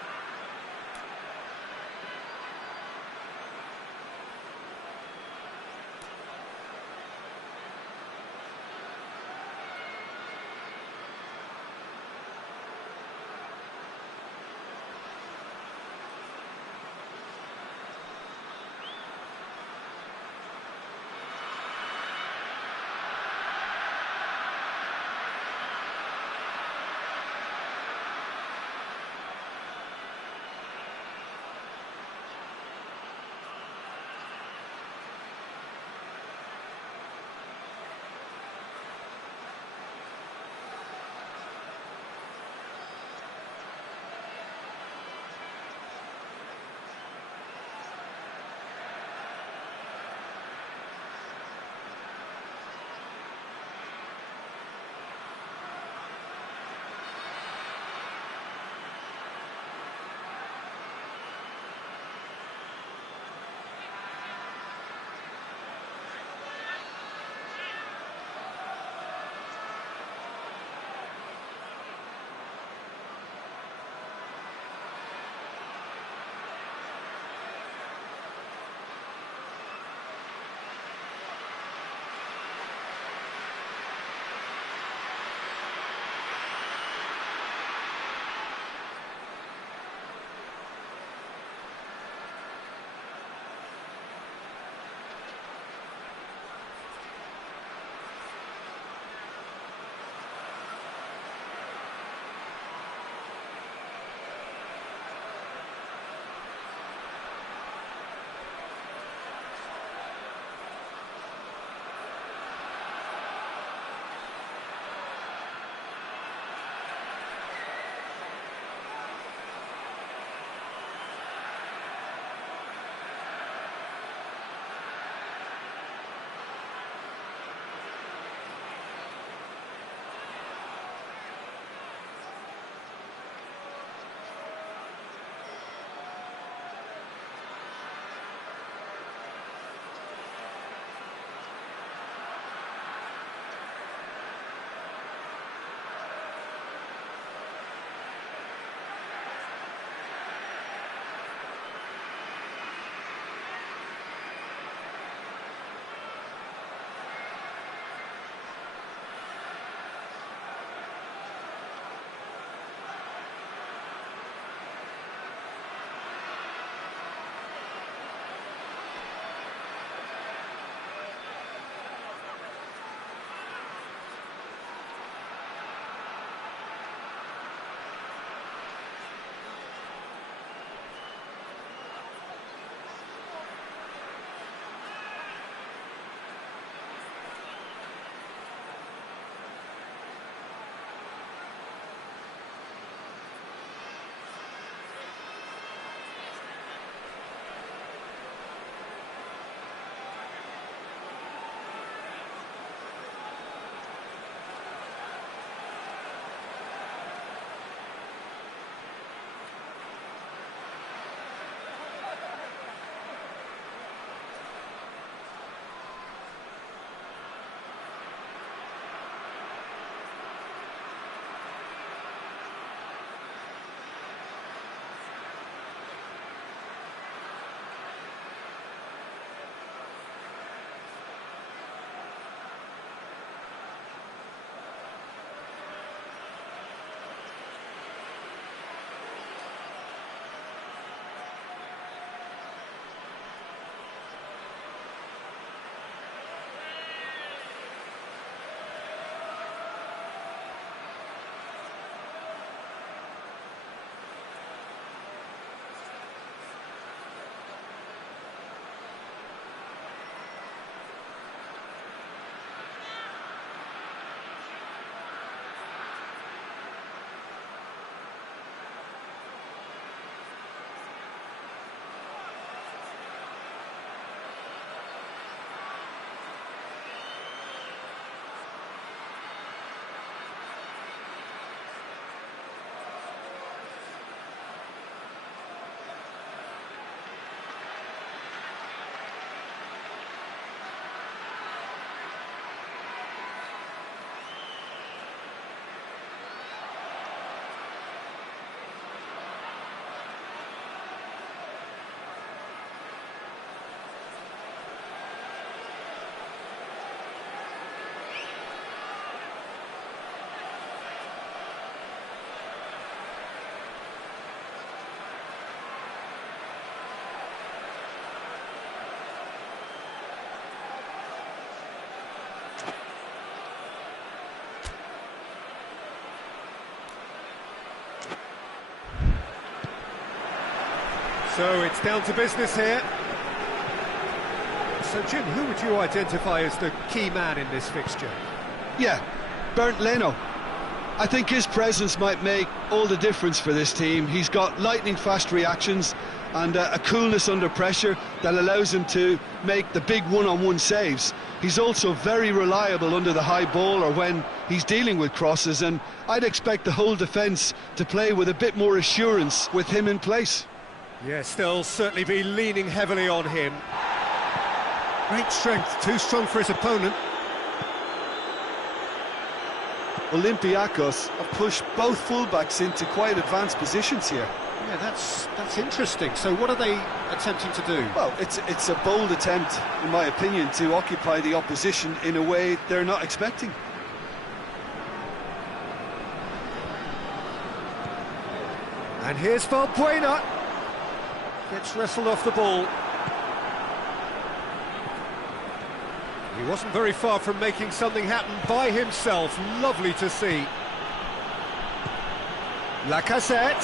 So it's down to business here. So Jim, who would you identify as the key man in this fixture? Yeah, Bernd Leno. I think his presence might make all the difference for this team. He's got lightning-fast reactions and a coolness under pressure that allows him to make the big one-on-one saves. He's also very reliable under the high ball or when he's dealing with crosses, and I'd expect the whole defence to play with a bit more assurance with him in place. Yes, they'll certainly be leaning heavily on him. Great strength, too strong for his opponent. Olympiacos have pushed both fullbacks into quite advanced positions here. Yeah, that's interesting. So what are they attempting to do? Well, it's a bold attempt, in my opinion, to occupy the opposition in a way they're not expecting. And here's Valbuena. Gets wrestled off the ball. He wasn't very far from making something happen by himself. Lovely to see. Lacazette.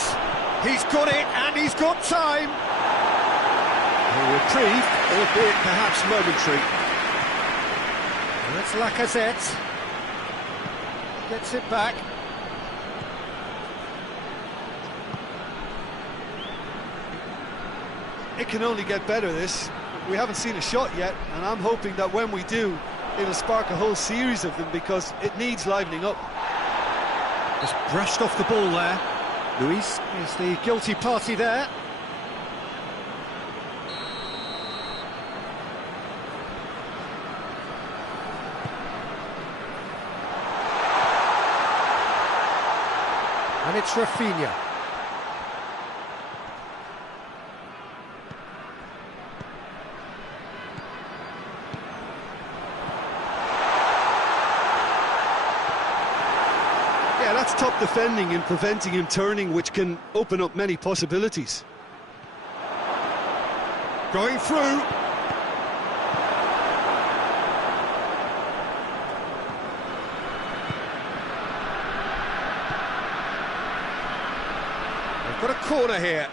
He's got it, and he's got time. A reprieve, albeit perhaps momentary. That's Lacazette. Gets it back. It can only get better, this. We haven't seen a shot yet, and I'm hoping that when we do, it'll spark a whole series of them because it needs livening up. Just brushed off the ball there. Luis is the guilty party there. And it's Rafinha. Yeah, that's top defending and preventing him turning, which can open up many possibilities. Going through. They've got a corner here.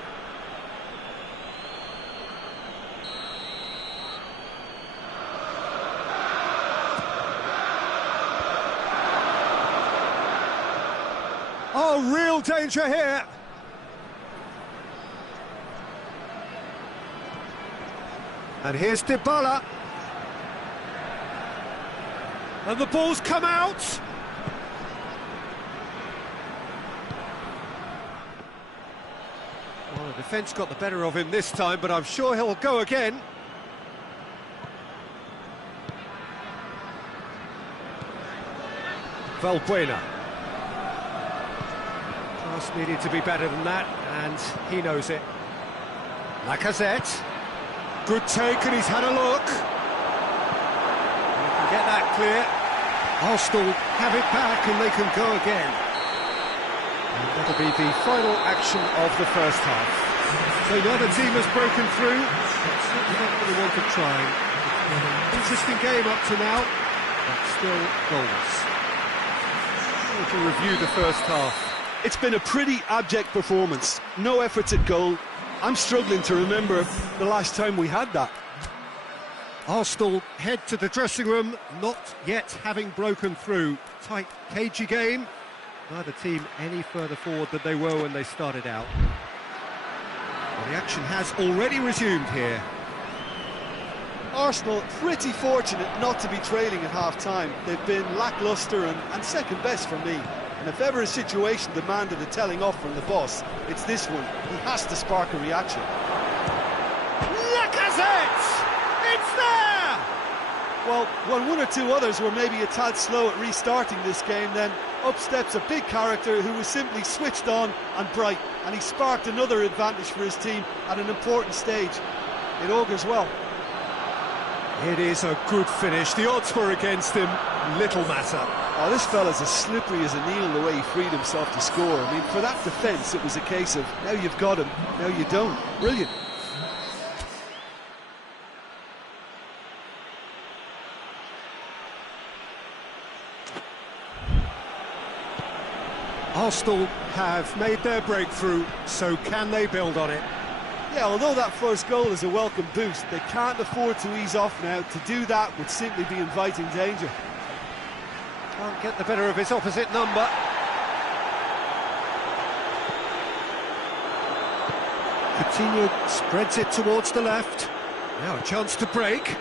Oh, real danger here. And here's Dybala. And the ball's come out. Well, the defence got the better of him this time, but I'm sure he'll go again. Valbuena. Just needed to be better than that, and he knows it. Lacazette. Good take, and he's had a look. They can get that clear. Arsenal have it back, and they can go again. And that'll be the final action of the first half. So neither team has broken through. It's certainly not for the want of trying. Interesting game up to now, but still goals. To review the first half. It's been a pretty abject performance. No efforts at goal. I'm struggling to remember the last time we had that. Arsenal head to the dressing room, not yet having broken through. Tight, cagey game. Neither team any further forward than they were when they started out. Well, the action has already resumed here. Arsenal pretty fortunate not to be trailing at half-time. They've been lacklustre and second best for me. And if ever a situation demanded a telling off from the boss, it's this one. He has to spark a reaction. Lacazette! It's there! Well, when one or two others were maybe a tad slow at restarting this game, then up steps a big character who was simply switched on and bright, and he sparked another advantage for his team at an important stage. It augurs well. It is a good finish. The odds were against him. Little matter. Oh, this fella's as slippery as a needle the way he freed himself to score. I mean, for that defence, it was a case of, now you've got him, now you don't. Brilliant. Arsenal have made their breakthrough, so can they build on it? Yeah, although that first goal is a welcome boost, they can't afford to ease off now. To do that would simply be inviting danger. Can't get the better of his opposite number. Coutinho spreads it towards the left. Now a chance to break.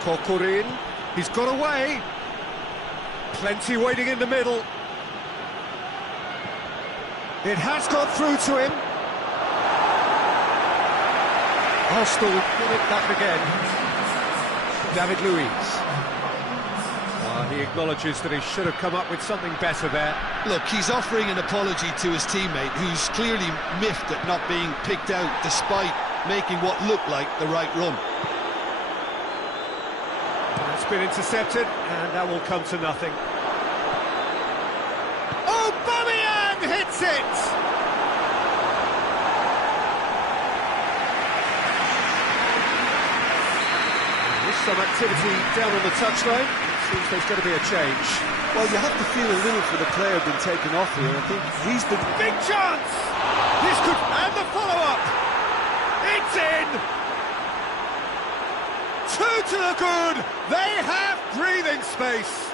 Kokorin, he's got away. Plenty waiting in the middle. It has got through to him. Arsenal get it back again. David Luiz. He acknowledges that he should have come up with something better there. Look, he's offering an apology to his teammate, who's clearly miffed at not being picked out despite making what looked like the right run. It's been intercepted, and that will come to nothing. Aubameyang hits it! There's some activity down on the touchline. Seems there's going to be a change. Well, you have to feel a little for the player being taken off here. I think he's the... Big chance! This could... And the follow-up! It's in! Two to the good! They have breathing space!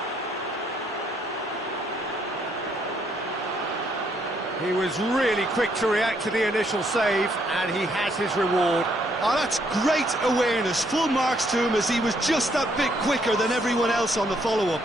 He was really quick to react to the initial save, and he has his reward. Oh, that's great awareness. Full marks to him, as he was just that bit quicker than everyone else on the follow-up.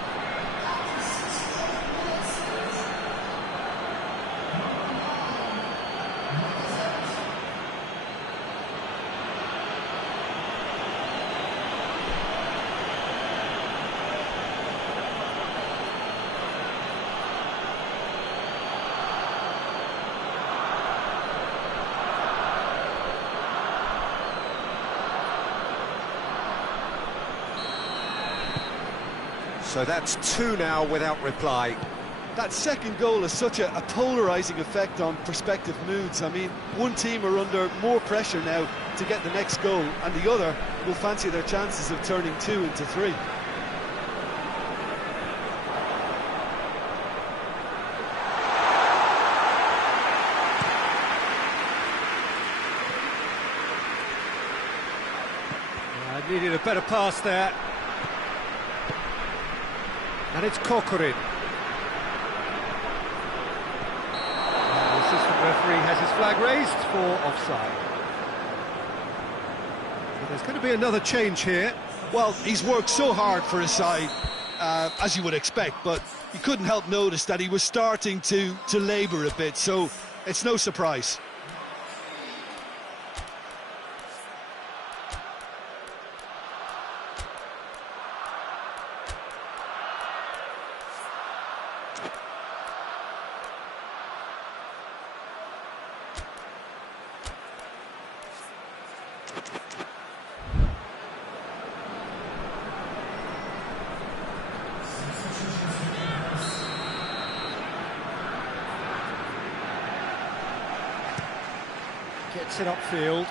So that's two now without reply. That second goal has such a polarising effect on prospective moods. I mean, one team are under more pressure now to get the next goal, and the other will fancy their chances of turning 2 into 3. Needed a better pass there. And it's Kokorin. The assistant referee has his flag raised for offside. But there's going to be another change here. Well, he's worked so hard for his side, as you would expect, but you couldn't help notice that he was starting to labour a bit, so it's no surprise. Gets it upfield.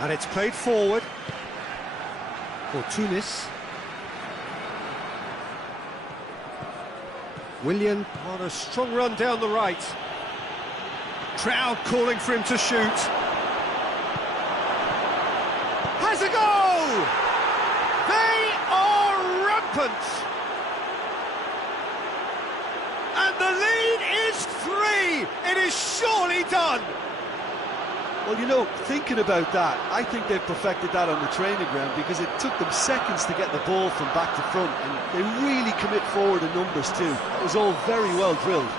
And it's played forward for Tunis. Willian on a strong run down the right. Crowd calling for him to shoot. Has a goal! They are rampant! And the lead is 3! It is surely done! Well, you know, thinking about that, I think they've perfected that on the training ground, because it took them seconds to get the ball from back to front, and they really commit forward in numbers too. It was all very well drilled.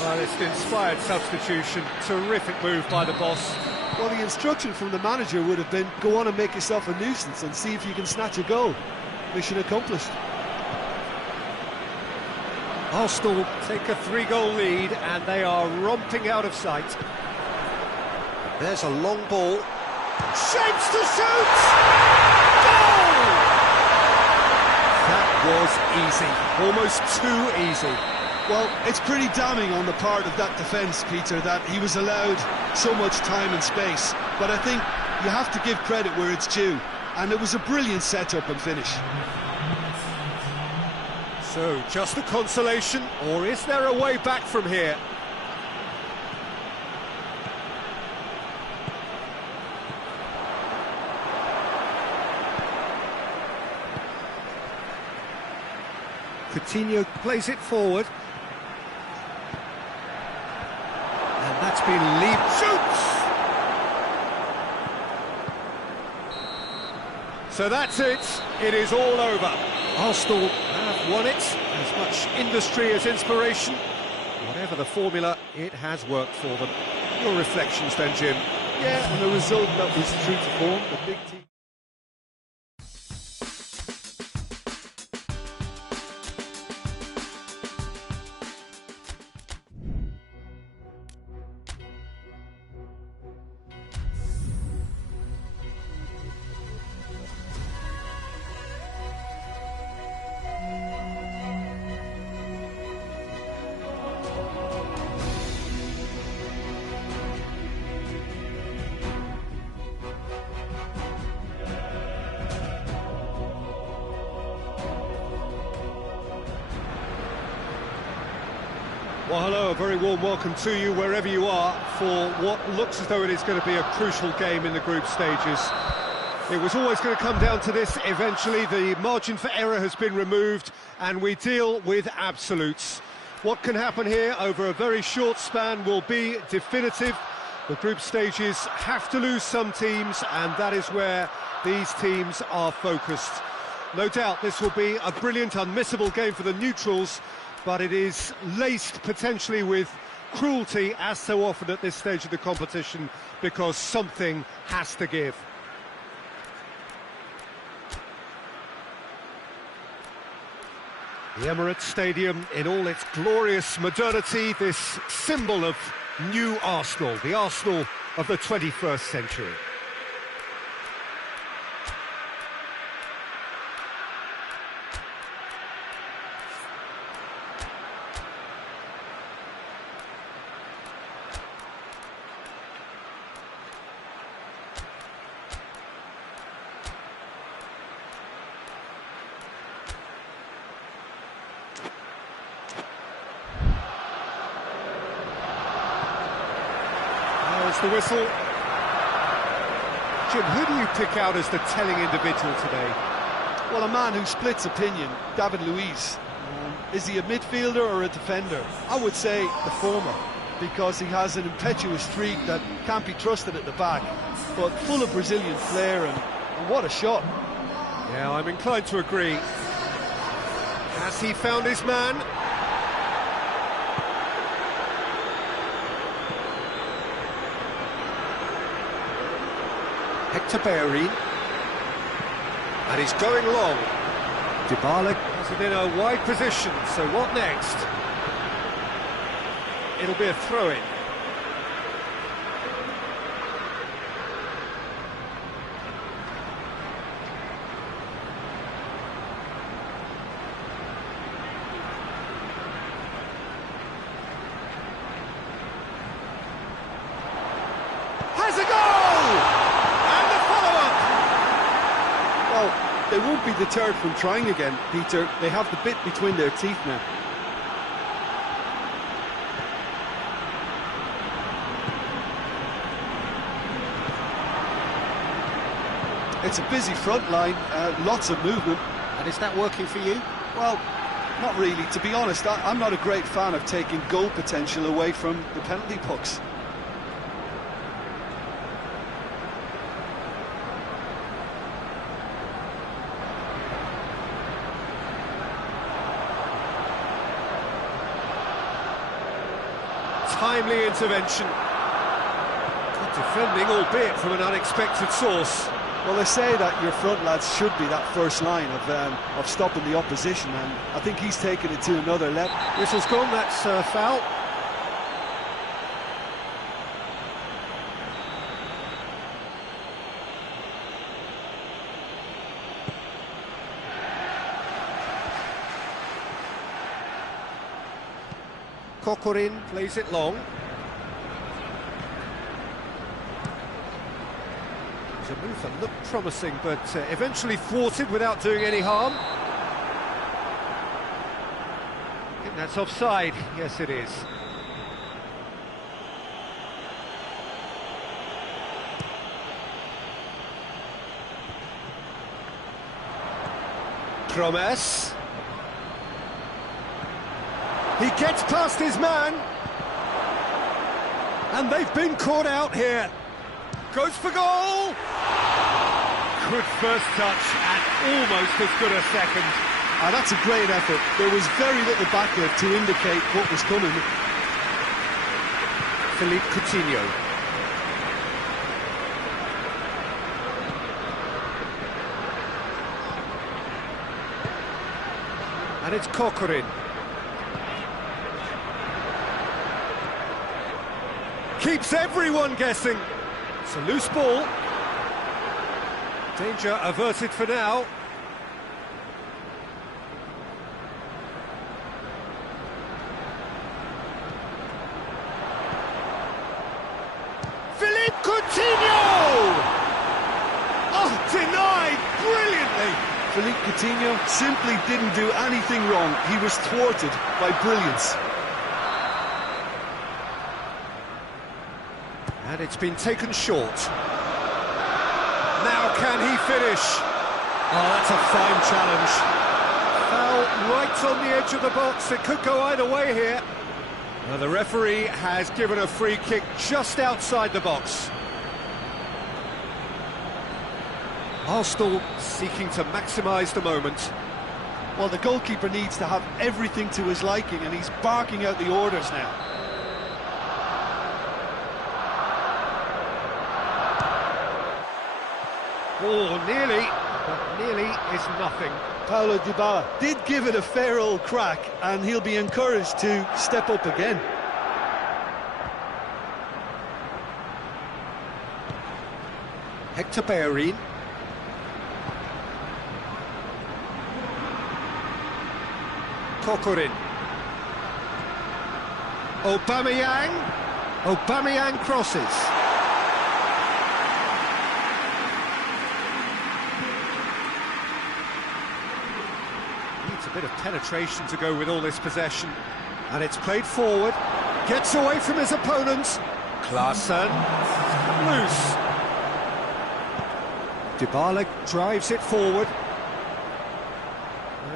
Well, it's an inspired substitution. Terrific move by the boss. Well, the instruction from the manager would have been, go on and make yourself a nuisance and see if you can snatch a goal. Mission accomplished. Arsenal take a 3-goal lead, and they are romping out of sight. There's a long ball. Shapes to shoot! Goal! That was easy. Almost too easy. Well, it's pretty damning on the part of that defence, Peter, that he was allowed so much time and space. But I think you have to give credit where it's due. And it was a brilliant set-up and finish. So, just a consolation, or is there a way back from here? Coutinho plays it forward. And that's been shoots! So that's it. It is all over. Arsenal have won it. As much industry as inspiration. Whatever the formula, it has worked for them. Your reflections then, Jim? Yeah, and the result that was true to form, the big team. Well, hello, a very warm welcome to you wherever you are for what looks as though it is going to be a crucial game in the group stages. It was always going to come down to this eventually. The margin for error has been removed and we deal with absolutes. What can happen here over a very short span will be definitive. The group stages have to lose some teams and that is where these teams are focused. No doubt this will be a brilliant, unmissable game for the neutrals, but it is laced potentially with cruelty, as so often at this stage of the competition, because something has to give. The Emirates Stadium in all its glorious modernity, this symbol of new Arsenal, the Arsenal of the 21st century. The whistle. Jim, who do you pick out as the telling individual today? Well, a man who splits opinion, David Luiz. Is he a midfielder or a defender? I would say the former, because he has an impetuous streak that can't be trusted at the back, but full of Brazilian flair, and what a shot. Yeah, I'm inclined to agree. Has he found his man? Hector Bellerin, and he's going long. Dybala has it in a wide position, so what next? It'll be a throw-in. Has a goal! They won't be deterred from trying again, Peter. They have the bit between their teeth now. It's a busy front line, lots of movement. And is that working for you? Well, not really. To be honest, I'm not a great fan of taking goal potential away from the penalty box. Timely intervention. Good defending, albeit from an unexpected source. Well, they say that your front lads should be that first line of stopping the opposition, and I think he's taken it to another level. Whistle's gone, that's foul. Kokorin plays it long. It's a move that looked promising, but eventually thwarted without doing any harm. think that's offside. Yes, it is. Promes. He gets past his man. And they've been caught out here. Goes for goal! Good first touch and almost as good a second. That's a great effort. There was very little backlift to indicate what was coming. Philippe Coutinho. And it's Corcoran. Keeps everyone guessing. It's a loose ball. Danger averted for now. Philippe Coutinho! Oh, denied brilliantly. Philippe Coutinho simply didn't do anything wrong. He was thwarted by brilliance. And it's been taken short. Now can he finish? Oh, that's a fine challenge. Foul right on the edge of the box. It could go either way here. Now the referee has given a free kick just outside the box. Arsenal seeking to maximise the moment. Well, the goalkeeper needs to have everything to his liking, and he's barking out the orders now. Oh, nearly, but nearly is nothing. Paulo Dybala did give it a fair old crack, and he'll be encouraged to step up again. Hector Bellerin. Corcoran. Aubameyang crosses. Needs a bit of penetration to go with all this possession. And it's played forward. Gets away from his opponents. Klaassen. Loose. Dybala drives it forward.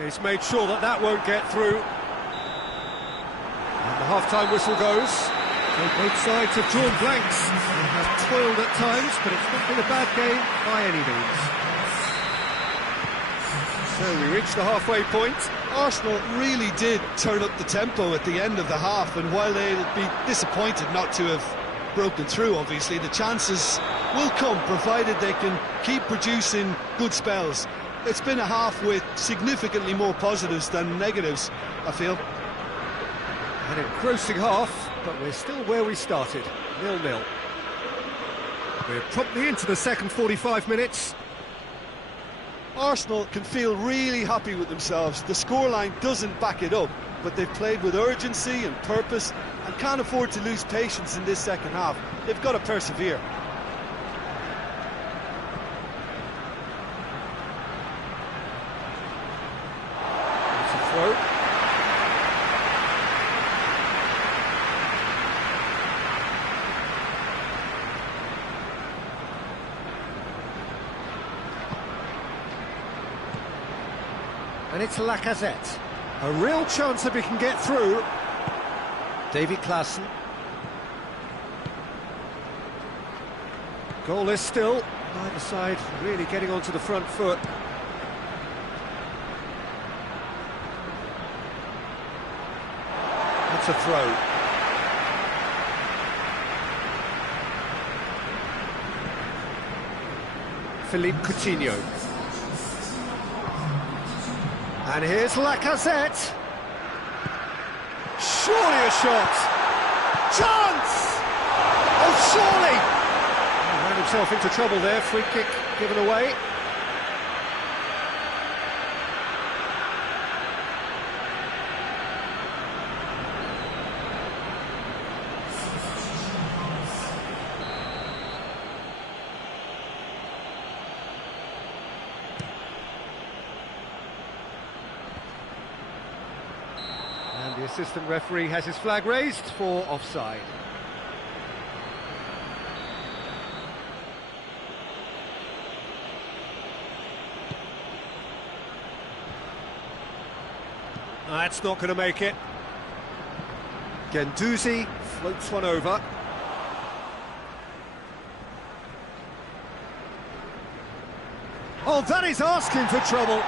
He's made sure that that won't get through. And the half-time whistle goes. So both sides have drawn blanks. They have toiled at times, but it's not been a bad game by any means. So we reach the halfway point. Arsenal really did turn up the tempo at the end of the half, and while they'll be disappointed not to have broken through, obviously, the chances will come, provided they can keep producing good spells. It's been a half with significantly more positives than negatives, I feel. An engrossing half, but we're still where we started, 0-0. We're promptly into the second 45 minutes. Arsenal can feel really happy with themselves. The scoreline doesn't back it up, but they've played with urgency and purpose and can't afford to lose patience in this second half. They've got to persevere. It's a throw. And it's Lacazette. A real chance if he can get through. David Klaassen. Goalless still. Neither side really getting onto the front foot. That's a throw. Philippe Coutinho. And here's Lacazette. Surely a shot. Chance! Oh, surely! He ran himself into trouble there. Free kick given away. assistant referee has his flag raised for offside. That's not going to make it. Guendouzi floats one over. Oh, that is asking for trouble.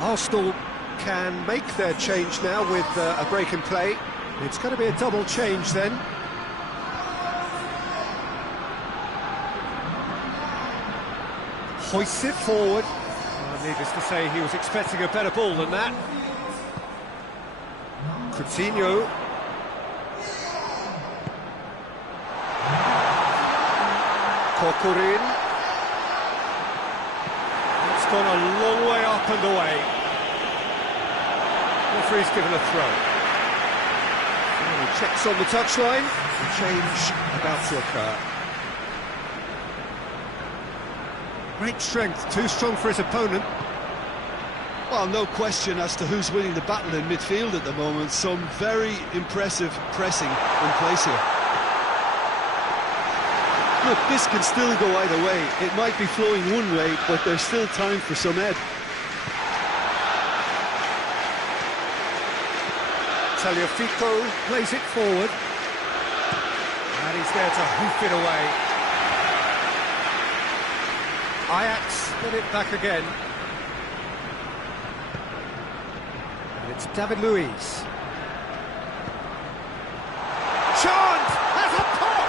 Arsenal can make their change now with a break in play. It's going to be a double change then. Hoists it forward. Needless to say, he was expecting a better ball than that. Coutinho. Kokorin. It's gone a long way up and away. Referee's given a throw. He checks on the touchline. The change about to occur. Great strength, too strong for his opponent. Well, no question as to who's winning the battle in midfield at the moment. Some very impressive pressing in place here. Look, this can still go either way. It might be flowing one way, but there's still time for some ed. Tagliafico plays it forward. And he's there to hoof it away. Ajax get it back again. And it's David Luiz. Chant has a pop!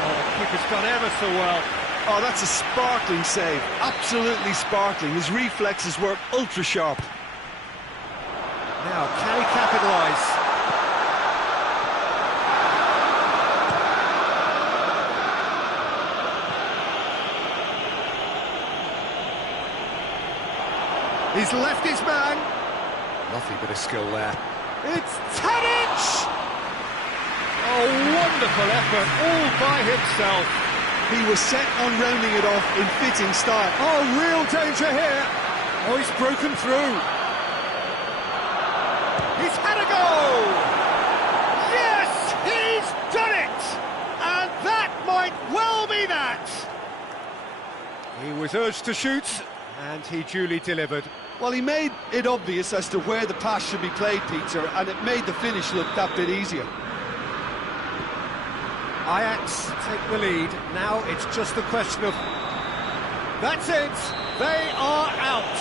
Oh, the keeper's done ever so well. Oh, that's a sparkling save. Absolutely sparkling. His reflexes were ultra sharp. Now, can he capitalise? He's left his man. Lovely bit of skill there. It's Tadic! Oh, wonderful effort, all by himself. He was set on rounding it off in fitting style. Oh, real danger here. Oh, he's broken through. He's had a go! Yes, he's done it! And that might well be that! He was urged to shoot, and he duly delivered. Well, he made it obvious as to where the pass should be played, Peter, and it made the finish look that bit easier. Ajax take the lead. Now it's just a question of... That's it! They are out!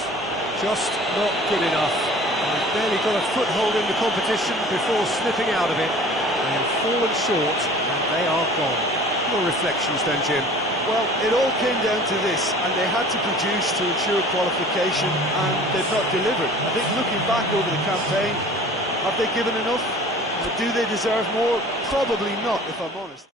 Just not good enough. They've barely got a foothold in the competition before slipping out of it. They have fallen short, and they are gone. Your reflections then, Jim? Well, it all came down to this, and they had to produce to ensure qualification, and they've not delivered. I think looking back over the campaign, have they given enough? Do they deserve more? Probably not, if I'm honest.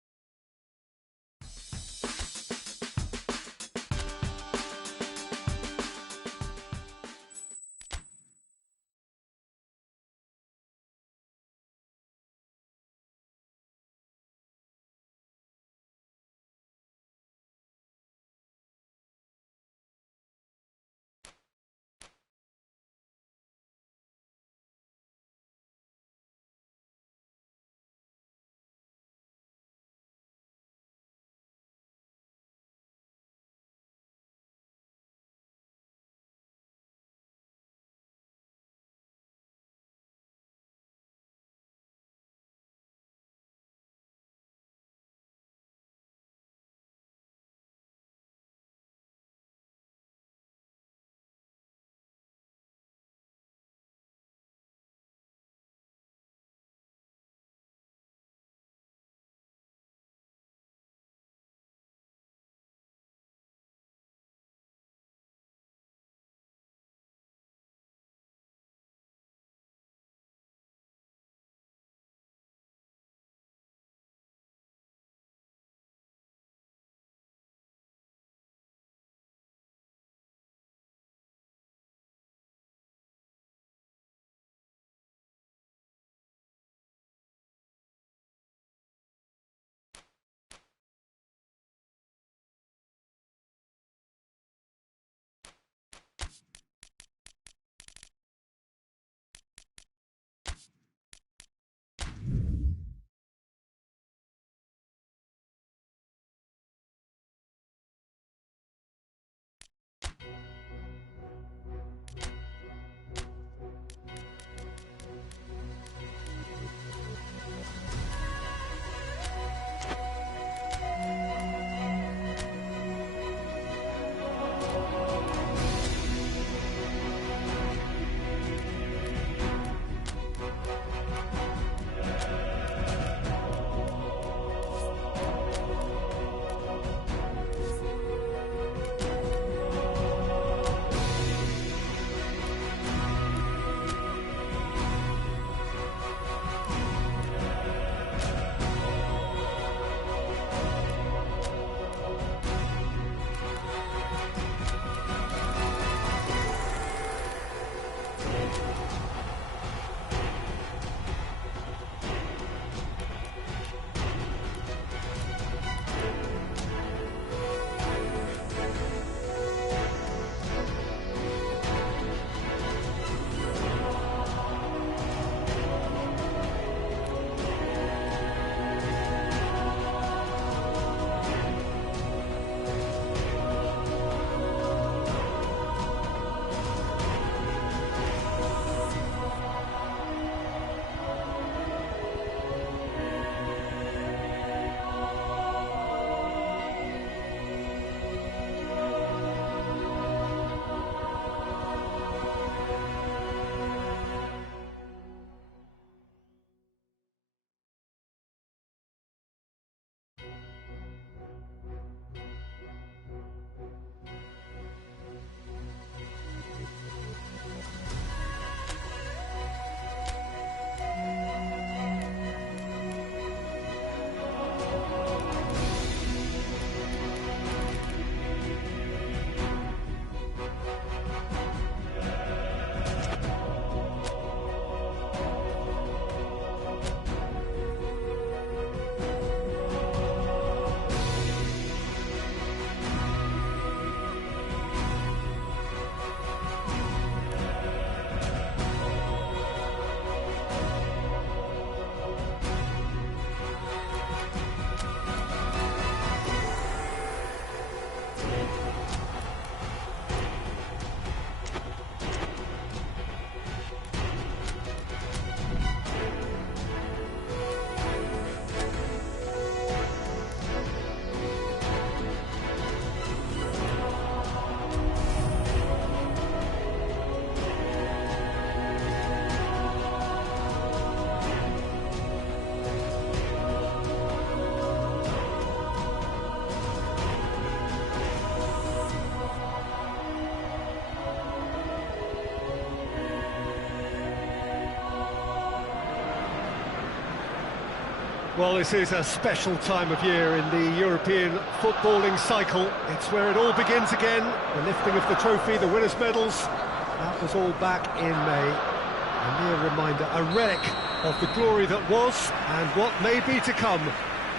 Well, this is a special time of year in the European footballing cycle. It's where it all begins again. The lifting of the trophy, the winners' medals. That was all back in May. A mere reminder, a relic of the glory that was and what may be to come,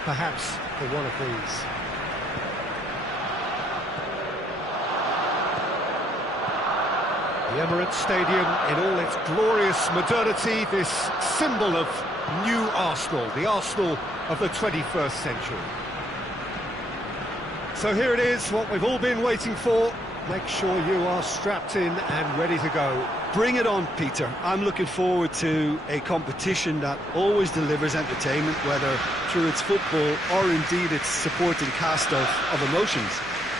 perhaps for one of these. The Emirates Stadium in all its glorious modernity, this symbol of new Arsenal, the Arsenal of the 21st century. So here it is, what we've all been waiting for. Make sure you are strapped in and ready to go. Bring it on, Peter. I'm looking forward to a competition that always delivers entertainment, whether through its football or indeed its supporting cast of emotions.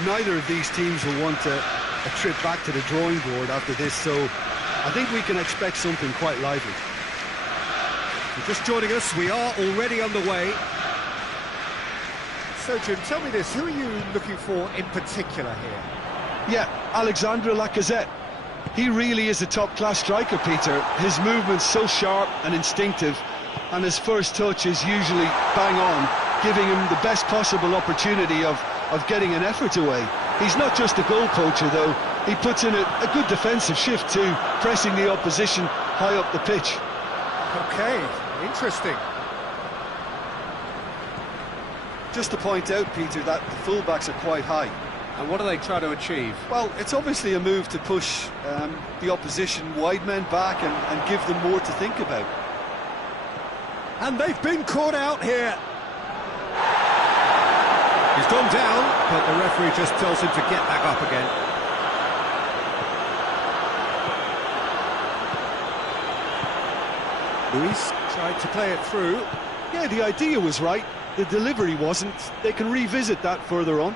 Neither of these teams will want a trip back to the drawing board after this, so I think we can expect something quite lively. If you're just joining us, we are already underway. So, Jim, tell me this, who are you looking for in particular here? Yeah, Alexandre Lacazette. He really is a top-class striker, Peter. His movement's so sharp and instinctive, and his first touch is usually bang on, giving him the best possible opportunity of getting an effort away. He's not just a goal poacher, though. He puts in a good defensive shift too, pressing the opposition high up the pitch. Okay, interesting. Just to point out, Peter, that the fullbacks are quite high. And what do they try to achieve? Well, it's obviously a move to push the opposition wide men back and give them more to think about. And they've been caught out here. He's gone down, but the referee just tells him to get back up again. Luis tried to play it through. Yeah, the idea was right. The delivery wasn't. They can revisit that further on.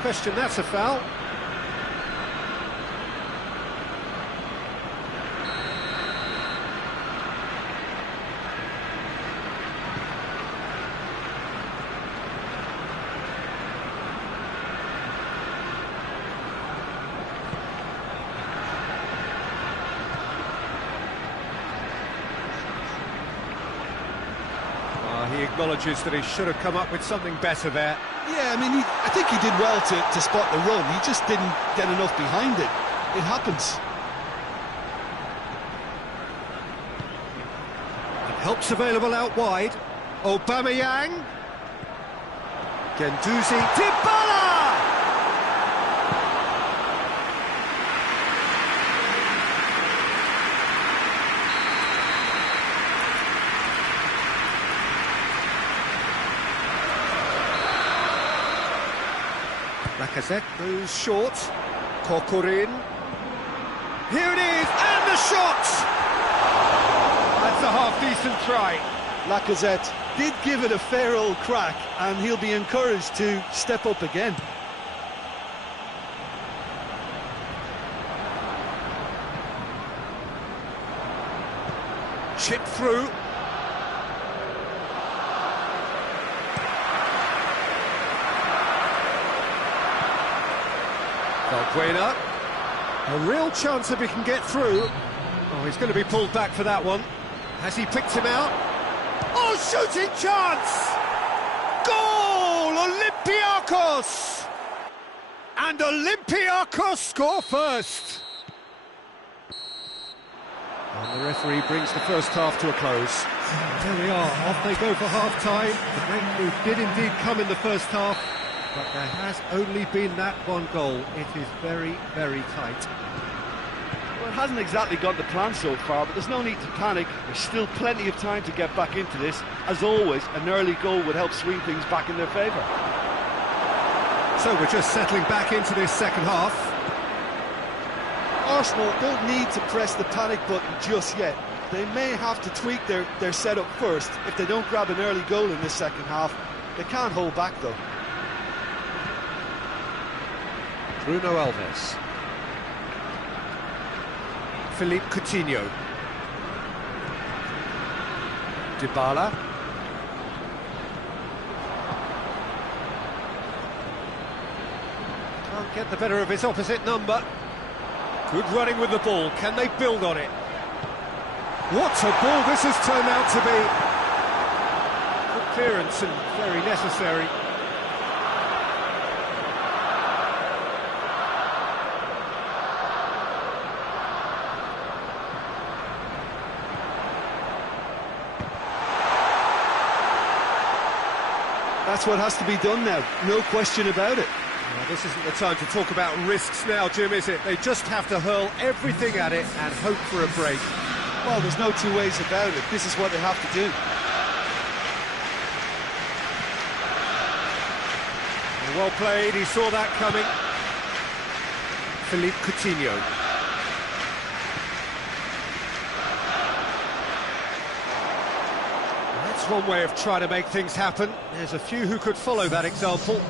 Question, that's a foul. He acknowledges that he should have come up with something better there. Yeah, I mean, I think he did well to spot the run. He just didn't get enough behind it. It happens. And help's available out wide. Aubameyang. Guendouzi. Dybala! Lacazette goes short. Corcoran. Here it is, and the shot! That's a half-decent try. Lacazette did give it a fair old crack, and he'll be encouraged to step up again. Chip through. Valbuena, a real chance if he can get through. Oh, he's going to be pulled back for that one. Has he picked him out? Oh, shooting chance! Goal! Olympiacos! And Olympiacos score first! And the referee brings the first half to a close. There we are, off they go for half-time. The breakthrough did indeed come in the first half. But there has only been that one goal. It is very, very tight. Well, it hasn't exactly got the plan so far, but there's no need to panic. There's still plenty of time to get back into this. As always, an early goal would help swing things back in their favour. So we're just settling back into this second half. Arsenal don't need to press the panic button just yet. They may have to tweak their setup first. If they don't grab an early goal in this second half, they can't hold back though. Bruno Alves. Philippe Coutinho. Dybala. get the better of his opposite number. Good running with the ball, can they build on it? What a ball this has turned out to be! Good clearance and very necessary. That's what has to be done now, no question about it. Well, this isn't the time to talk about risks now, Jim, is it? They just have to hurl everything at it and hope for a break. Well, there's no two ways about it. This is what they have to do. Well played, he saw that coming. Philippe Coutinho. That's one way of trying to make things happen. There's a few who could follow that example.